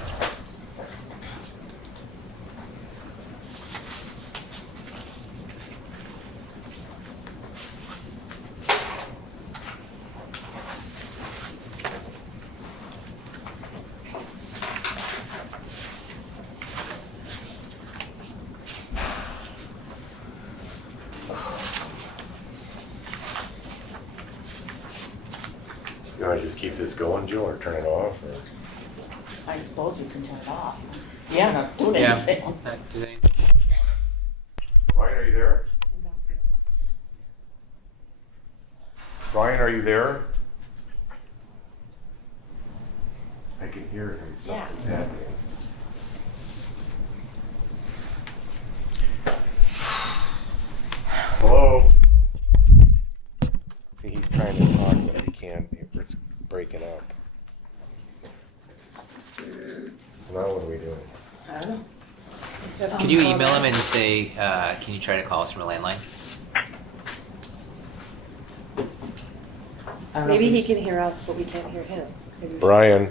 You want to just keep this going, Joe, or turn it off? Or? I suppose we can turn it off. Yeah. We're not doing Yeah. anything. Not do anything. Ryan, are you there? Ryan, are you there? I can hear him. Yeah. Something's happening. Hello? See, he's trying to talk, but he can't. It's breaking up. Now what are we doing? I don't know. Can you email him and say, can you try to call us from a landline? I don't know Maybe if he he's- can hear us, but we can't hear him. Maybe we- Brian?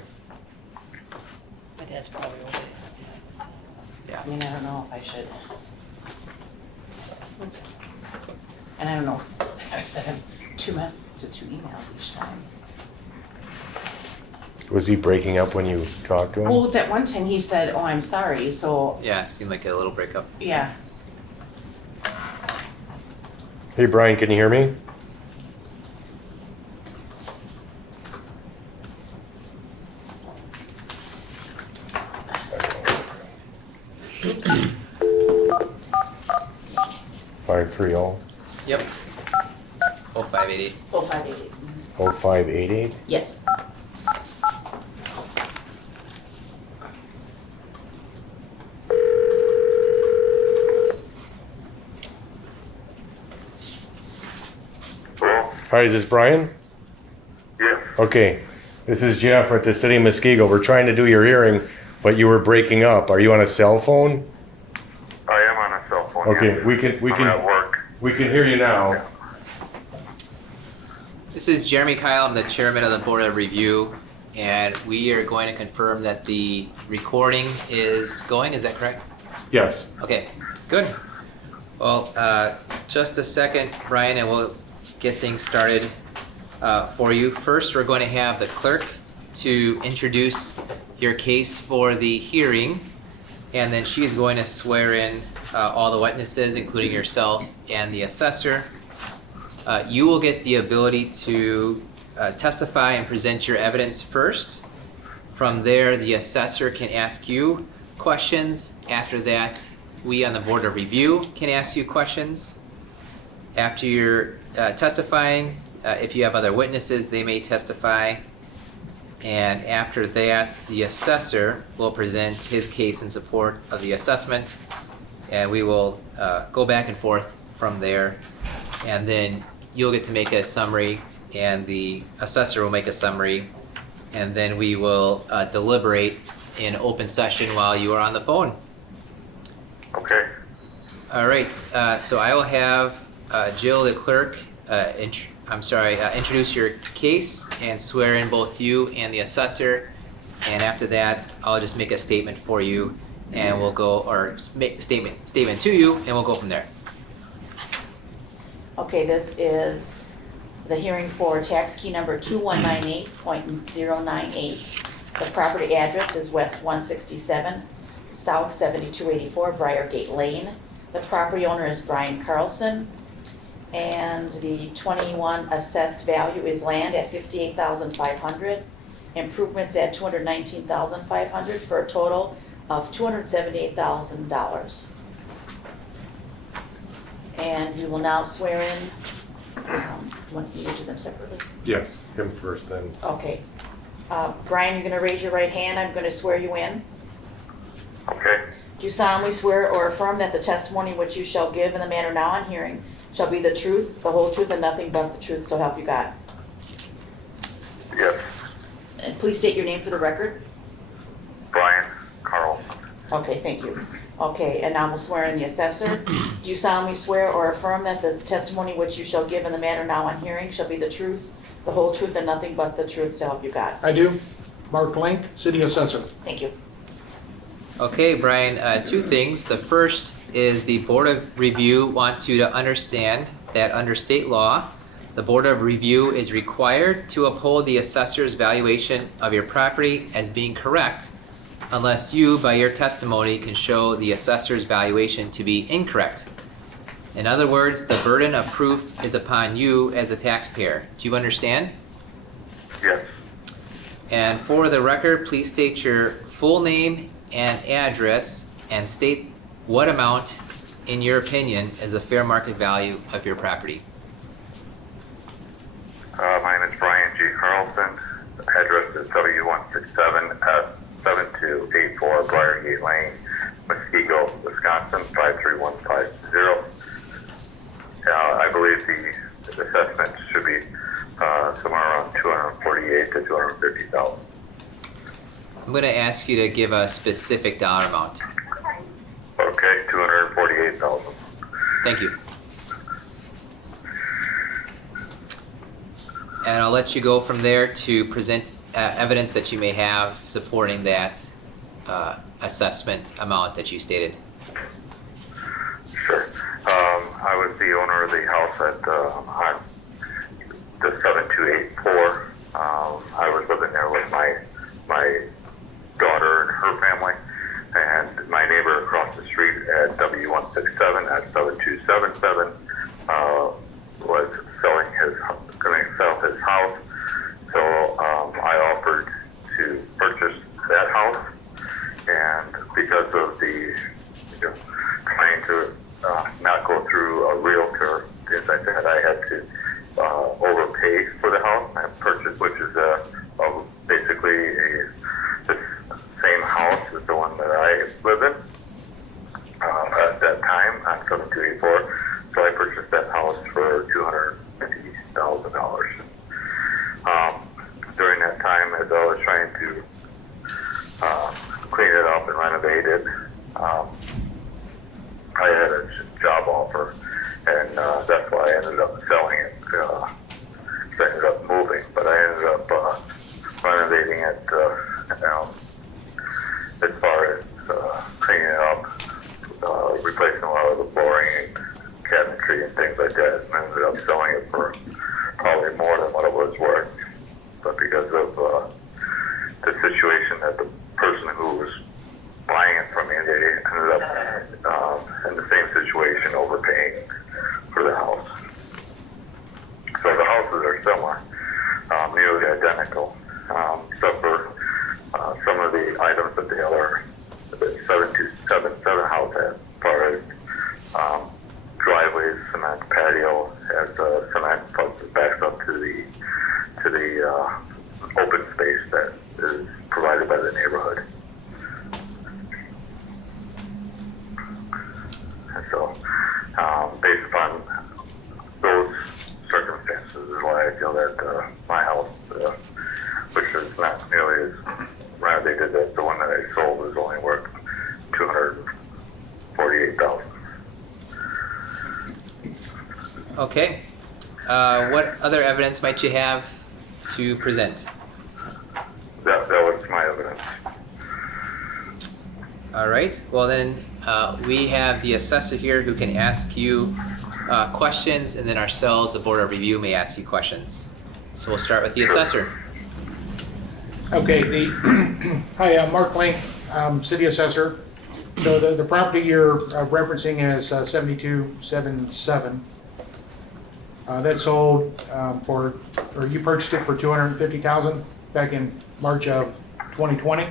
My dad's probably over there. See how this- Yeah. I mean, I don't know if I should. Oops. And I don't know, I sent him two emails each time. Was he breaking up when you talked to him? Well, that one time he said, "Oh, I'm sorry," so, Yeah, it seemed like a little breakup. yeah. Hey, Brian, can you hear me? 330 Yep. 0588. 0588. 0588. Yes. Hello? Hi, is this Brian? Yes. Okay, this is Jeff at the City of Muskego. We're trying to do your hearing, but you were breaking up. Are you on a cell phone? I am on a cell phone. Okay, yes. we I'm at work. hear you now. This is Jeremy Kyle. I'm the chairman of the Board of Review, and we are going to confirm that the recording is going. Is that correct? Yes. Okay, good. Well, just a second, Brian, and we'll get things started for you. First, we're going to have the clerk to introduce your case for the hearing, and then she's going to swear in all the witnesses, including yourself and the assessor. You will get the ability to testify and present your evidence first. From there, the assessor can ask you questions. After that, we on the Board of Review can ask you questions. After you're testifying, if you have other witnesses, they may testify. And after that, the assessor will present his case in support of the assessment. And we will go back and forth from there. And then you'll get to make a summary, and the assessor will make a summary. And then we will deliberate in open session while you are on the phone. Okay. All right, so I will have Jill, the clerk, introduce your case and swear in both you and the assessor. And after that, I'll just make a statement for you, and we'll go, or statement to you, and we'll go from there. Okay, this is the hearing for tax key number 2198.098. The property address is West 167, South 7284, Briargate Lane. The property owner is Brian Carlson, and the 21 assessed value is land at $58,500, improvements at $219,500, for a total of $278,000. And we will now swear in. Want you to do them separately? Yes, him first then. Okay. Brian, you're going to raise your right hand. I'm going to swear you in. Okay. Do you solemnly swear or affirm that the testimony which you shall give in the matter now on hearing shall be the truth, the whole truth, and nothing but the truth, so help you God? Yes. And please state your name for the record. Brian Carlson. Okay, thank you. Okay, and now we'll swear in the assessor. Do you solemnly swear or affirm that the testimony which you shall give in the matter now on hearing shall be the truth, the whole truth, and nothing but the truth, so help you God? I do. Mark Link, City Assessor. Thank you. Okay, Brian, two things. The first is the Board of Review wants you to understand that under state law, the Board of Review is required to uphold the assessor's valuation of your property as being correct unless you, by your testimony, can show the assessor's valuation to be incorrect. In other words, the burden of proof is upon you as a taxpayer. Do you understand? Yes. And for the record, please state your full name and address and state what amount, in your opinion, is the fair market value of your property. My name is Brian G. Carlson. The address is W167 at 7284 Briargate Lane, Muskego, Wisconsin 53150. I believe the assessment should be somewhere around $248,000 to $250,000. I'm going to ask you to give a specific dollar amount. Okay, $248,000. Thank you. And I'll let you go from there to present evidence that you may have supporting that assessment amount that you stated. Sure. I was the owner of the house at on the 7284. I was living there with my daughter and her family, and my neighbor across the street at W167 at 7277 was going to sell his house. So I offered to purchase that house, and because of the trying to not go through a realtor had to overpay for the house I purchased, which is basically the same house as the one that I live in at that time on 7284. So I purchased that house for $250,000. During that time, as I was trying to clean it up and renovate it, I had a job offer, and that's why I ended up selling it. So I ended up moving, but I ended up renovating it as far as cleaning it up, replacing a lot of the flooring and cabinetry and things like that, and I ended up selling it for probably more than what it was worth. But because of the situation that the person who was buying it from me, they ended up in the same situation, overpaying for the house. So the houses are similar, nearly identical, except for some of the items that the other 7277 house has, as far as driveways, cement patio, has cement backs up to the open space that is provided by the neighborhood. And so, based upon those circumstances, is why I feel that my house, which is not nearly as renovated as the one that I sold, is only worth $248,000. Okay. What other evidence might you have to present? That was my evidence. All right. Well, then we have the assessor here who can ask you questions, and then ourselves, the Board of Review, may ask you questions. So we'll start with the assessor. Okay, hi, Mark Link, City Assessor. So the property you're referencing is 7277. That sold or you purchased it for $250,000 back in March of 2020?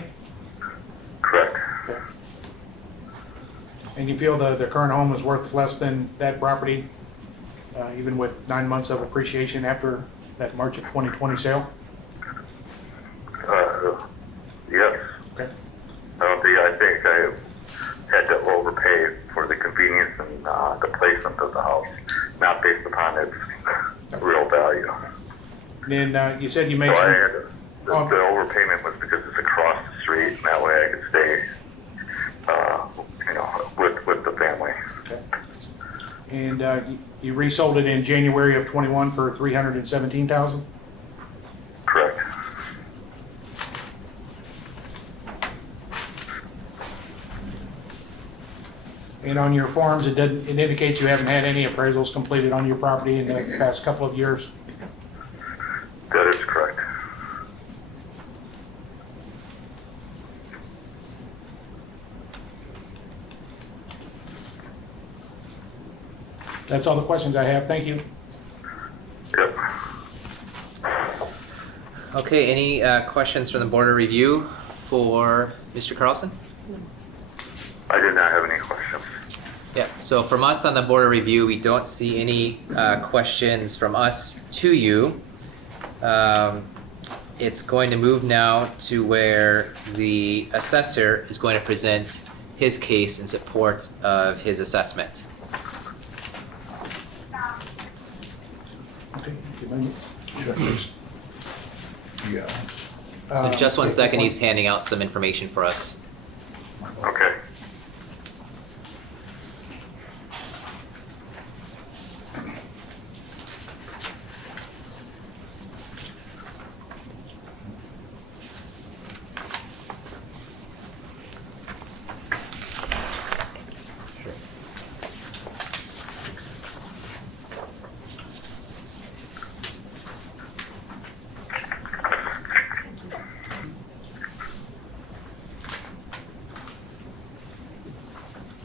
Correct. Okay. And you feel the current home is worth less than that property, even with 9 months of appreciation after that March of 2020 sale? Yes. Okay. I think I had to overpay for the convenience and the placement of the house, not based upon its real value. And then you said you made So I some... had the overpayment was because it's across the street, and that way I could stay, with the family. Okay. And you resold it in January of 21 for $317,000? Correct. And on your forms, it indicates you haven't had any appraisals completed on your property in the past couple of years? That is correct. That's all the questions I have. Thank you. Yep. Okay, any questions from the Board of Review for Mr. Carlson? I did not have any questions. Yeah, so from us on the Board of Review, we don't see any questions from us to you. It's going to move now to where the assessor is going to present his case in support of his assessment. Okay. Do you mind? Sure, please. Yeah. So just 1 second, he's handing out some information for us. Okay.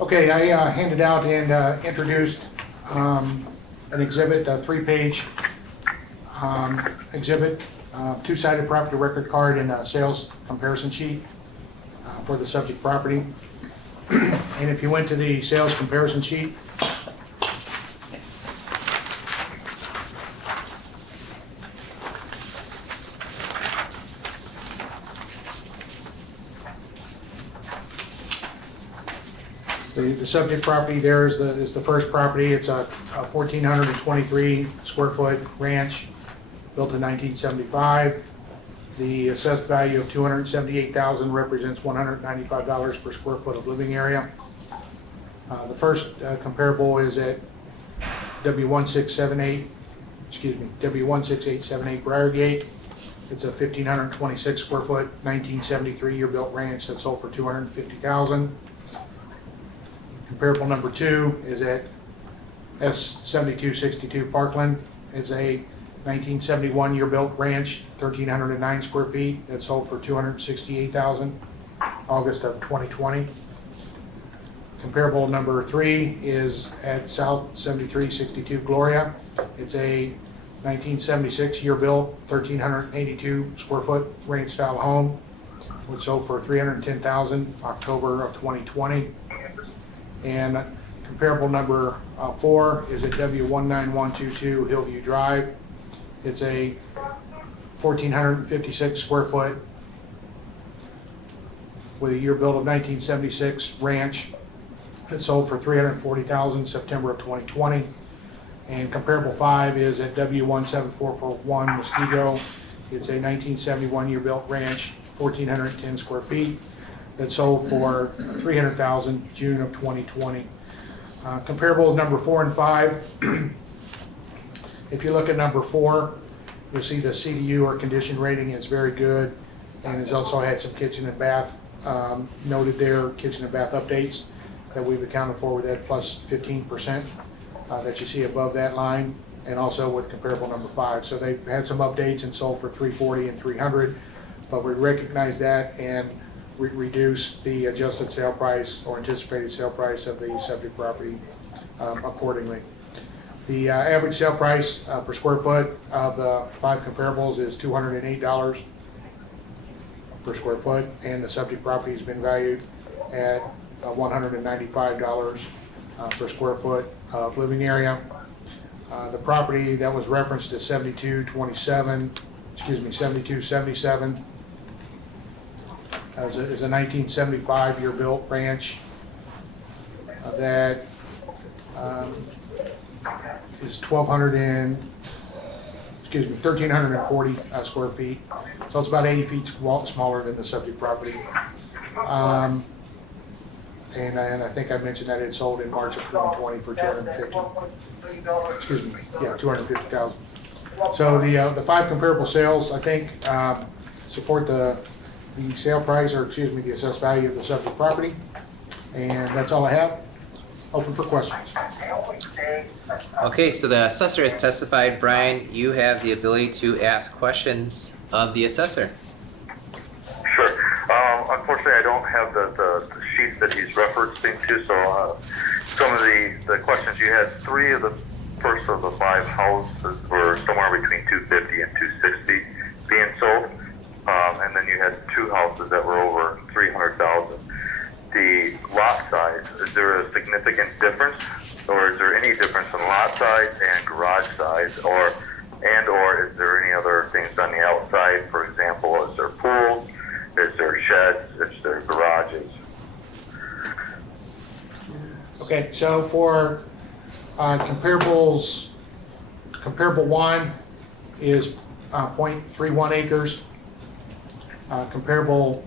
Okay, I handed out and introduced an exhibit, a 3-page exhibit, 2-sided property record card and a sales comparison sheet for the subject property. And if you went to the sales comparison sheet, The subject property there is the first property. It's a 1,423 square foot ranch built in 1975. The assessed value of $278,000 represents $195 per square foot of living area. The first comparable is at W16878 Briargate. It's a 1,526 square foot, 1973 year built ranch that sold for $250,000. Comparable number 2 is at S7262 Parkland. It's a 1971 year built ranch, 1,309 square feet, that sold for $268,000, August of 2020. Comparable number 3 is at South 7362 Gloria. It's a 1976 year built, 1,382 square foot ranch style home, which sold for $310,000, October of 2020. And comparable number 4 is at W19122 Hillview Drive. It's a 1,456 square foot with a year build of 1976 ranch that sold for $340,000, September of 2020. And comparable 5 is at W17441 Muskego. It's a 1971 year built ranch, 1,410 square feet, that sold for $300,000, June of 2020. Comparable number 4 and 5. If you look at number 4, you'll see the CDU or condition rating is very good, and has also had some kitchen and bath noted there, kitchen and bath updates that we've accounted for with that plus 15% that you see above that line, and also with comparable number 5. So they've had some updates and sold for $340,000 and $300,000, but we recognize that and reduce the adjusted sale price or anticipated sale price of the subject property accordingly. The average sale price per square foot of the 5 comparables is $208 per square foot, and the subject property has been valued at $195 per square foot of living area. The property that was referenced is 7277 is a 1975 year built ranch that is 1,340 square feet. So it's about 80 feet smaller than the subject property. And I think I mentioned that it sold in March of 2020 for $250,000. So the 5 comparable sales, I think, support the sale price, or the assessed value of the subject property. And that's all I have. Open for questions. Okay, so the assessor has testified. Brian, you have the ability to ask questions of the assessor. Sure. Unfortunately, I don't have the sheet that he's referencing to, so some of the questions you had, 3 of the first of the 5 houses were somewhere between $250,000 and $260,000 being sold, and then you had 2 houses that were over $300,000. The lot size, is there a significant difference, or is there any difference in lot size and garage size, or is there any other things on the outside? For example, is there pools, is there sheds, is there garages? Okay, so for comparables, comparable 1 is 0.31 acres. Comparable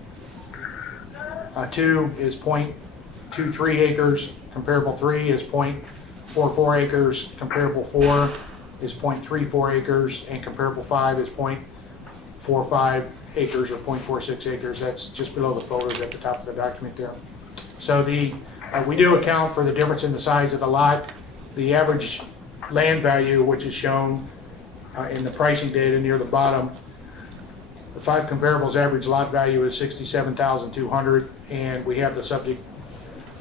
2 is 0.23 acres. Comparable 3 is 0.44 acres. Comparable 4 is 0.34 acres, and comparable 5 is 0.45 acres or 0.46 acres. That's just below the photos at the top of the document there. So we do account for the difference in the size of the lot. The average land value, which is shown in the pricing data near the bottom, the 5 comparables average lot value is $67,200, and we have the subject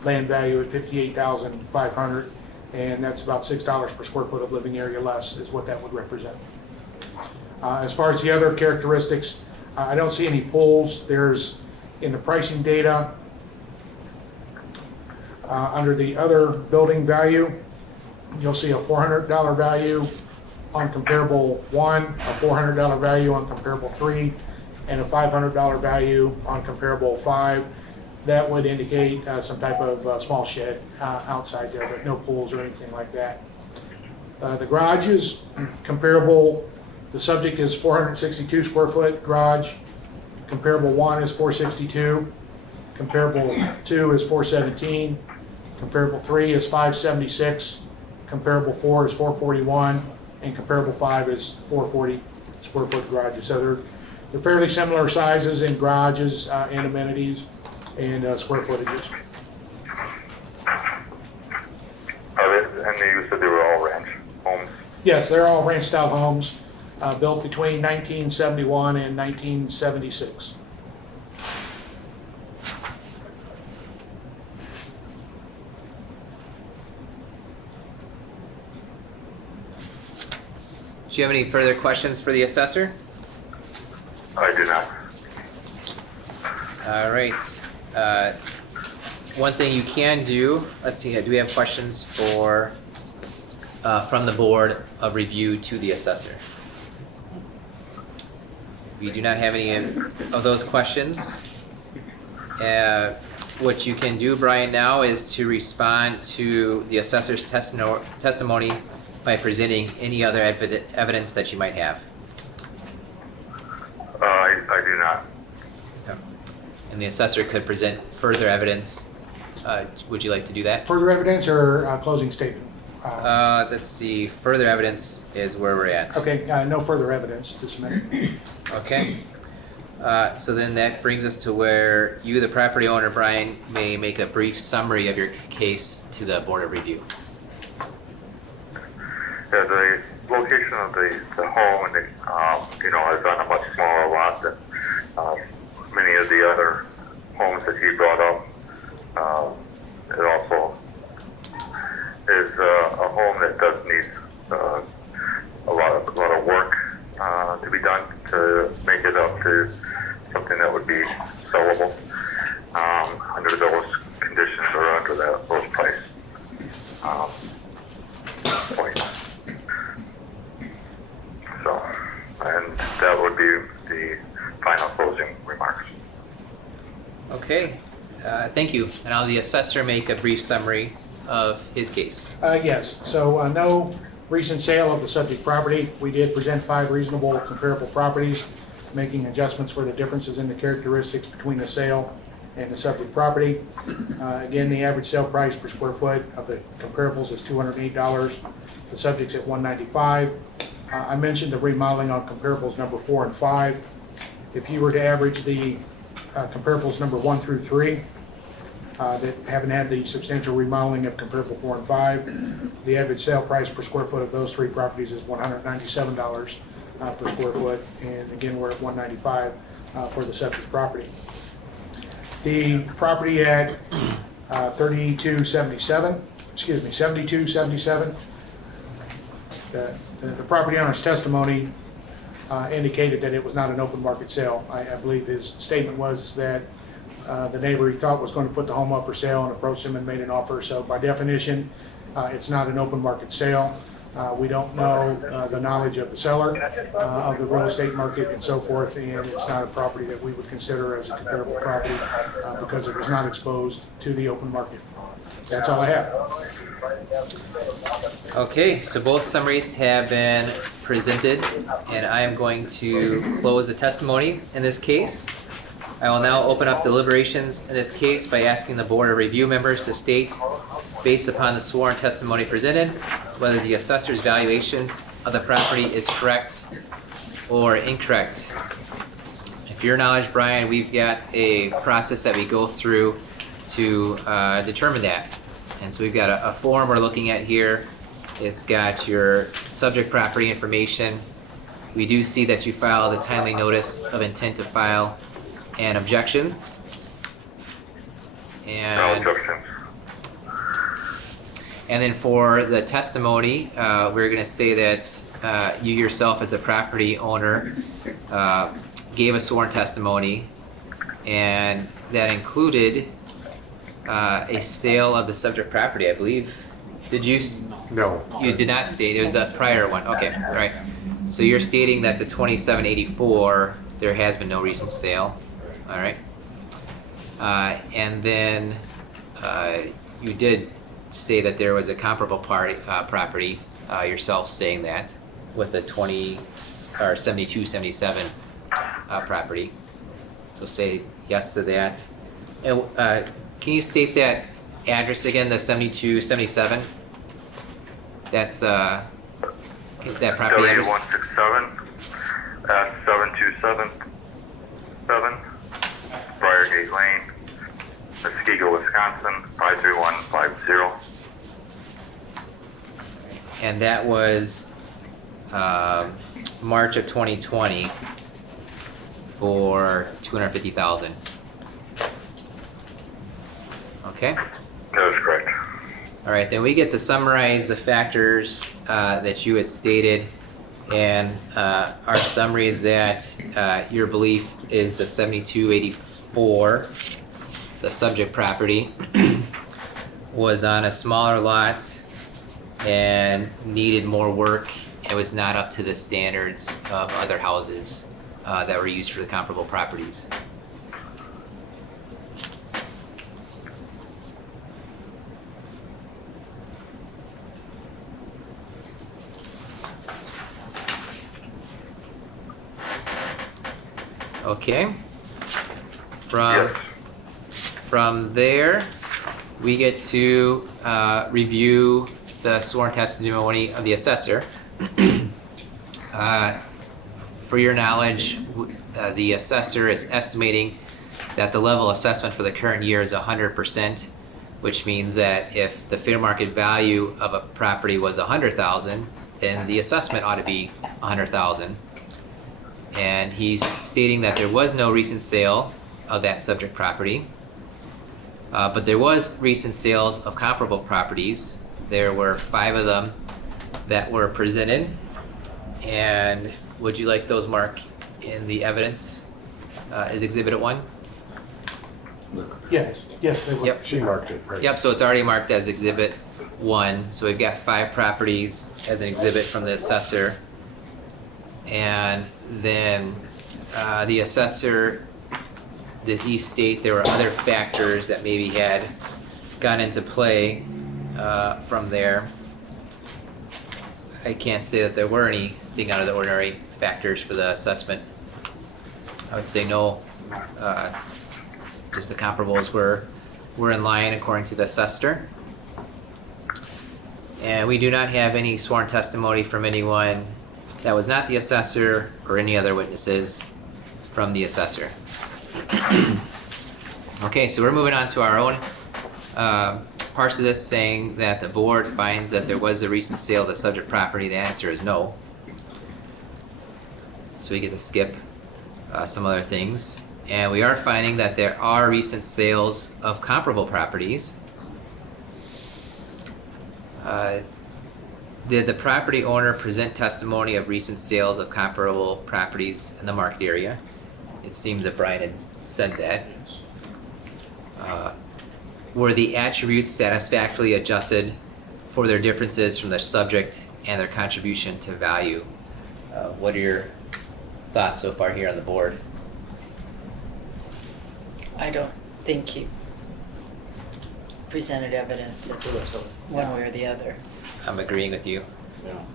land value at $58,500, and that's about $6 per square foot of living area less is what that would represent. As far as the other characteristics, I don't see any pools. There's, in the pricing data, under the other building value, you'll see a $400 value on comparable 1, a $400 value on comparable 3, and a $500 value on comparable 5. that would indicate some type of small shed outside there, but no pools or anything like that. The garage is comparable. The subject is 462 square foot garage. Comparable 1 is 462. Comparable 2 is 417. Comparable 3 is 576. Comparable 4 is 441. And comparable 5 is 440 square foot garages. So they're fairly similar sizes in garages and amenities and square footages. And you said they were all ranch homes? Yes, they're all ranch style homes built between 1971 and 1976. Do you have any further questions for the assessor? I do not. All right. One thing you can do, let's see, do we have questions for, from the Board of Review to the assessor? We do not have any of those questions. What you can do, Brian, now is to respond to the assessor's testimony by presenting any other evidence that you might have. I do not. And the assessor could present further evidence. Would you like to do that? Further evidence or closing statement? Let's see, further evidence is where we're at. Okay, no further evidence to submit. Okay. So then that brings us to where you, the property owner, Brian, may make a brief summary of your case to the Board of Review. Yeah, the location of the home, and is on a much smaller lot than many of the other homes that he brought up. It also is a home that does need a lot of work to be done to make it up to something that would be sellable under those conditions or under those price points. So, and that would be the final closing remarks. Okay, thank you. And I'll the assessor make a brief summary of his case. Yes, so no recent sale of the subject property. We did present 5 reasonable comparable properties, making adjustments for the differences in the characteristics between the sale and the subject property. Again, the average sale price per square foot of the comparables is $208. The subject's at $195. I mentioned the remodeling on comparables number 4 and 5. If you were to average the comparables number 1 through 3, that haven't had the substantial remodeling of comparable 4 and 5, the average sale price per square foot of those 3 properties is $197 per square foot, and again, we're at $195 for the subject property. The property at 7277, the property owner's testimony indicated that it was not an open market sale. I believe his statement was that the neighbor he thought was going to put the home up for sale and approached him and made an offer. So by definition, it's not an open market sale. We don't know the knowledge of the seller, of the real estate market and so forth, and it's not a property that we would consider as a comparable property because it was not exposed to the open market. That's all I have. Okay, so both summaries have been presented, and I am going to close the testimony in this case. I will now open up deliberations in this case by asking the Board of Review members to state, based upon the sworn testimony presented, whether the assessor's valuation of the property is correct or incorrect. If your knowledge, Brian, we've got a process that we go through to determine that. And so we've got a form we're looking at here. It's got your subject property information. We do see that you filed a timely notice of intent to file an objection. And then for the testimony, we're going to say that you yourself as a property owner gave a sworn testimony, and that included a sale of the subject property, I believe. Did you? No. You did not state. It was the prior one. Okay, all right. So you're stating that the 2784, there has been no recent sale. All right. And then you did say that there was a comparable property, yourself saying that, with a 72, 77 property. So say yes to that. And can you state that address again, the 72, 77? That's that property address? W167 at 7277 Briargate Lane, Muskego, Wisconsin, 53150. And that was March of 2020 for $250,000. Okay. That is correct. All right, then we get to summarize the factors that you had stated, and our summary is that your belief is the 7284, the subject property, was on a smaller lot and needed more work. It was not up to the standards of other houses that were used for the comparable properties. Okay. From there, we get to review the sworn testimony of the assessor. For your knowledge, the assessor is estimating that the level assessment for the current year is 100%, which means that if the fair market value of a property was $100,000, then the assessment ought to be $100,000. And he's stating that there was no recent sale of that subject property, but there was recent sales of comparable properties. There were 5 of them that were presented. And would you like those marked in the evidence as Exhibit 1? Yes, they were. Yep. She marked it, right? Yep, so it's already marked as Exhibit 1. So we've got 5 properties as an exhibit from the assessor. And then the assessor, did he state there were other factors that maybe had gone into play from there? I can't say that there were anything out of the ordinary factors for the assessment. I would say no. Just the comparables were in line according to the assessor. And we do not have any sworn testimony from anyone that was not the assessor or any other witnesses from the assessor. Okay, so we're moving on to our own parts of this, saying that the board finds that there was a recent sale of the subject property. The answer is no. So we get to skip some other things. And we are finding that there are recent sales of comparable properties. Did the property owner present testimony of recent sales of comparable properties in the market area? It seems that Brian had said that. Were the attributes satisfactorily adjusted for their differences from the subject and their contribution to value? What are your thoughts so far here on the board? I don't think he presented evidence that one way or the other. I'm agreeing with you.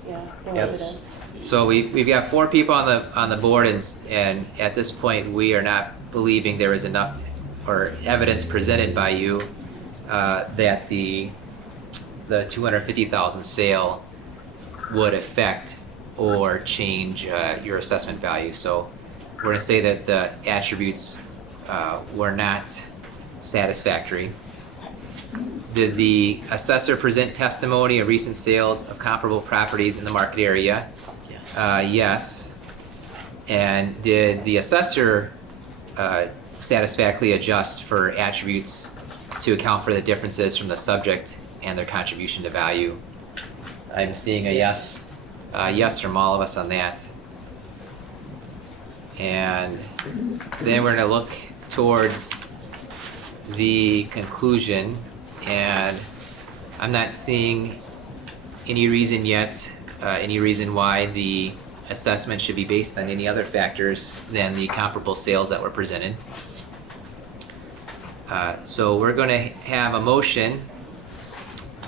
Yeah, no Yep. evidence. So we've got 4 people on the board, and at this point we are not believing there is enough or evidence presented by you that the $250,000 sale would affect or change your assessment value. So we're going to say that the attributes were not satisfactory. Did the assessor present testimony of recent sales of comparable properties in the market area? Yes. Yes. And did the assessor satisfactorily adjust for attributes to account for the differences from the subject and their contribution to value? I'm seeing a yes. Yes from all of us on that. And then we're going to look towards the conclusion, and I'm not seeing any reason yet, any reason why the assessment should be based on any other factors than the comparable sales that were presented. So we're going to have a motion,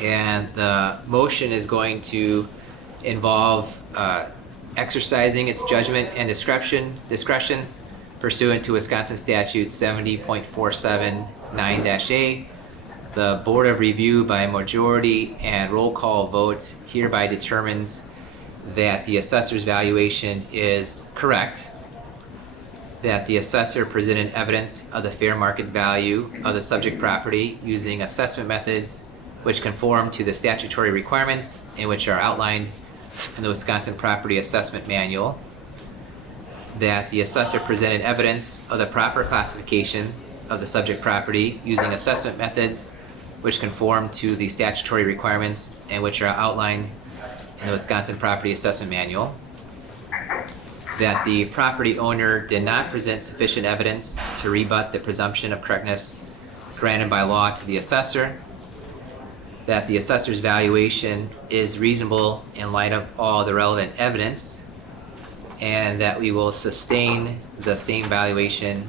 and the motion is going to involve exercising its judgment and discretion pursuant to Wisconsin Statute 70.479-A. The Board of Review by majority and roll call vote hereby determines that the assessor's valuation is correct, that the assessor presented evidence of the fair market value of the subject property using assessment methods which conform to the statutory requirements and which are outlined in the Wisconsin Property Assessment Manual, that the assessor presented evidence of the proper classification of the subject property using assessment methods which conform to the statutory requirements and which are outlined in the Wisconsin Property Assessment Manual, that the property owner did not present sufficient evidence to rebut the presumption of correctness granted by law to the assessor, that the assessor's valuation is reasonable in light of all the relevant evidence, and that we will sustain the same valuation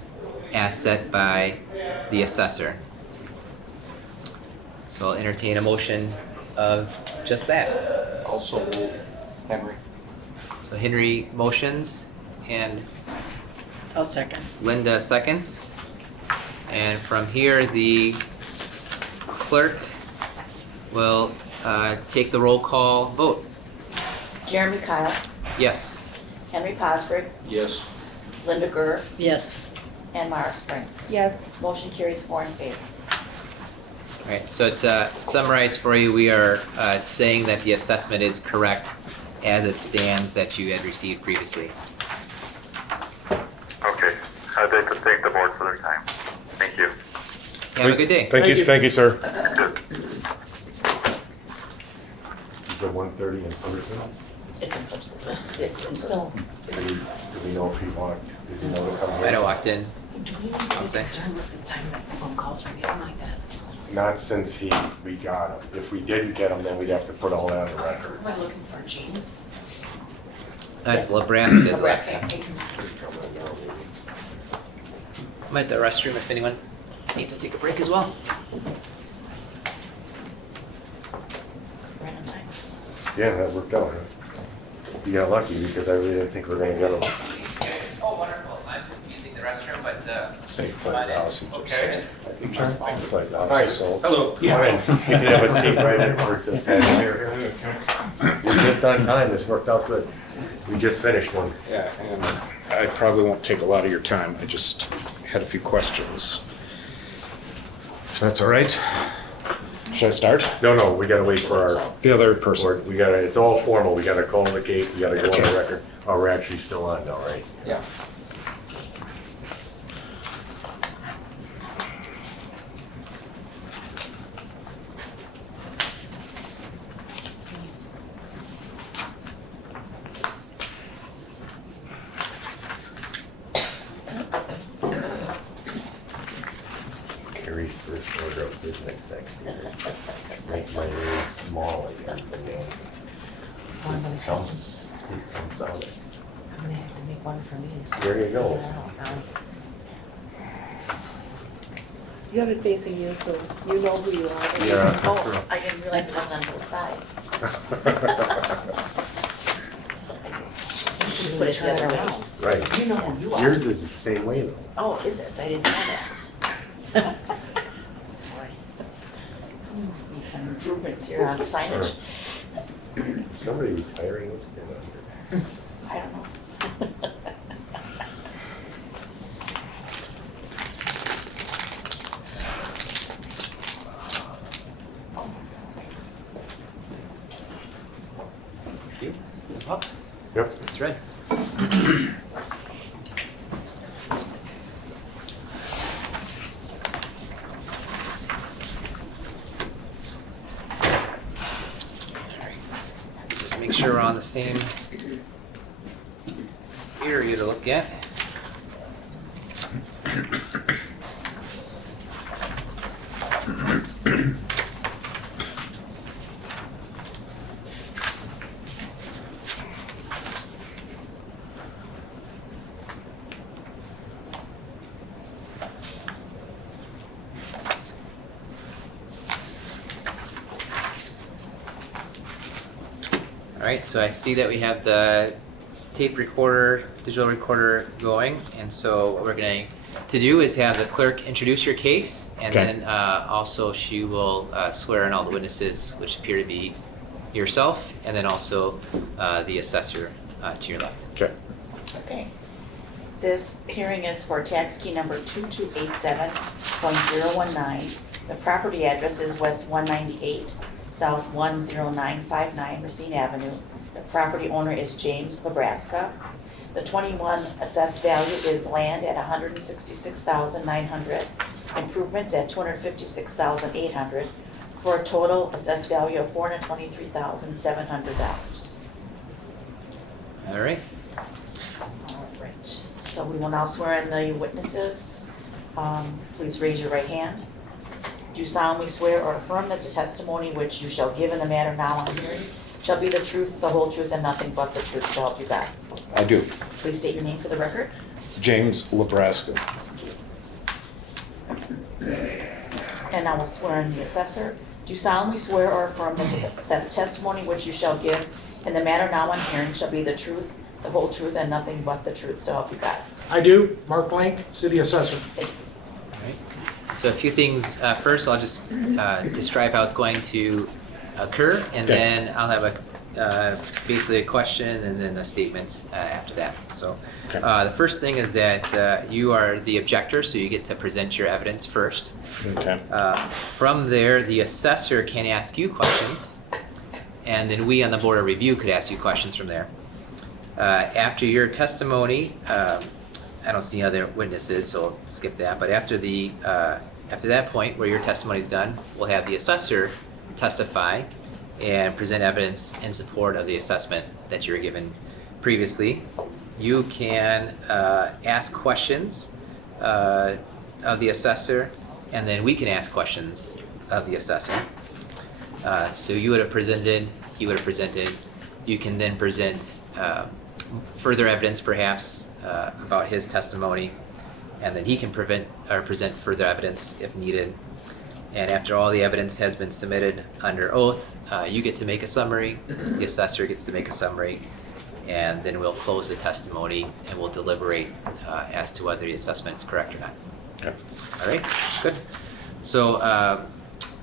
as set by the assessor. So I'll entertain a motion of just that. Also move Henry. So Henry motions and I'll second. Linda seconds. And from here, the clerk will take the roll call vote. Jeremy Kyle, Yes. Henry Posberg, Yes. Linda Gurr, Yes. and Mara Spring. Yes. Motion carries 4 in favor. All right, so to summarize for you, we are saying that the assessment is correct as it stands that you had received previously. Okay. I'd like to thank the board for their time. Thank you. Have a good day. Thank you, sir. Is it 1:30 in person? It's in person. It's in person. So, Do we know if he walked, did he know to come Might here? have walked in. do we need to be concerned with the time that phone calls are getting like that? Not since we got him. If we didn't get him, then we'd have to put all that on the record. Am I looking for James? That's Nebraska's last Nebraska. name. I'm at the restroom if anyone needs to take a break as well. Right on time. Yeah, that worked out, huh? You got lucky because I really didn't think we were gonna get him. Oh, wonderful. I'm using the restroom, but Say come on in. Okay. Nice. Hello. Come in. You can have a seat right in where it says 10 here. We're just on time. This worked out good. We just finished one. Yeah, and I probably won't take a lot of your time. I just had a few questions. If that's all right. Should I start? No, we gotta wait for our, The other person. it's all formal. We gotta call the case. We gotta go on Okay. the record. Oh, we're actually still on now, right? Yeah. Carrie's first order of business next year. Make my name small again. Just jumps out. I'm gonna have to make one for me. There you go. You have it facing you, so you know who you are. Yeah. Oh, I didn't realize it wasn't on both sides. So She said she Put would it turn the it other way. around. Right. You know who you are. Yours is the same way though. Oh, is it? I didn't know that. Need some improvements here on signage. Somebody retiring, what's going on here? I don't know. Here, set them up. Yep. It's red. Alright. Just make sure we're on the same area to look at. right, so I see that we have the tape recorder, digital recorder going, and so what we're going to do is have the clerk introduce your case, and Okay. then also she will swear in all the witnesses, which appear to be yourself, and then also the assessor to your left. Okay. Okay. This hearing is for tax key number 2287.019. The property address is West 198, South 10959 Racine Avenue. The property owner is James Nebraska. The 21 assessed value is land at $166,900, improvements at $256,800, for a total assessed value of $423,700. All right. All right, so we will now swear in the witnesses. Please raise your right hand. Do you solemnly swear or affirm that the testimony which you shall give in the matter now on hearing shall be the truth, the whole truth, and nothing but the truth, so help you God? I do. Please state your name for the record. James Nebraska. And I will swear in the assessor. Do you solemnly swear or affirm that the testimony which you shall give in the matter now on hearing shall be the truth, the whole truth, and nothing but the truth, so help you God? I do. Mark Link, City Assessor. Thank you. All right. So a few things. First, I'll just describe how it's going to occur, and Okay. then I'll have basically a question and then a statement after that. So Okay. the first thing is that you are the objector, so you get to present your evidence first. Okay. From there, the assessor can ask you questions, and then we on the board of review could ask you questions from there. After your testimony, I don't see other witnesses, so I'll skip that. But after that point where your testimony is done, we'll have the assessor testify and present evidence in support of the assessment that you were given previously. You can ask questions of the assessor, and then we can ask questions of the assessor. So you would have presented, he would have presented. You can then present further evidence, perhaps, about his testimony, and then he can present further evidence if needed. And after all the evidence has been submitted under oath, you get to make a summary, the assessor gets to make a summary, and then we'll close the testimony and we'll deliberate as to whether the assessment is correct or not. Okay. All right, good. So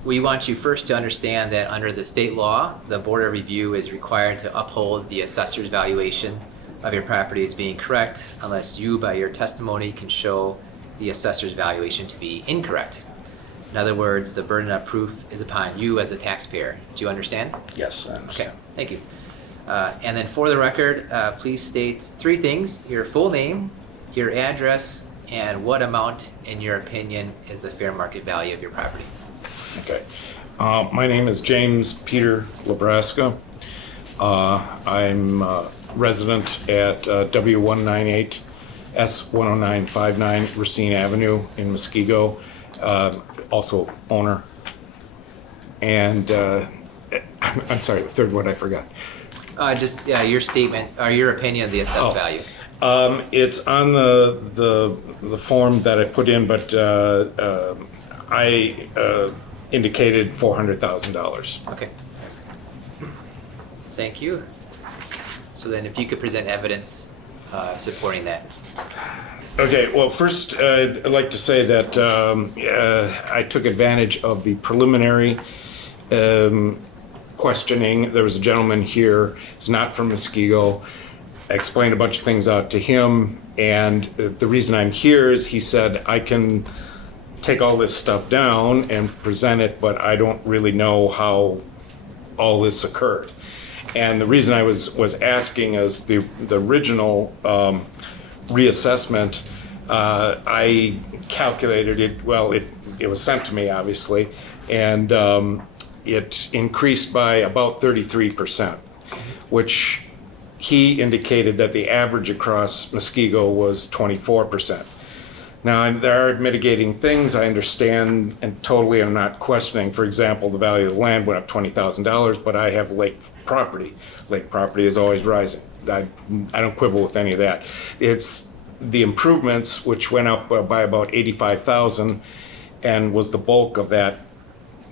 we want you first to understand that under the state law, the Board of Review is required to uphold the assessor's valuation of your property as being correct unless you, by your testimony, can show the assessor's valuation to be incorrect. In other words, the burden of proof is upon you as a taxpayer. Do you understand? Yes, I understand. Okay, thank you. And then for the record, please state three things: your full name, your address, and what amount, in your opinion, is the fair market value of your property. Okay. My name is James Peter Nebraska. I'm a resident at W198 S10959 Racine Avenue in Muskego. Also owner. And I'm sorry, the third one I forgot. Just your statement or your opinion of the assessed value. It's on the form that I put in, but I indicated $400,000. Okay. Thank you. So then if you could present evidence supporting that. Okay, well, first, I'd like to say that I took advantage of the preliminary questioning. There was a gentleman here, he's not from Muskego. I explained a bunch of things out to him, and the reason I'm here is he said, I can take all this stuff down and present it, but I don't really know how all this occurred. And the reason I was asking is the original reassessment, I calculated it, well, it was sent to me, obviously, and it increased by about 33%, which he indicated that the average across Muskego was 24%. Now, there are mitigating things, I understand, and totally I'm not questioning. For example, the value of the land went up $20,000, but I have lake property. Lake property is always rising. I don't quibble with any of that. It's the improvements, which went up by about $85,000 and was the bulk of that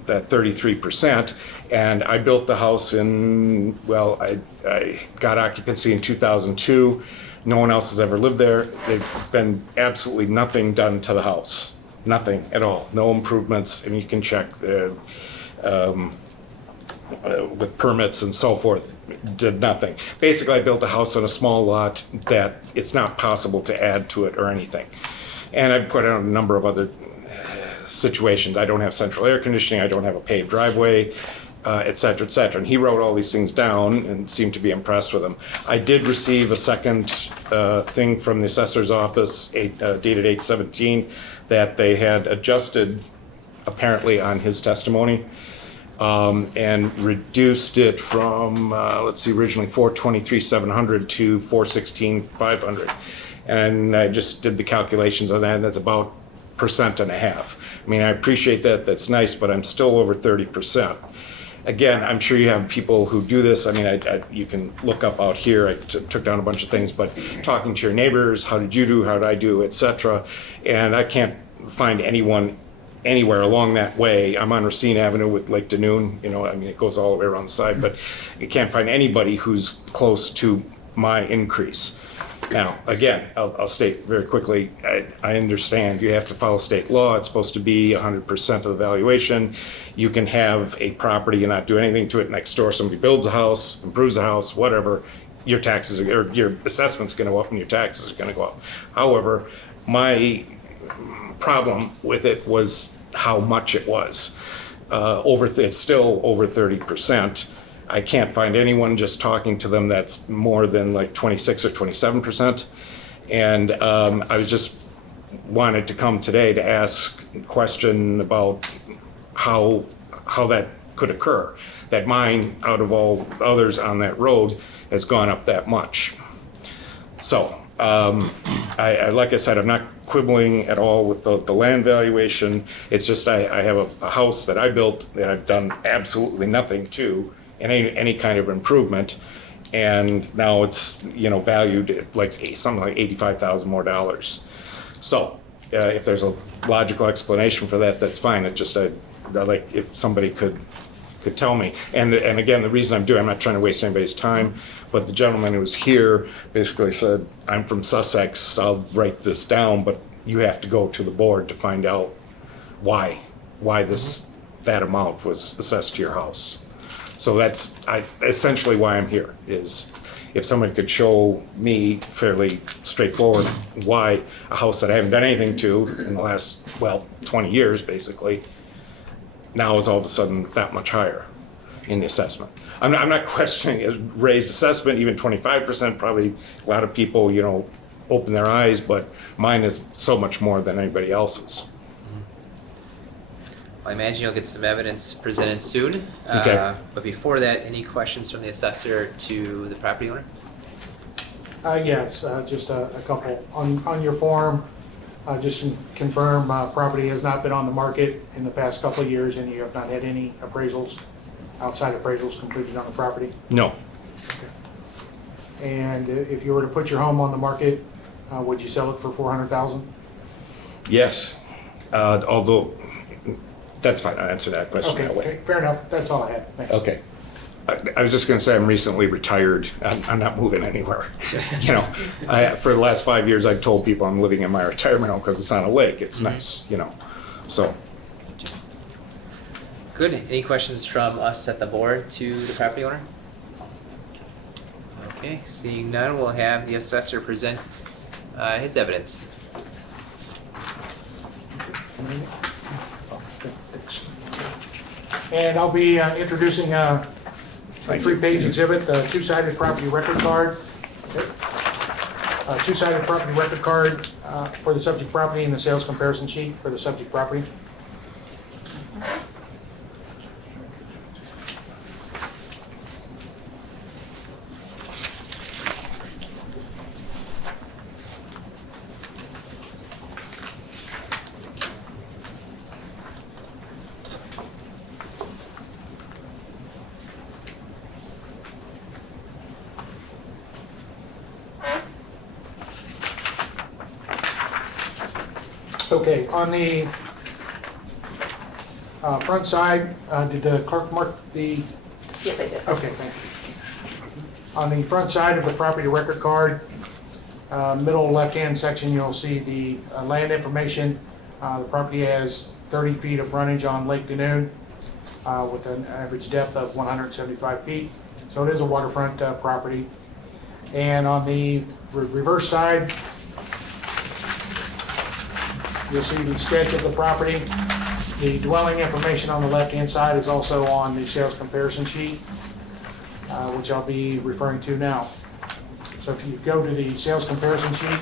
that 33%. And I built the house in, well, I got occupancy in 2002. No one else has ever lived there. There's been absolutely nothing done to the house. Nothing at all. No improvements. And you can check with permits and so forth. Did nothing. Basically, I built a house on a small lot that it's not possible to add to it or anything. And I put out a number of other situations. I don't have central air conditioning. I don't have a paved driveway, et cetera, et cetera. And he wrote all these things down and seemed to be impressed with them. I did receive a second thing from the assessor's office dated 8/17 that they had adjusted apparently on his testimony and reduced it from, originally 423,700 to 416,500. And I just did the calculations on that, and that's about 1.5%. I mean, I appreciate that, that's nice, but I'm still over 30%. Again, I'm sure you have people who do this. I mean, you can look up out here. I took down a bunch of things, but talking to your neighbors, how did you do, how did I do, et cetera. And I can't find anyone anywhere along that way. I'm on Racine Avenue with Lake Danoon, I mean, it goes all the way around the side, but you can't find anybody who's close to my increase. Now, again, I'll state very quickly, I understand you have to follow state law. It's supposed to be 100% of the valuation. You can have a property and not do anything to it. Next door, somebody builds a house, improves a house, whatever, your taxes or your assessment's going to go up and your taxes are going to go up. However, my problem with it was how much it was. It's still over 30%. I can't find anyone just talking to them that's more than like 26 or 27%. And I was just wanted to come today to ask a question about how that could occur. That mine, out of all others on that road, has gone up that much. So, like I said, I'm not quibbling at all with the land valuation. It's just I have a house that I built that I've done absolutely nothing to, and any kind of improvement, and now it's valued at like something like $85,000 more. So if there's a logical explanation for that, that's fine. It's just I like if somebody could tell me. And again, the reason I'm not trying to waste anybody's time, but the gentleman who was here basically said, I'm from Sussex, I'll write this down, but you have to go to the board to find out why that amount was assessed to your house. So that's essentially why I'm here, is if someone could show me fairly straightforward why a house that I haven't done anything to in the last, 20 years basically, now is all of a sudden that much higher in the assessment. I'm not questioning a raised assessment, even 25%, probably a lot of people, open their eyes, but mine is so much more than anybody else's. I imagine you'll get some evidence presented soon. Okay. But before that, any questions from the assessor to the property owner? Yes, just a couple. On your form, just to confirm, property has not been on the market in the past couple of years, and you have not had any outside appraisals completed on the property? No. And if you were to put your home on the market, would you sell it for $400,000? Yes, although, that's fine, I'll answer that question that way. Okay, fair enough. That's all I had. Thanks. Okay. I was just going to say I'm recently retired. I'm not moving anywhere. For the last 5 years, I've told people I'm living in my retirement home because it's on a lake. It's nice, So. Good. Any questions from us at the board to the property owner? Okay, seeing none, we'll have the assessor present his evidence. And I'll be introducing a 3-page exhibit, the two-sided property record card. Two-sided property record card for the subject property and the sales comparison sheet for the subject property. Okay, on the Front side, did the clerk mark the, Yes, I did. okay, thank you. On the front side of the property record card, middle left-hand section, you'll see the land information. The property has 30 feet of frontage on Lake Danoon with an average depth of 175 feet. So it is a waterfront property. And on the reverse side, you'll see the sketch of the property. The dwelling information on the left-hand side is also on the sales comparison sheet, which I'll be referring to now. So if you go to the sales comparison sheet,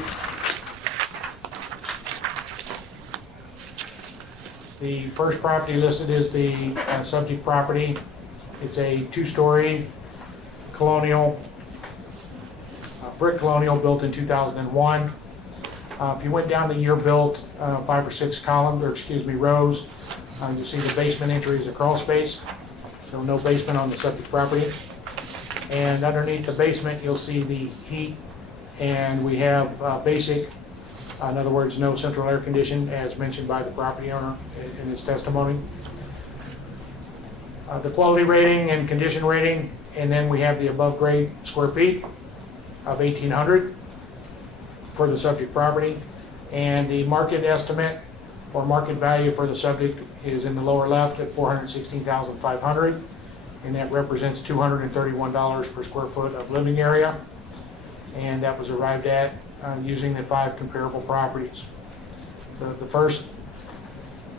the first property listed is the subject property. It's a two-story colonial, brick colonial built in 2001. If you went down the year built 5 or 6 columns, or excuse me, rows, you'll see the basement entry is a crawl space, so no basement on the subject property. And underneath the basement, you'll see the heat, and we have basic, in other words, no central air condition, as mentioned by the property owner in his testimony. The quality rating and condition rating, and then we have the above grade square feet of 1,800 for the subject property, and the market estimate or market value for the subject is in the lower left at $416,500, and that represents $231 per square foot of living area, and that was arrived at using the 5 comparable properties. The first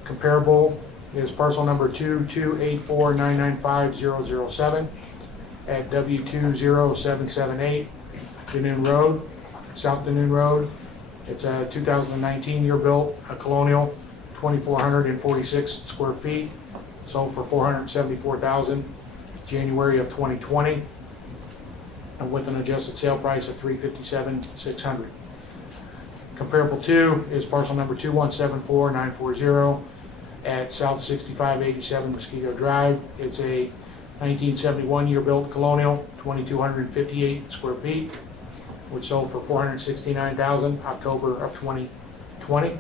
comparable is parcel number 2284995,007 at W20778 Danoon Road, South Danoon Road. It's a 2019 year built, a colonial, 2,446 square feet, sold for $474,000 January of 2020, and with an adjusted sale price of $357,600. Comparable 2 is parcel number 2174940 at South 6587 Mosquito Drive. It's a 1971 year built colonial, 2,258 square feet, which sold for $469,000 October of 2020.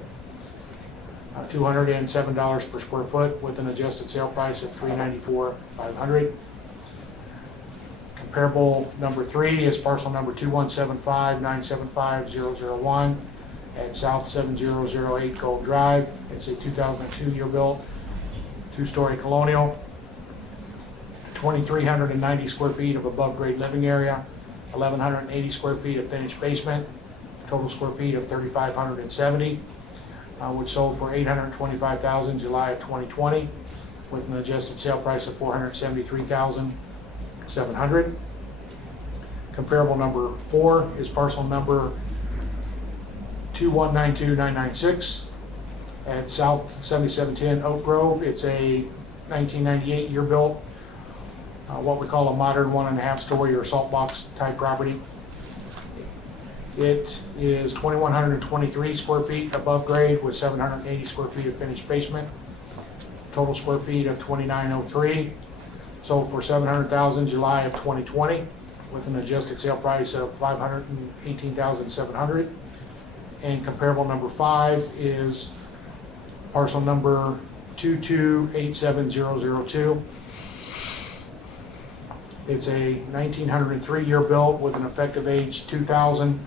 $207 per square foot with an adjusted sale price of $394,500. Comparable number 3 is parcel number 2175975,001 at South 7008 Gold Drive. It's a 2002 year built, 2-story colonial, 2,390 square feet of above grade living area, 1,180 square feet of finished basement, total square feet of 3,570, which sold for $825,000 July of 2020 with an adjusted sale price of $473,700. Comparable number 4 is parcel number 2192996 at South 7710 Oak Grove. It's a 1998 year built, what we call a modern 1.5-story or salt box type property. It is 2,123 square feet above grade with 780 square feet of finished basement. Total square feet of 2,903. Sold for $700,000 July of 2020 with an adjusted sale price of $518,700. And comparable number 5 is parcel number 2287002. It's a 1903 year built with an effective age 2000,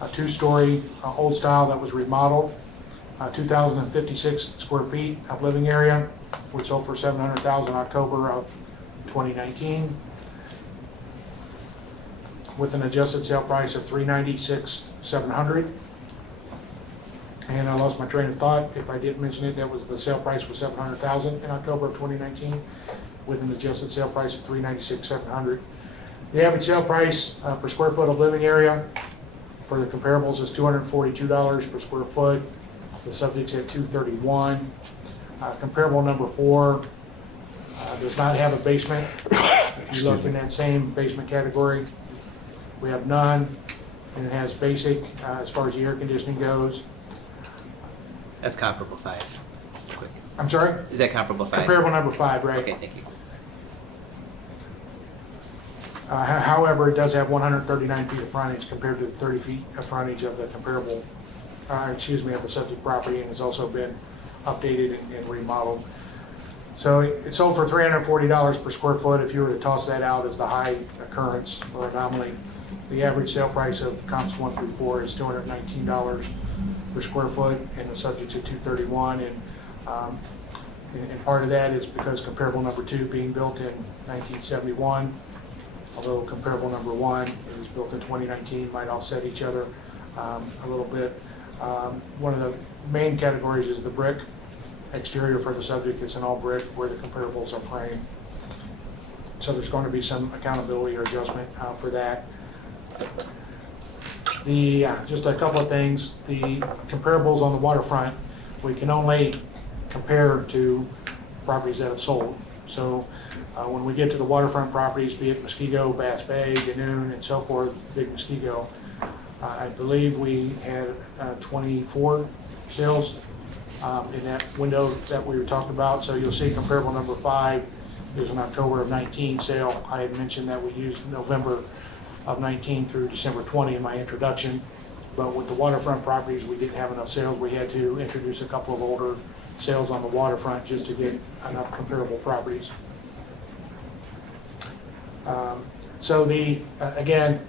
a 2-story old style that was remodeled, 2,056 square feet of living area, which sold for $700,000 October of 2019, with an adjusted sale price of $396,700. And I lost my train of thought. If I didn't mention it, that was the sale price was $700,000 in October of 2019, with an adjusted sale price of $396,700. The average sale price per square foot of living area for the comparables is $242 per square foot. The subject's at $231. Comparable number 4 does not have a basement. If you look in that same basement category, we have none, and it has basic as far as the air conditioning goes. That's comparable 5. Quick. I'm sorry? Is that comparable 5? Comparable number 5, right? Okay, thank you. However, it does have 139 feet of frontage compared to the 30 feet of frontage of the comparable, of the subject property, and has also been updated and remodeled. So it sold for $340 per square foot. If you were to toss that out as the high occurrence or anomaly, the average sale price of comps 1 through 4 is $219 per square foot, and the subject's at $231. And part of that is because comparable number 2 being built in 1971, although comparable number 1 is built in 2019, might offset each other a little bit. One of the main categories is the brick exterior for the subject. It's an all brick where the comparables are framed. So there's going to be some accountability or adjustment for that. Just a couple of things. The comparables on the waterfront, we can only compare to properties that have sold. So when we get to the waterfront properties, be it Muskego, Bass Bay, Ganoon, and so forth, Big Muskego, I believe we had 24 sales in that window that we were talking about. So you'll see comparable number 5 is an October of 19 sale. I had mentioned that we used November of 19 through December 20 in my introduction. But with the waterfront properties, we didn't have enough sales. We had to introduce a couple of older sales on the waterfront just to get enough comparable properties. Again,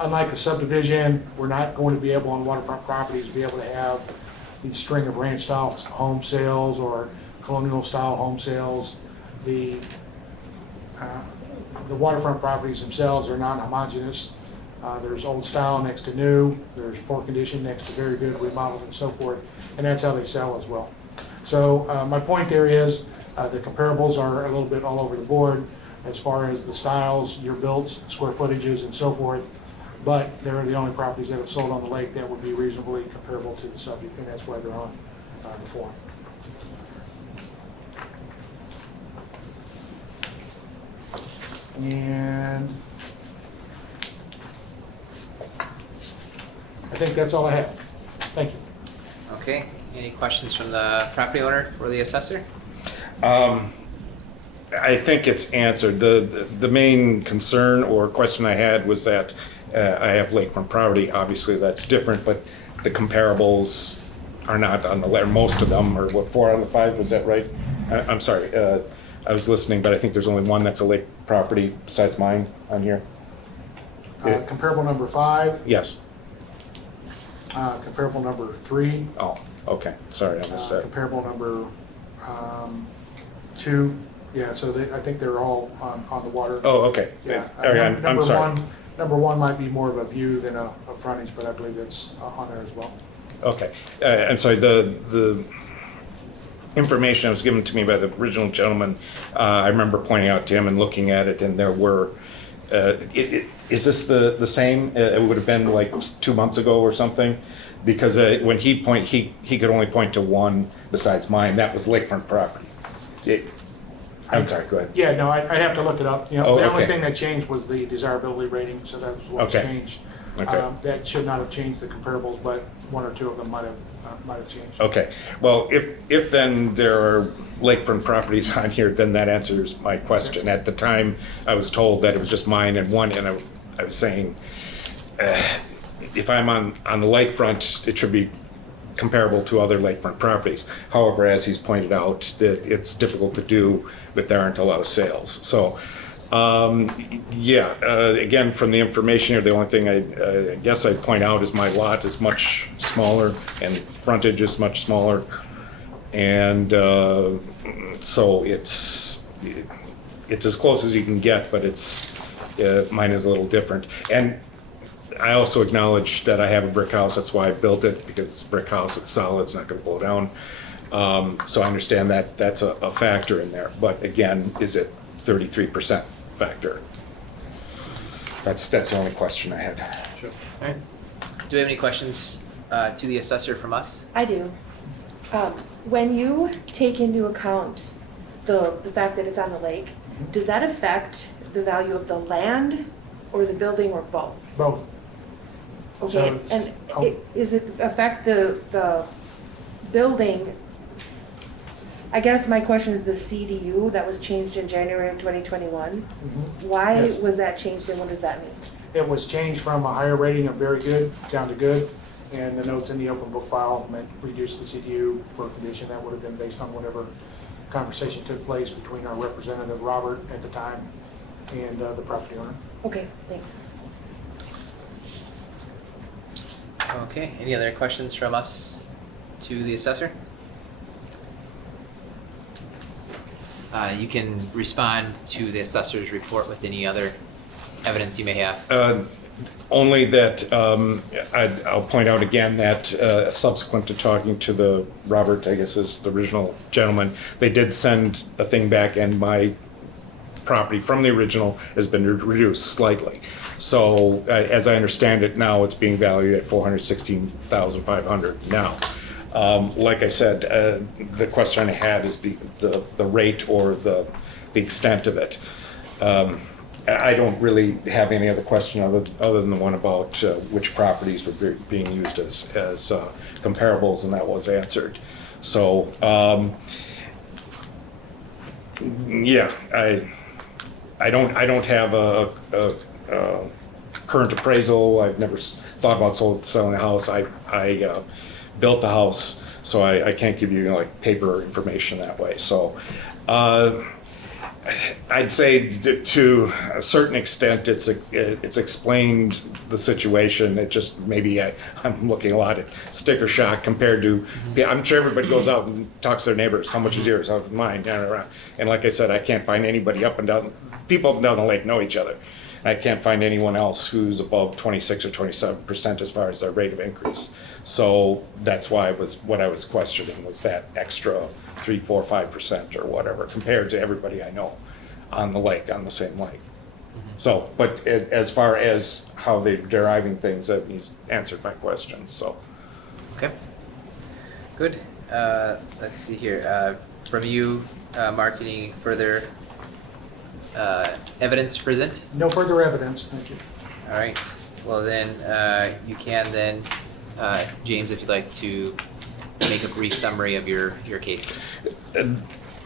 unlike a subdivision, we're not going to be able on waterfront properties to be able to have these string of ranch style home sales or colonial style home sales. The waterfront properties themselves are non-homogeneous. There's old style next to new, there's poor condition next to very good, remodeled, and so forth, and that's how they sell as well. So my point there is the comparables are a little bit all over the board as far as the styles, year builds, square footages, and so forth, but they're the only properties that have sold on the lake that would be reasonably comparable to the subject, and that's why they're on the form. And I think that's all I have. Thank you. Okay, any questions from the property owner for the assessor? I think it's answered. The main concern or question I had was that I have lakefront property. Obviously, that's different, but the comparables are not on the letter. Most of them are, what, 4 out of the 5? Was that right? I'm sorry. I was listening, but I think there's only one that's a lake property besides mine on here. Comparable number 5. Yes. Comparable number 3. Oh, okay. Sorry, I missed that. Comparable number 2. Yeah, so I think they're all on the water. Oh, okay. Yeah. Okay, I'm sorry. Number 1 might be more of a view than a frontage, but I believe it's on there as well. Okay. I'm sorry, the information that was given to me by the original gentleman, I remember pointing out to him and looking at it, and there were, is this the same? It would have been like 2 months ago or something? Because when he could only point to one besides mine. That was lakefront property. I'm sorry, go ahead. Yeah, no, I'd have to look it up. The okay. only thing that changed was the desirability rating, so that was what was Okay. changed. Okay. That should not have changed the comparables, but 1 or 2 of them might have changed. Okay, well, if then there are lakefront properties on here, then that answers my question. At the time, I was told that it was just mine and one, and I was saying, if I'm on the lakefront, it should be comparable to other lakefront properties. However, as he's pointed out, that it's difficult to do if there aren't a lot of sales. So, again, from the information here, the only thing I guess I'd point out is my lot is much smaller and frontage is much smaller. And so it's as close as you can get, but mine is a little different. And I also acknowledge that I have a brick house. That's why I built it, because it's a brick house. It's solid. It's not going to blow down. So I understand that that's a factor in there. But again, is it 33% factor? That's the only question I had. Sure. All right. Do we have any questions to the assessor from us? I do. When you take into account the fact that it's on the lake, does that affect the value of the land or the building or both? Both. Okay, and does it affect the building? I guess my question is the CDU that was changed in January of 2021. Why Yes. was that changed and what does that mean? It was changed from a higher rating of very good down to good, and the notes in the open book file meant reduce the CDU for a condition that would have been based on whatever conversation took place between our representative, Robert, at the time, and the property owner. Okay, thanks. Okay, any other questions from us to the assessor? You can respond to the assessor's report with any other evidence you may have. Only that I'll point out again that subsequent to talking to the Robert, I guess is the original gentleman, they did send a thing back, and my property from the original has been reduced slightly. So as I understand it now, it's being valued at $416,500 now. Like I said, the question I had is the rate or the extent of it. I don't really have any other question other than the one about which properties were being used as comparables, and that was answered. So yeah, I don't have a current appraisal. I've never thought about selling a house. I built the house, so I can't give you like paper information that way. So I'd say that to a certain extent it's explained the situation. It just maybe I'm looking a lot at sticker shock compared to, I'm sure everybody goes out and talks to their neighbors. How much is yours? How's mine? And like I said, I can't find anybody up and down. People up and down the lake know each other. I can't find anyone else who's above 26 or 27% as far as their rate of increase. So that's why what I was questioning was that extra 3, 4, 5% or whatever compared to everybody I know on the lake, on the same lake. So, but as far as how they're deriving things, he's answered my questions. So. Okay. Good. Let's see here. From you, Mark, any further evidence to present? No further evidence, thank you. All right. Well then, you can then, James, if you'd like to make a brief summary of your case.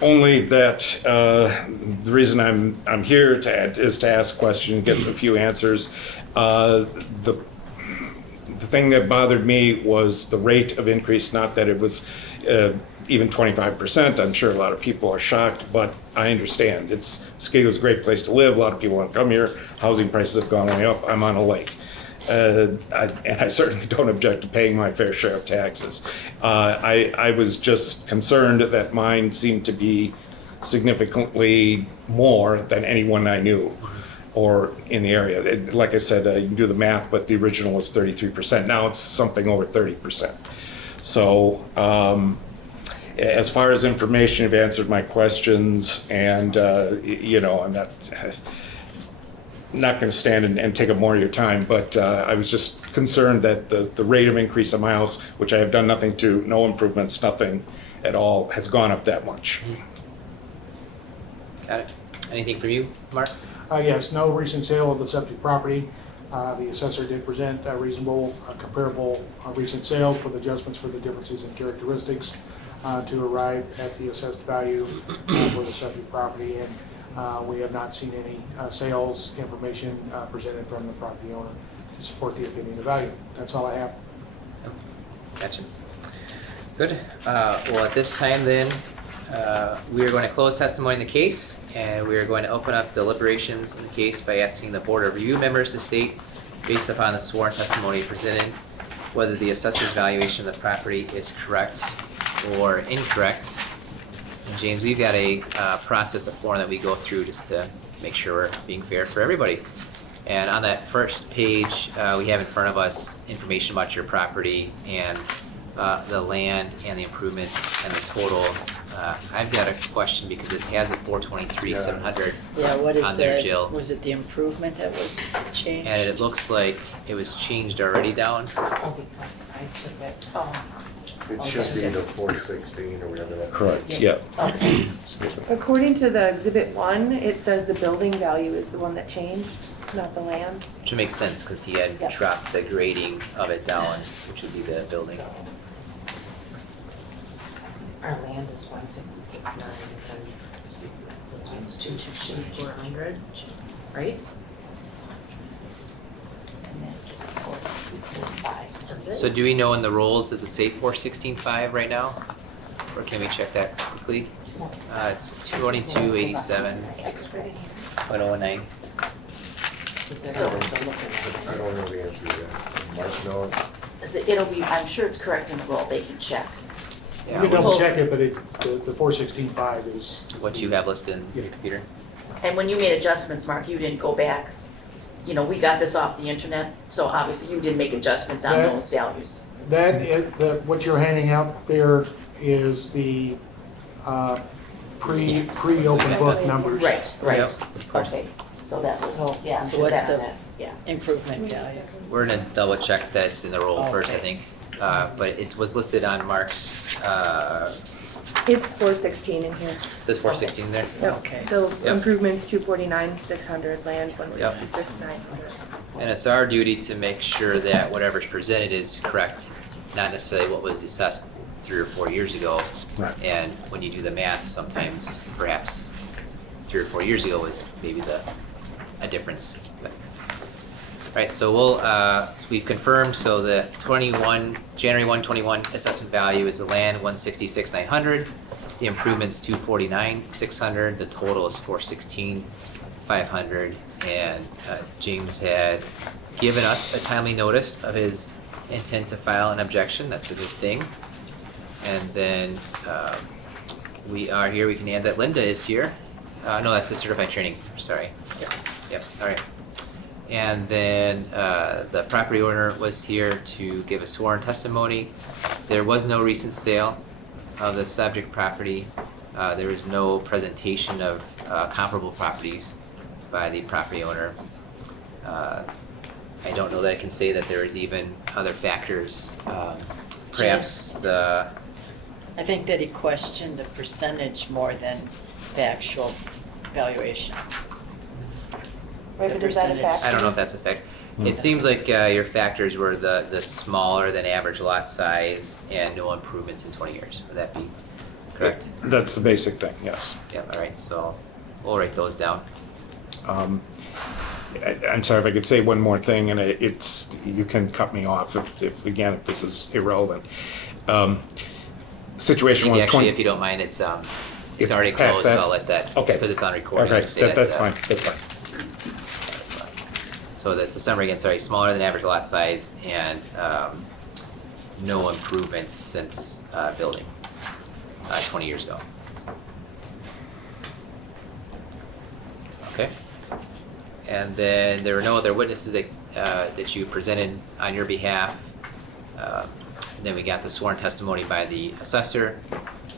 Only that the reason I'm here is to ask a question, get a few answers. The thing that bothered me was the rate of increase, not that it was even 25%. I'm sure a lot of people are shocked, but I understand. Muskego's a great place to live. A lot of people want to come here. Housing prices have gone way up. I'm on a lake. And I certainly don't object to paying my fair share of taxes. I was just concerned that mine seemed to be significantly more than anyone I knew or in the area. Like I said, you can do the math, but the original was 33%. Now it's something over 30%. So as far as information, you've answered my questions, and I'm not going to stand and take up more of your time, but I was just concerned that the rate of increase of my house, which I have done nothing to, no improvements, nothing at all, has gone up that much. Got it. Anything from you, Mark? Yes, no recent sale of the subject property. The assessor did present reasonable, comparable recent sales with adjustments for the differences in characteristics to arrive at the assessed value for the subject property, and we have not seen any sales information presented from the property owner to support the opinion of value. That's all I have. Gotcha. Good. Well, at this time then, we are going to close testimony in the case, and we are going to open up deliberations in the case by asking the Board of Review members to state, based upon the sworn testimony presented, whether the assessor's valuation of the property is correct or incorrect. And James, we've got a process, a form that we go through just to make sure we're being fair for everybody. And on that first page, we have in front of us information about your property and the land and the improvement and the total. I've got a question because it has a 423,700 what is on there, Jill. Was it the improvement that was changed? And it looks like it was changed already down. Oh, because I took it, It should be the 416 or whatever that. Correct, yeah. okay. According to the Exhibit 1, it says the building value is the one that changed, not the land. Which makes sense because he had Yep. dropped the grading of it down, which would be the building. So, our land is 166.9, and this is 2,400, right? And then this is 4,625. So do we know in the rolls, does it say 416.5 right now? Or can we check that quickly? It's 2287.09. So- I don't know the answer to that. Mark knows. It'll be, I'm sure it's correct in the roll, they can check. You Yeah, can double check it, but the 416.5 is. what you have listed in your computer. And when you made adjustments, Mark, you didn't go back, you know, we got this off the internet, so obviously you didn't make adjustments on That- those values. What you're handing out there is the pre-open book numbers. Right, right. Yep. Okay, so that was, yeah, So what's that's, the- yeah. Improvement value. We're gonna double check that's in the roll first, I Okay. think. But it was listed on Mark's, It's 416 in here. it says 416 there. Yep. Okay. The Yep. improvements 249, 600, land 166, 900. And it's our duty to make sure that whatever's presented is correct, not necessarily what was assessed 3 or 4 years ago. Right. And when you do the math, sometimes perhaps 3 or 4 years ago was maybe a difference. But, right, so we've confirmed, so the January 121 assessment value is the land 166,900, the improvements 249,600, the total is 416,500, and James had given us a timely notice of his intent to file an objection. That's a good thing. And then we are here. We can add that Linda is here. No, that's the certified training. Sorry. Yep. All right. And then the property owner was here to give a sworn testimony. There was no recent sale of the subject property. There was no presentation of comparable properties by the property owner. I don't know that I can say that there is even other factors. Perhaps I think that he questioned the percentage more than the actual valuation. Right, but is that a percentage. fact? I don't know if that's a fact. It seems like your factors were the smaller than average lot size and no improvements in 20 years. Would that be correct? That's the basic thing, yes. Yeah, all right, so we'll write those down. I'm sorry if I could say one more thing, and you can cut me off if this is irrelevant. Situation was Actually, 20. if you don't mind, it's It's already past closed, that? so I'll let that, Okay. because it's on recording. Okay, I'll say that's that, fine, that's fine. So the summary again, sorry, smaller than average lot size and no improvements since building 20 years ago. Okay. And then there were no other witnesses that you presented on your behalf. Then we got the sworn testimony by the assessor,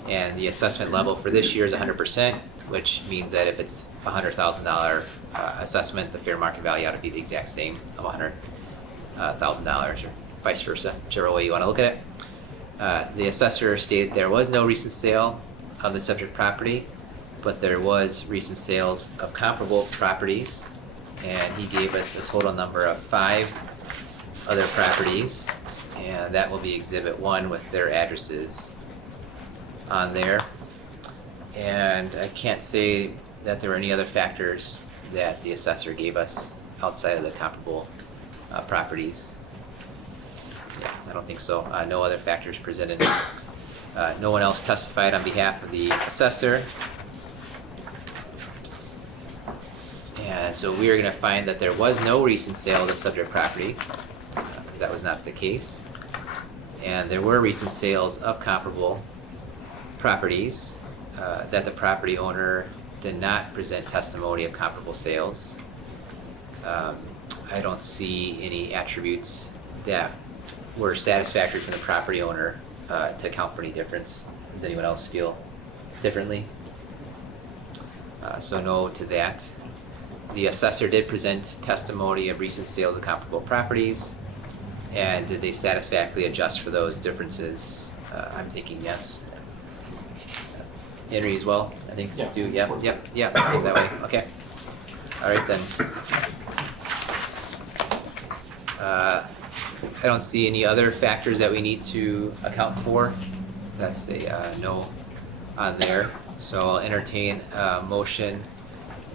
and the assessment level for this year is 100%, which means that if it's $100,000 assessment, the fair market value ought to be the exact same of $100,000 or vice versa, whichever way you want to look at it. The assessor stated there was no recent sale of the subject property, but there was recent sales of comparable properties, and he gave us a total number of 5 other properties, and that will be Exhibit 1 with their addresses on there. And I can't say that there were any other factors that the assessor gave us outside of the comparable properties. Yeah, I don't think so. No other factors presented. No one else testified on behalf of the assessor. And so we are going to find that there was no recent sale of the subject property, because that was not the case. And there were recent sales of comparable properties, that the property owner did not present testimony of comparable sales. I don't see any attributes that were satisfactory from the property owner to account for any difference. Does anyone else feel differently? So no to that. The assessor did present testimony of recent sales of comparable properties, and did they satisfactorily adjust for those differences? I'm thinking yes. Henry as well, I think, so do, yep, let's say it that way, okay. All right then. I don't see any other factors that we need to account for. That's a no on there. So I'll entertain a motion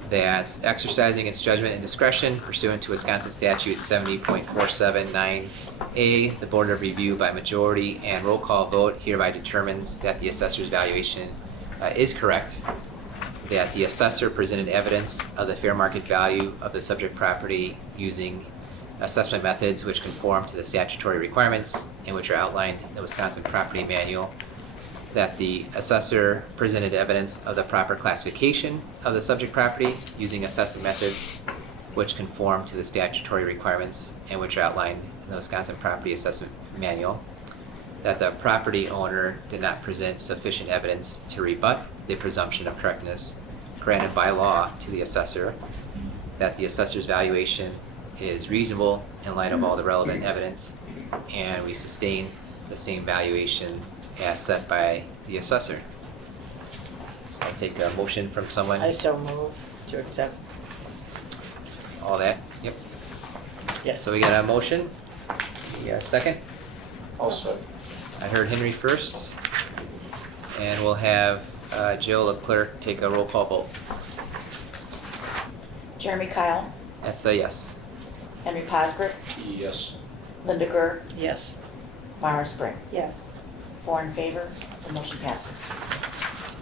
that exercising its judgment and discretion pursuant to Wisconsin statute 70.479A, the Board of Review by majority and roll call vote hereby determines that the assessor's valuation is correct, that the assessor presented evidence of the fair market value of the subject property using assessment methods which conform to the statutory requirements and which are outlined in the Wisconsin Property Manual, that the assessor presented evidence of the proper classification of the subject property using assessment methods which conform to the statutory requirements and which are outlined in the Wisconsin Property Assessment Manual, that the property owner did not present sufficient evidence to rebut the presumption of correctness granted by law to the assessor, that the assessor's valuation is reasonable in light of all the relevant evidence, and we sustain the same valuation as set by the assessor. So I'll take a motion from someone. I so move to accept. All that? Yep. Yes. So we got a motion. We got a second. I'll second. I heard Henry first. And we'll have Jill, the clerk, take a roll call vote. Jeremy Kyle, That's a yes. Henry Posbert, Yes. Linda Gurr, Yes. Mara Spring. Yes. 4 in favor, the motion passes.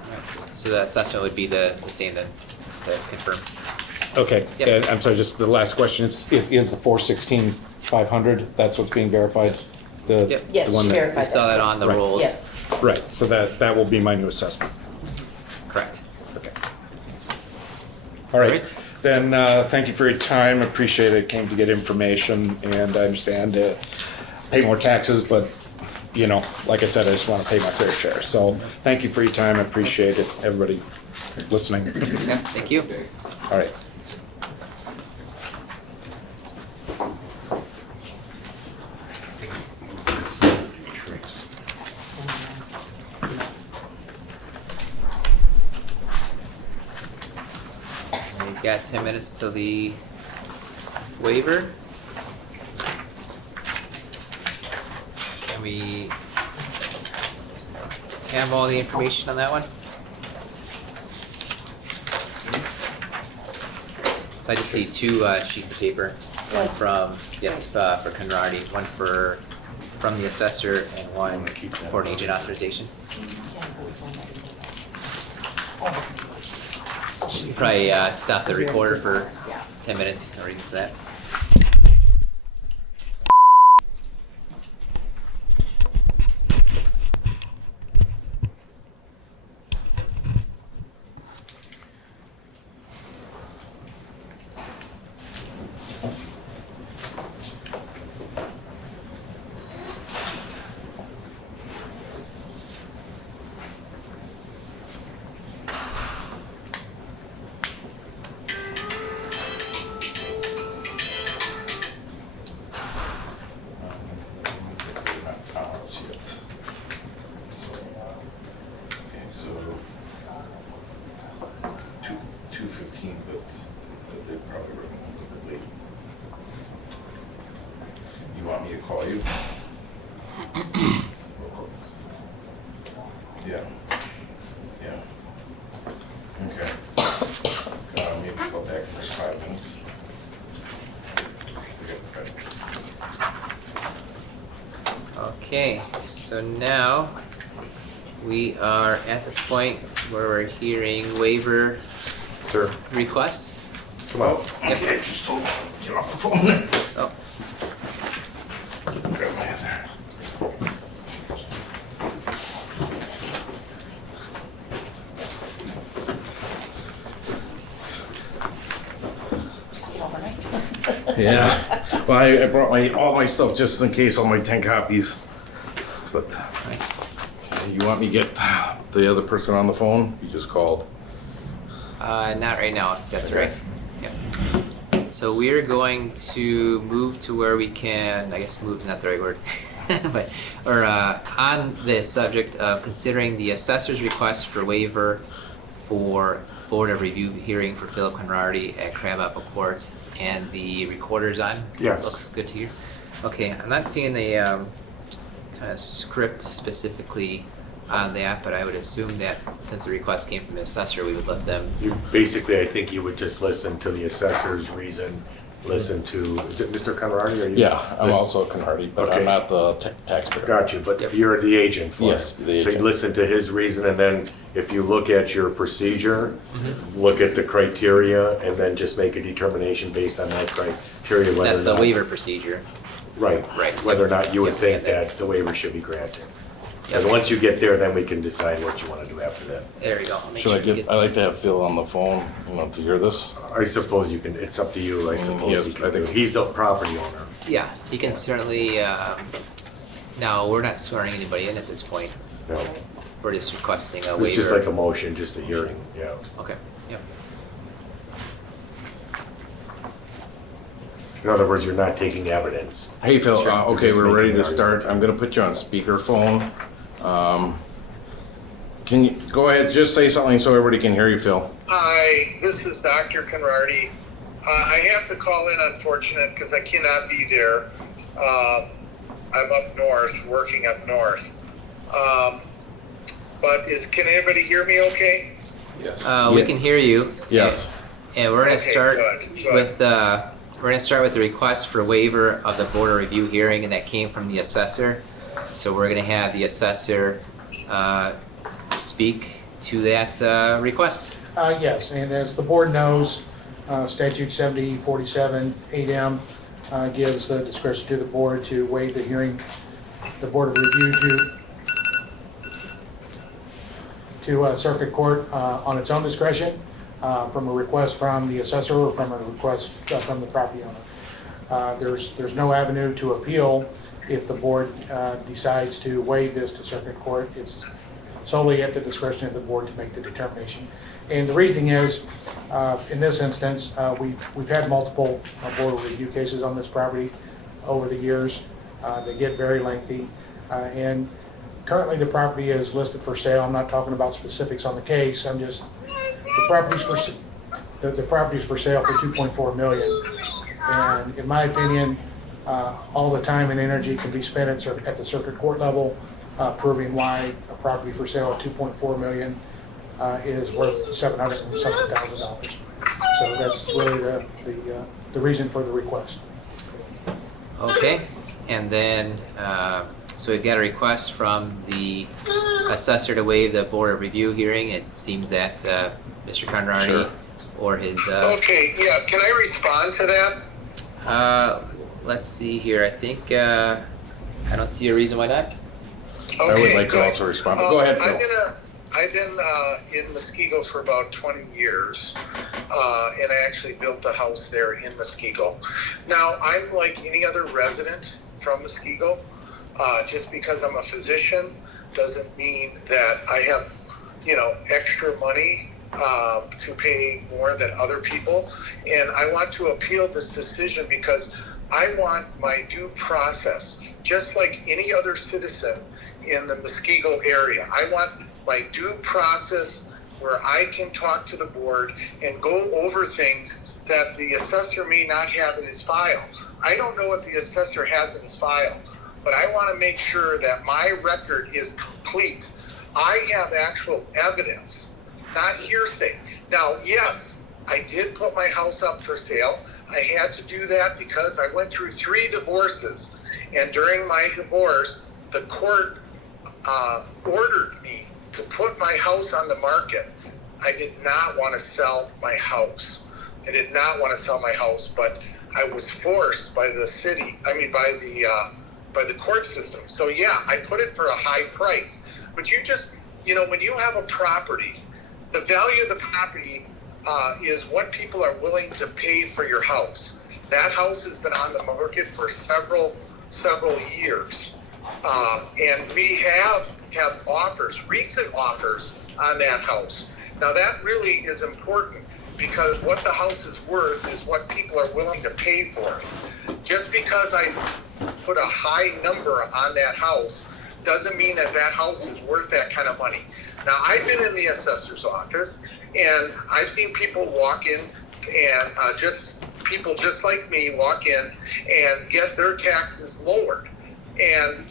Alright. So the assessment would be the same then, to confirm. Okay, Yep. and I'm sorry, just the last question, it is the 416,500, that's what's being verified? The Yep. Yes, the one she that- verified We saw that on the Right. rolls. Yes. Right, so that will be my new assessment. Correct. Okay. All right, Alright. then, thank you for your time, appreciate it, came to get information, and I understand pay more taxes, but, you know, like I said, I just want to pay my fair share. So, thank you for your time, I appreciate it, everybody listening. Yeah, thank you. All right. We've got 10 minutes till the waiver. Can we have all the information on that one? So I just see two sheets of paper. One from, yes, for Conradi, one from the assessor, and one for an agent authorization. Should probably stop the recorder for 10 minutes, no reason for that. You want me to call you? Yeah. Yeah. Okay. Maybe call back in 5 minutes. Okay, so now we are at the point where we're hearing waiver requests. Come on. Yep. Okay, just hold on. Get off the phone. Oh, Grab my hand there. Stay overnight. Yeah. Well, I brought all my stuff just in case, all my 10 copies. But you want me to get the other person on the phone? You just called. not right now, if that's right. Yep. So we're going to move to where we can, I guess move is not the right word, but, or on the subject of considering the assessor's request for waiver for Board of Review hearing for Philip Conradi at Crabapple Court, and the recorder's on? Yes. Looks good to you. Okay, I'm not seeing a kind of script specifically on that, but I would assume that since the request came from the assessor, we would let them. You basically, I think you would just listen to the assessor's reason listen to, is it Mr. Conradi, or you? Yeah, I'm Listen- also a Conhardy, but Okay. I'm not the taxpayer. Got you, but you're the agent for it. Yes, the So you agent. listen to his reason, and then if you look at your procedure, look at the criteria, and then just make a determination based on that criteria whether or not. That's the waiver procedure. Right. Right. Whether or not you would Yep. think that the waiver should be granted. Yep. And once you get there, then we can decide what you want to do after that. There we go. I'll make Should sure I you get, I like to have Phil on the phone, to hear this. I suppose you can, it's up to you, I mean, suppose. yes, you can I do think- it. He's the property owner. Yeah, you can certainly, now, we're not swearing anybody in at this point. No. We're just requesting a waiver. It's just like a motion, just a hearing, yeah. Okay, yep. In other words, you're not taking evidence. Hey, Phil, Sure. okay, Just we're making ready an to start. I'm gonna put you on speakerphone. Can you, go ahead, just say something so everybody can hear you, Phil. Hi, this is Dr. Conradi. I have to call in, unfortunate, because I cannot be there. I'm up north, working up north. But can anybody hear me okay? Yes. We can hear you. Yes. And we're gonna Okay, start good. with we're gonna start with the request for waiver of the board of review hearing, and that came from the assessor. So we're gonna have the assessor speak to that request. Yes, and as the board knows, statute 7047 8M gives the discretion to the board to waive the hearing, the board of review to circuit court on its own discretion from a request from the assessor or from a request from the property owner. There's no avenue to appeal if the board decides to waive this to circuit court. It's solely at the discretion of the board to make the determination. And the reasoning is, in this instance, we've had multiple board of review cases on this property over the years. They get very lengthy, and currently the property is listed for sale. I'm not talking about specifics on the case. I'm just the property's for sale for 2.4 million. And in my opinion, all the time and energy can be spent at the circuit court level, proving why a property for sale at 2.4 million is worth $700,000 and something. So that's really the reason for the request. Okay, and then, so we've got a request from the assessor to waive the board of review hearing. It seems that Mr. Conradi Sure. or his, Okay, yeah, can I respond to that? let's see here, I think, I don't see a reason why not. I would Okay, like to good. also respond, but go ahead, Phil. I've been in Muskego for about 20 years, and I actually built the house there in Muskego. Now, I'm like any other resident from Muskego. Just because I'm a physician doesn't mean that I have, extra money to pay more than other people. And I want to appeal this decision because I want my due process, just like any other citizen in the Muskego area. I want my due process where I can talk to the board and go over things that the assessor may not have in his file. I don't know what the assessor has in his file, but I want to make sure that my record is complete. I have actual evidence, not hearsay. Now, yes, I did put my house up for sale. I had to do that because I went through 3 divorces, and during my divorce, the court ordered me to put my house on the market. I did not want to sell my house. I did not want to sell my house, but I was forced by the city, by the court system. So yeah, I put it for a high price. But you just, when you have a property, the value of the property is what people are willing to pay for your house. That house has been on the market for several years. And we have offers, recent offers on that house. Now that really is important because what the house is worth is what people are willing to pay for it. Just because I put a high number on that house doesn't mean that house is worth that kind of money. Now I've been in the assessor's office and I've seen people walk in and people just like me walk in and get their taxes lowered. And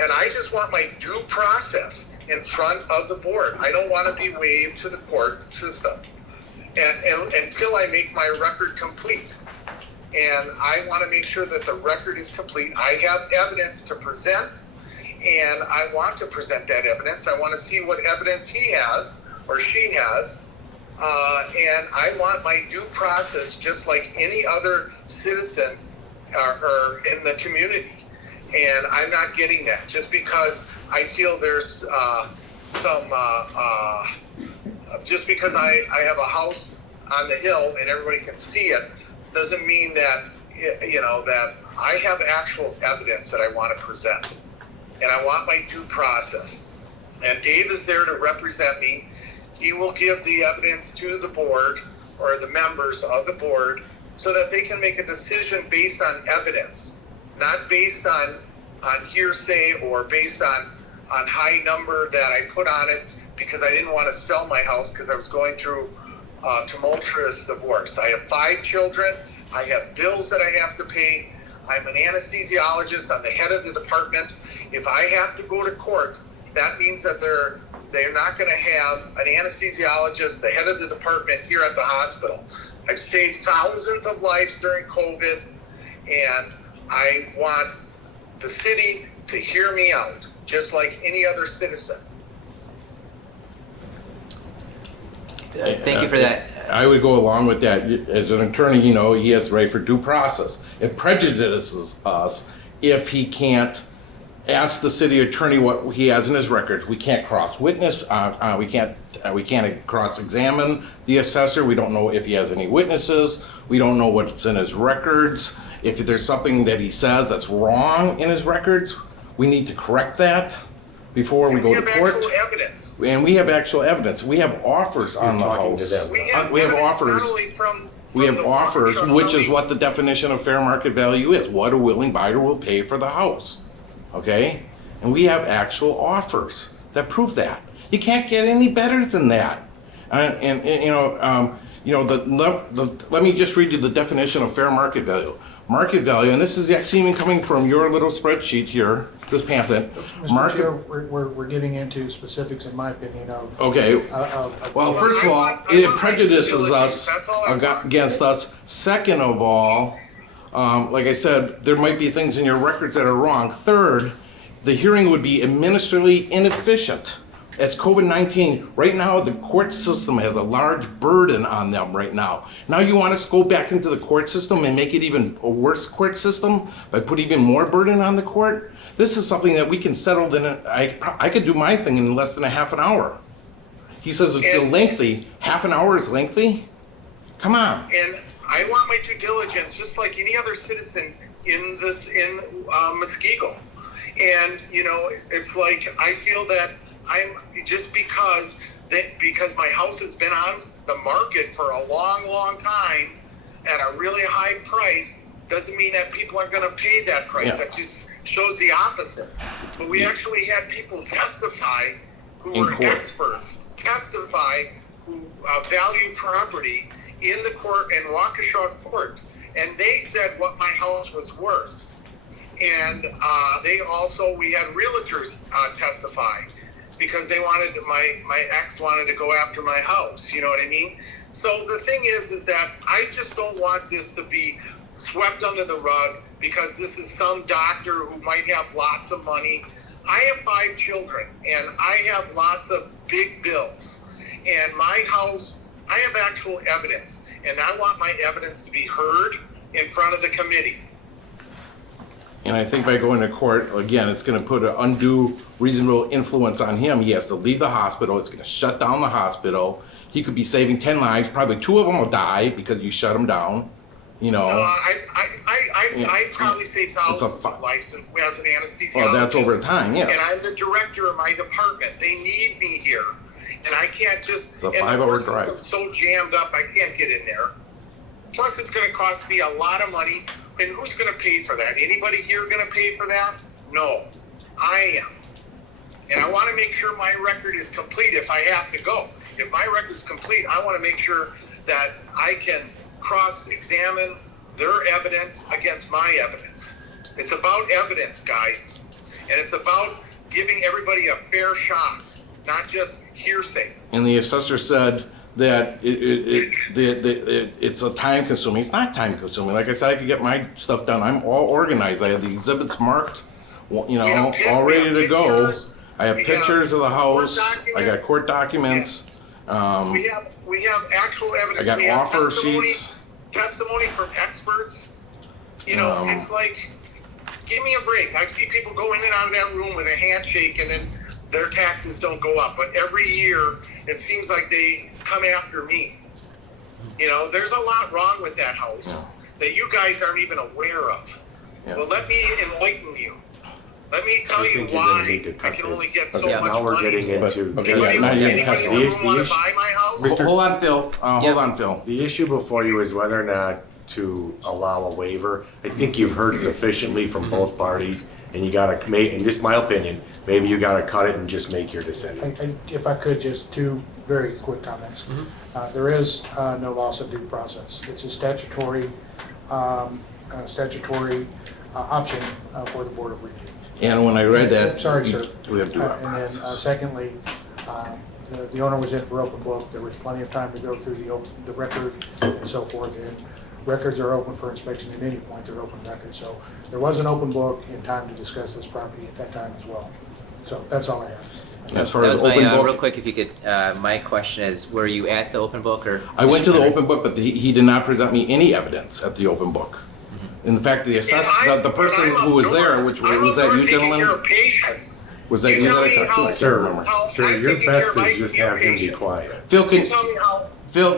I just want my due process in front of the board. I don't want to be waived to the court system and until I make my record complete. and I want to make sure that the record is complete. I have evidence to present, and I want to present that evidence. I want to see what evidence he has or she has, and I want my due process just like any other citizen or in the community. And I'm not getting that just because I feel there's just because I have a house on the hill and everybody can see it doesn't mean that, that I have actual evidence that I want to present. And I want my due process. And Dave is there to represent me. He will give the evidence to the board or the members of the board so that they can make a decision based on evidence, not based on hearsay or based on high number that I put on it because I didn't want to sell my house because I was going through a tumultuous divorce. I have 5 children. I have bills that I have to pay. I'm an anesthesiologist. I'm the head of the department. If I have to go to court, that means that they're not going to have an anesthesiologist, the head of the department here at the hospital. I've saved thousands of lives during COVID, and I want the city to hear me out, just like any other citizen. Thank you for that. I would go along with that. As an attorney, he has the right for due process. It prejudices us if he can't ask the city attorney what he has in his records. We can't cross-witness. We can't cross-examine the assessor. We don't know if he has any witnesses. We don't know what's in his records. If there's something that he says that's wrong in his records, we need to correct that before we go to court. We have actual evidence. And we have actual evidence. We have offers on the house. We have offers. Not only from We have the offers, workshop, which is what the definition of fair market value is. What a willing buyer will pay for the house. Okay? And we have actual offers that prove that. You can't get any better than that. Let me just read you the definition of fair market value. Market value, and this is actually even coming from your little spreadsheet here, this pamphlet. Mr. Chair, we're getting into specifics, in my opinion, of. Okay. Well, first of all, it prejudices us against us. Second of all, like I said, there might be things in your records that are wrong. Third, the hearing would be administratively inefficient. As COVID-19, right now the court system has a large burden on them right now. Now you want us to go back into the court system and make it even a worse court system by putting even more burden on the court? This is something that we can settle in. I could do my thing in less than a half an hour. He says it's lengthy. Half an hour is lengthy? Come on. And I want my due diligence just like any other citizen in Muskego. And, it's like I feel that I'm just because my house has been on the market for a long, long time at a really high price doesn't mean that people are going to pay that price. Yeah. That just shows the opposite. But we actually had people testify who were experts, who value property in the court in Waukesha court, and they said what my house was worth. And we had realtors testify because they wanted my ex wanted to go after my house. You know what I mean? So the thing is that I just don't want this to be swept under the rug because this is some doctor who might have lots of money. I have 5 children and I have lots of big bills. And my house, I have actual evidence, and I want my evidence to be heard in front of the committee. And I think by going to court, again, it's going to put an undue reasonable influence on him. He has to leave the hospital. It's going to shut down the hospital. He could be saving 10 lives. Probably 2 of them will die because you shut them down. I probably saved thousands of lives as an anesthesiologist. Well, that's over time, yes. And I'm the director of my department. They need me here. And I can't just... It's a 5-hour drive. I'm so jammed up, I can't get in there. Plus, it's going to cost me a lot of money. And who's going to pay for that? Anybody here going to pay for that? No. I am. And I want to make sure my record is complete if I have to go. If my record's complete, I want to make sure that I can cross-examine their evidence against my evidence. It's about evidence, guys. And it's about giving everybody a fair shot, not just hearsay. And the assessor said that it's a time consuming. It's not time consuming. Like I said, I could get my stuff done. I'm all organized. I have the exhibits marked, you know, all ready to go. I have pictures of the house. I got court documents. We have actual evidence. I got we have offer sheets. Testimony from experts. You know, it's like, give me a break. I see people go in and out of that room with a handshake and then their taxes don't go up. But every year, it seems like they come after me. You know, there's a lot wrong with that house that you guys aren't even aware of. Well, let me enlighten you. Let me tell you why I can only get so much now we're money. getting into Anybody in the room want to buy my house? Hold on, Phil. Hold on, Phil. The issue before you is whether or not to allow a waiver. I think you've heard sufficiently from both parties, and you gotta make, in just my opinion, maybe you gotta cut it and just make your decision. If I could, just two very quick comments. There is no loss of due process. It's a statutory option for the Board of Review. And when I read that, Sorry, sir. we have to. And then secondly, the owner was in for open book. There was plenty of time to go through the record and so forth. And records are open for inspection at any point. They're open records. So there was an open book in time to discuss this property at that time as well. So that's all I have. As far That as was my, open book, real quick, if you could, my question is, were you at the open book or? I went to the open book, but he did not present me any evidence at the open book. In fact, the the person who was there, which was that you gentlemen? Was that you that I talked to? I can't remember. Sir, your best is just have him be quiet. Phil,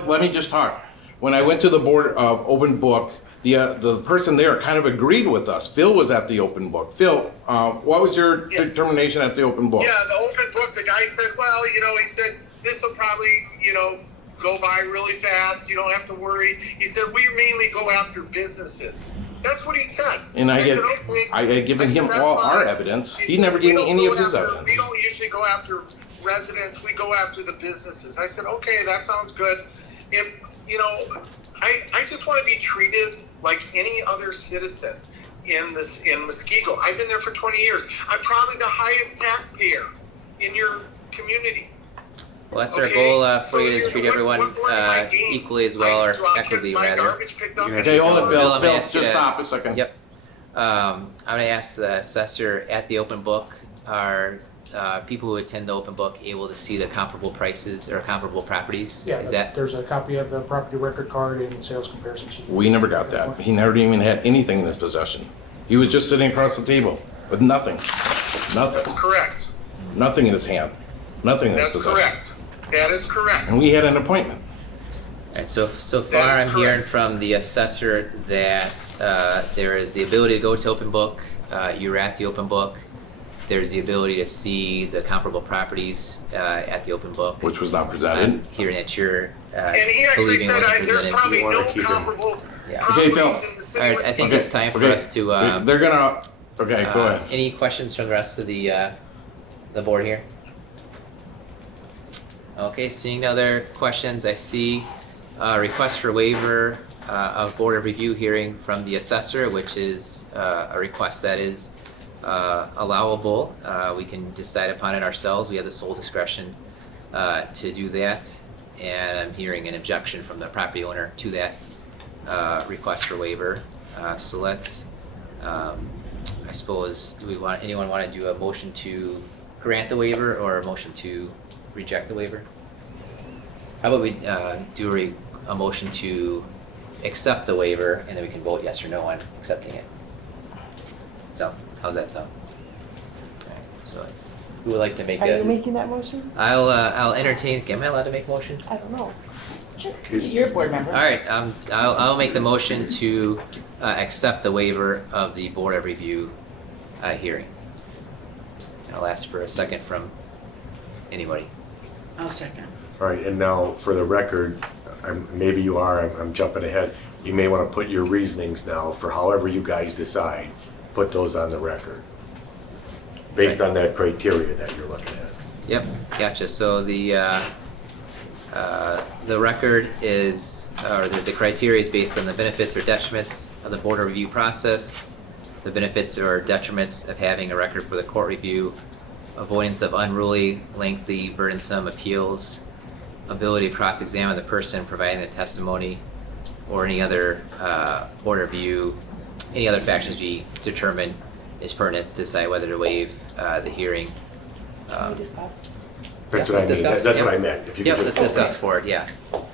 let me just talk. When I went to the board of open book, the person there kind of agreed with us. Phil was at the open book. Phil, what was your determination at the open book? Yeah, the open book, the guy said, well, you know, he said, this will probably, you know, go by really fast. You don't have to worry. He said, we mainly go after businesses. That's what he said. And I said, okay. had given him all our evidence. He never gave me any of his evidence. We don't usually go after residents. We go after the businesses. I said, okay, that sounds good. If, you know, I just want to be treated like any other citizen in Muskego. I've been there for 20 years. I'm probably the highest taxpayer in your community. Well, that's our goal for you to treat everyone equally as well, or equitably rather. Okay, hold it, Phil. Phil, just stop a second. Yep. I'm going to ask the assessor at the open book, are people who attend the open book able to see the comparable prices or comparable properties? Yeah, Is that? there's a copy of the property record card and sales comparison sheet. We never got that. He never even had anything in his possession. He was just sitting across the table with nothing. Nothing. That's correct. Nothing in his hand. Nothing in his possession. That's correct. That is correct. And we had an appointment. All right, so far I'm hearing from the assessor that there is the ability to go to open book. You're at the open book. There's the ability to see the comparable properties at the open book. Which was not presented. I'm hearing that you're And he actually believing it said wasn't there's presented. probably no comparable Okay, Phil. properties in the city. All right, I think it's time for us to. They're gonna. Okay, go ahead. Any questions from the rest of the board here? Okay, seeing no other questions, I see a request for waiver of Board of Review hearing from the assessor, which is a request that is allowable. We can decide upon it ourselves. We have the sole discretion to do that. And I'm hearing an objection from the property owner to that request for waiver. So let's, I suppose, anyone want to do a motion to grant the waiver or a motion to reject the waiver? How about we do a motion to accept the waiver and then we can vote yes or no on accepting it. So, how's that sound? Alright, so who would like to make Are you making that motion? I'll entertain, am I allowed to make motions? I don't know. You're a board member. Alright, I'll make the motion to accept the waiver of the Board of Review hearing. I'll ask for a second from anybody. I'll second. All right, and now for the record, maybe you are, I'm jumping ahead. You may want to put your reasonings now for however you guys decide, put those on the record. Based on that criteria that you're looking at. Yep, gotcha. So the record is, or the criteria is based on the benefits or detriments of the Board of Review process, the benefits or detriments of having a record for the court review, avoidance of unruly, lengthy, burdensome appeals, ability to cross-examine the person providing the testimony or any other board review, any other factions be determined is pertinent to decide whether to waive the hearing. Can we discuss? That's Yeah, what I let's mean, discuss. that's what Yep. I meant. If you Yep, could let's just- discuss for it, yeah.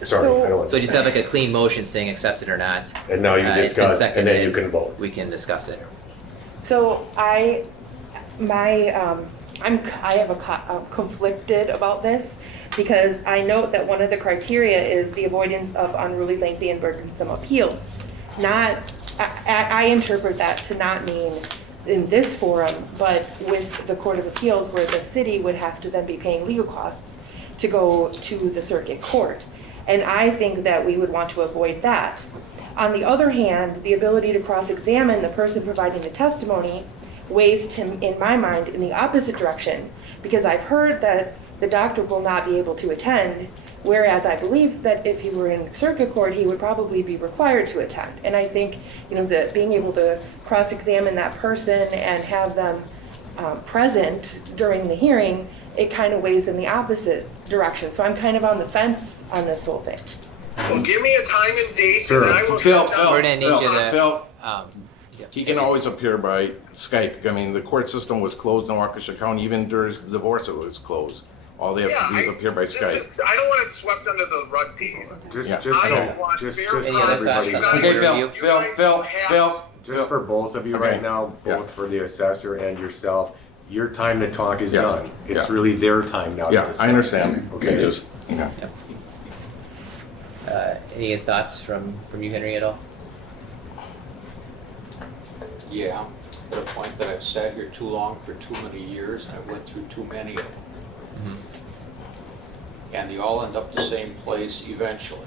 Sorry, I don't want So just have like a clean motion saying accept it or not. And now you It's been discuss, and then you seconded. can vote. We can discuss it. So I have a conflicted about this because I note that one of the criteria is the avoidance of unruly, lengthy, and burdensome appeals. I interpret that to not mean in this forum, but with the Court of Appeals where the city would have to then be paying legal costs to go to the circuit court. And I think that we would want to avoid that. On the other hand, the ability to cross-examine the person providing the testimony weighs to, in my mind, in the opposite direction, because I've heard that the doctor will not be able to attend, whereas I believe that if he were in circuit court, he would probably be required to attend. And I think, that being able to cross-examine that person and have them present during the hearing, it kind of weighs in the opposite direction. So I'm kind of on the fence on this whole thing. Well, give me a time and date, Sir, and I will. Phil, sit down. We're gonna need you to. Phil, Yeah. he can always appear by Skype. I mean, the court system was closed in Waukesha County, even during the divorce it was closed. All they have to do is appear by Skype. I don't want it swept under the rug, Dave. Just I don't want just verified. Any other thoughts everybody. on that? Okay, Board Phil, review? Phil. Just for both of you Okay. right now, Yeah. both for the assessor and yourself, your time to talk is Yeah. done. It's Yeah. really their time now to Yeah, discuss. I understand. Okay. Just, Any thoughts from you, Henry, at all? Yeah, at a point that I've sat here too long for too many years, and I went through too many of them. And they all end up the same place eventually.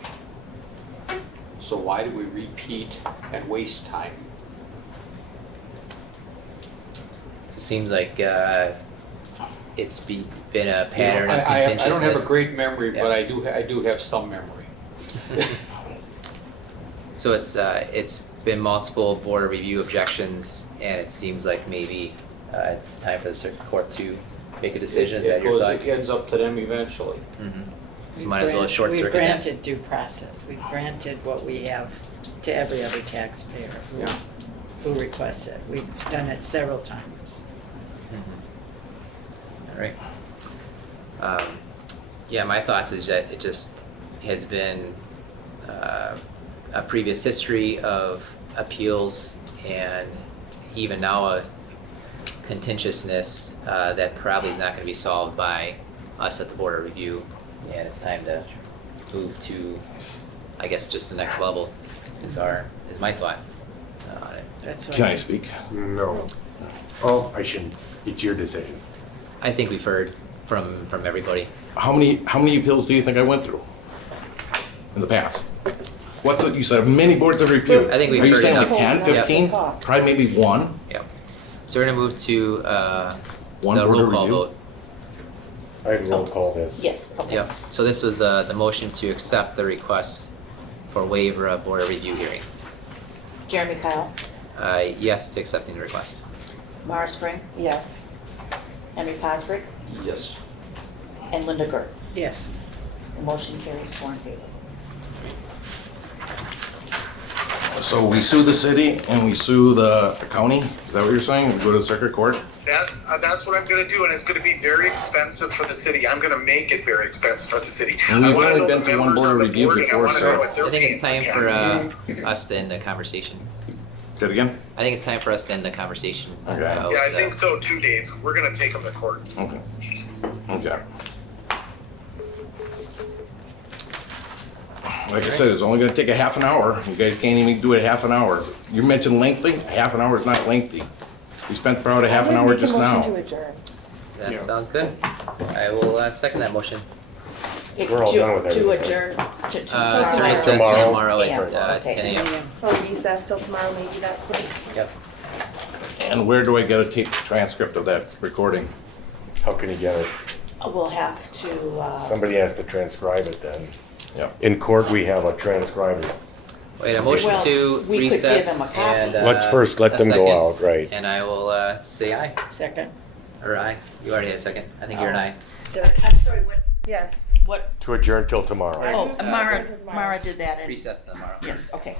So why do we repeat and waste time? It seems like it's been a pattern of I don't contentiousness. have a great memory, but Yeah. I do have some memory. So it's been multiple board review objections, and it seems like maybe it's time for the circuit court to make a decision. Is that your thought? It ends up to them eventually. So might as well short We've circuit that. granted due process. We've granted what we have to every other taxpayer who requests it. We've done it several times. All right. Yeah, my thoughts is that it just has been a previous history of appeals and even now a contentiousness that probably is not going to be solved by us at the Board of Review, and it's time to move to, I guess, just the next level is my thought on it. That's what can I speak? No. Oh, I shouldn't. It's your decision. I think we've heard from everybody. How many appeals do you think I went through in the past? What's it, you said many boards of review? I think we've Are you heard saying like enough. 10, Yep. 15? Probably maybe one? Yep. So we're gonna move to One the board roll of call review? vote. I'd roll call this. Yes, okay. Yep. So this was the motion to accept the request for waiver of Board of Review hearing. Jeremy Kyle, Yes to accepting the request. Mara Spring, Yes. Henry Posbrick, Yes. and Linda Gert. Yes. The motion carries 4 in favor. So we sue the city and we sue the county? Is that what you're saying? We go to the circuit court? That's what I'm gonna do, and it's gonna be very expensive for the city. I'm gonna make it very expensive for the city. And I we've wanna only know been the to one members board on of the review board, and I before, wanna so- know what they're I think it's time paying for taxes. us to end the conversation. Say it again? I think it's time for us to end the conversation. Okay. Yeah, I think so too, Dave. We're gonna take them to court. Okay. Okay. Like I said, it's only gonna take a half an hour. You guys can't even do it half an hour. You mentioned lengthy, a half an hour is not lengthy. We spent about a half an hour just now. I'm gonna make a motion to adjourn. That sounds good. I will second that motion. We're all done with To everything. adjourn to To recess till Tomorrow. tomorrow Yeah, at okay. 10 a.m. Oh, recess till tomorrow, maybe that's what. Yep. And where do I get a tape transcript of that recording? How can you get it? We'll have to, Somebody has to transcribe it then. Yep. In court, we have a transcriber. Wait, a motion Well, to we could give recess them a copy. and Let's first let a them go second, out, right? And I will say aye Second. or aye. You already had a second. I think you're an aye. I'm sorry, Yes. What? To adjourn till tomorrow. Oh, moved to Mara, adjourn till tomorrow. Mara did that. Recess tomorrow. Yes, okay.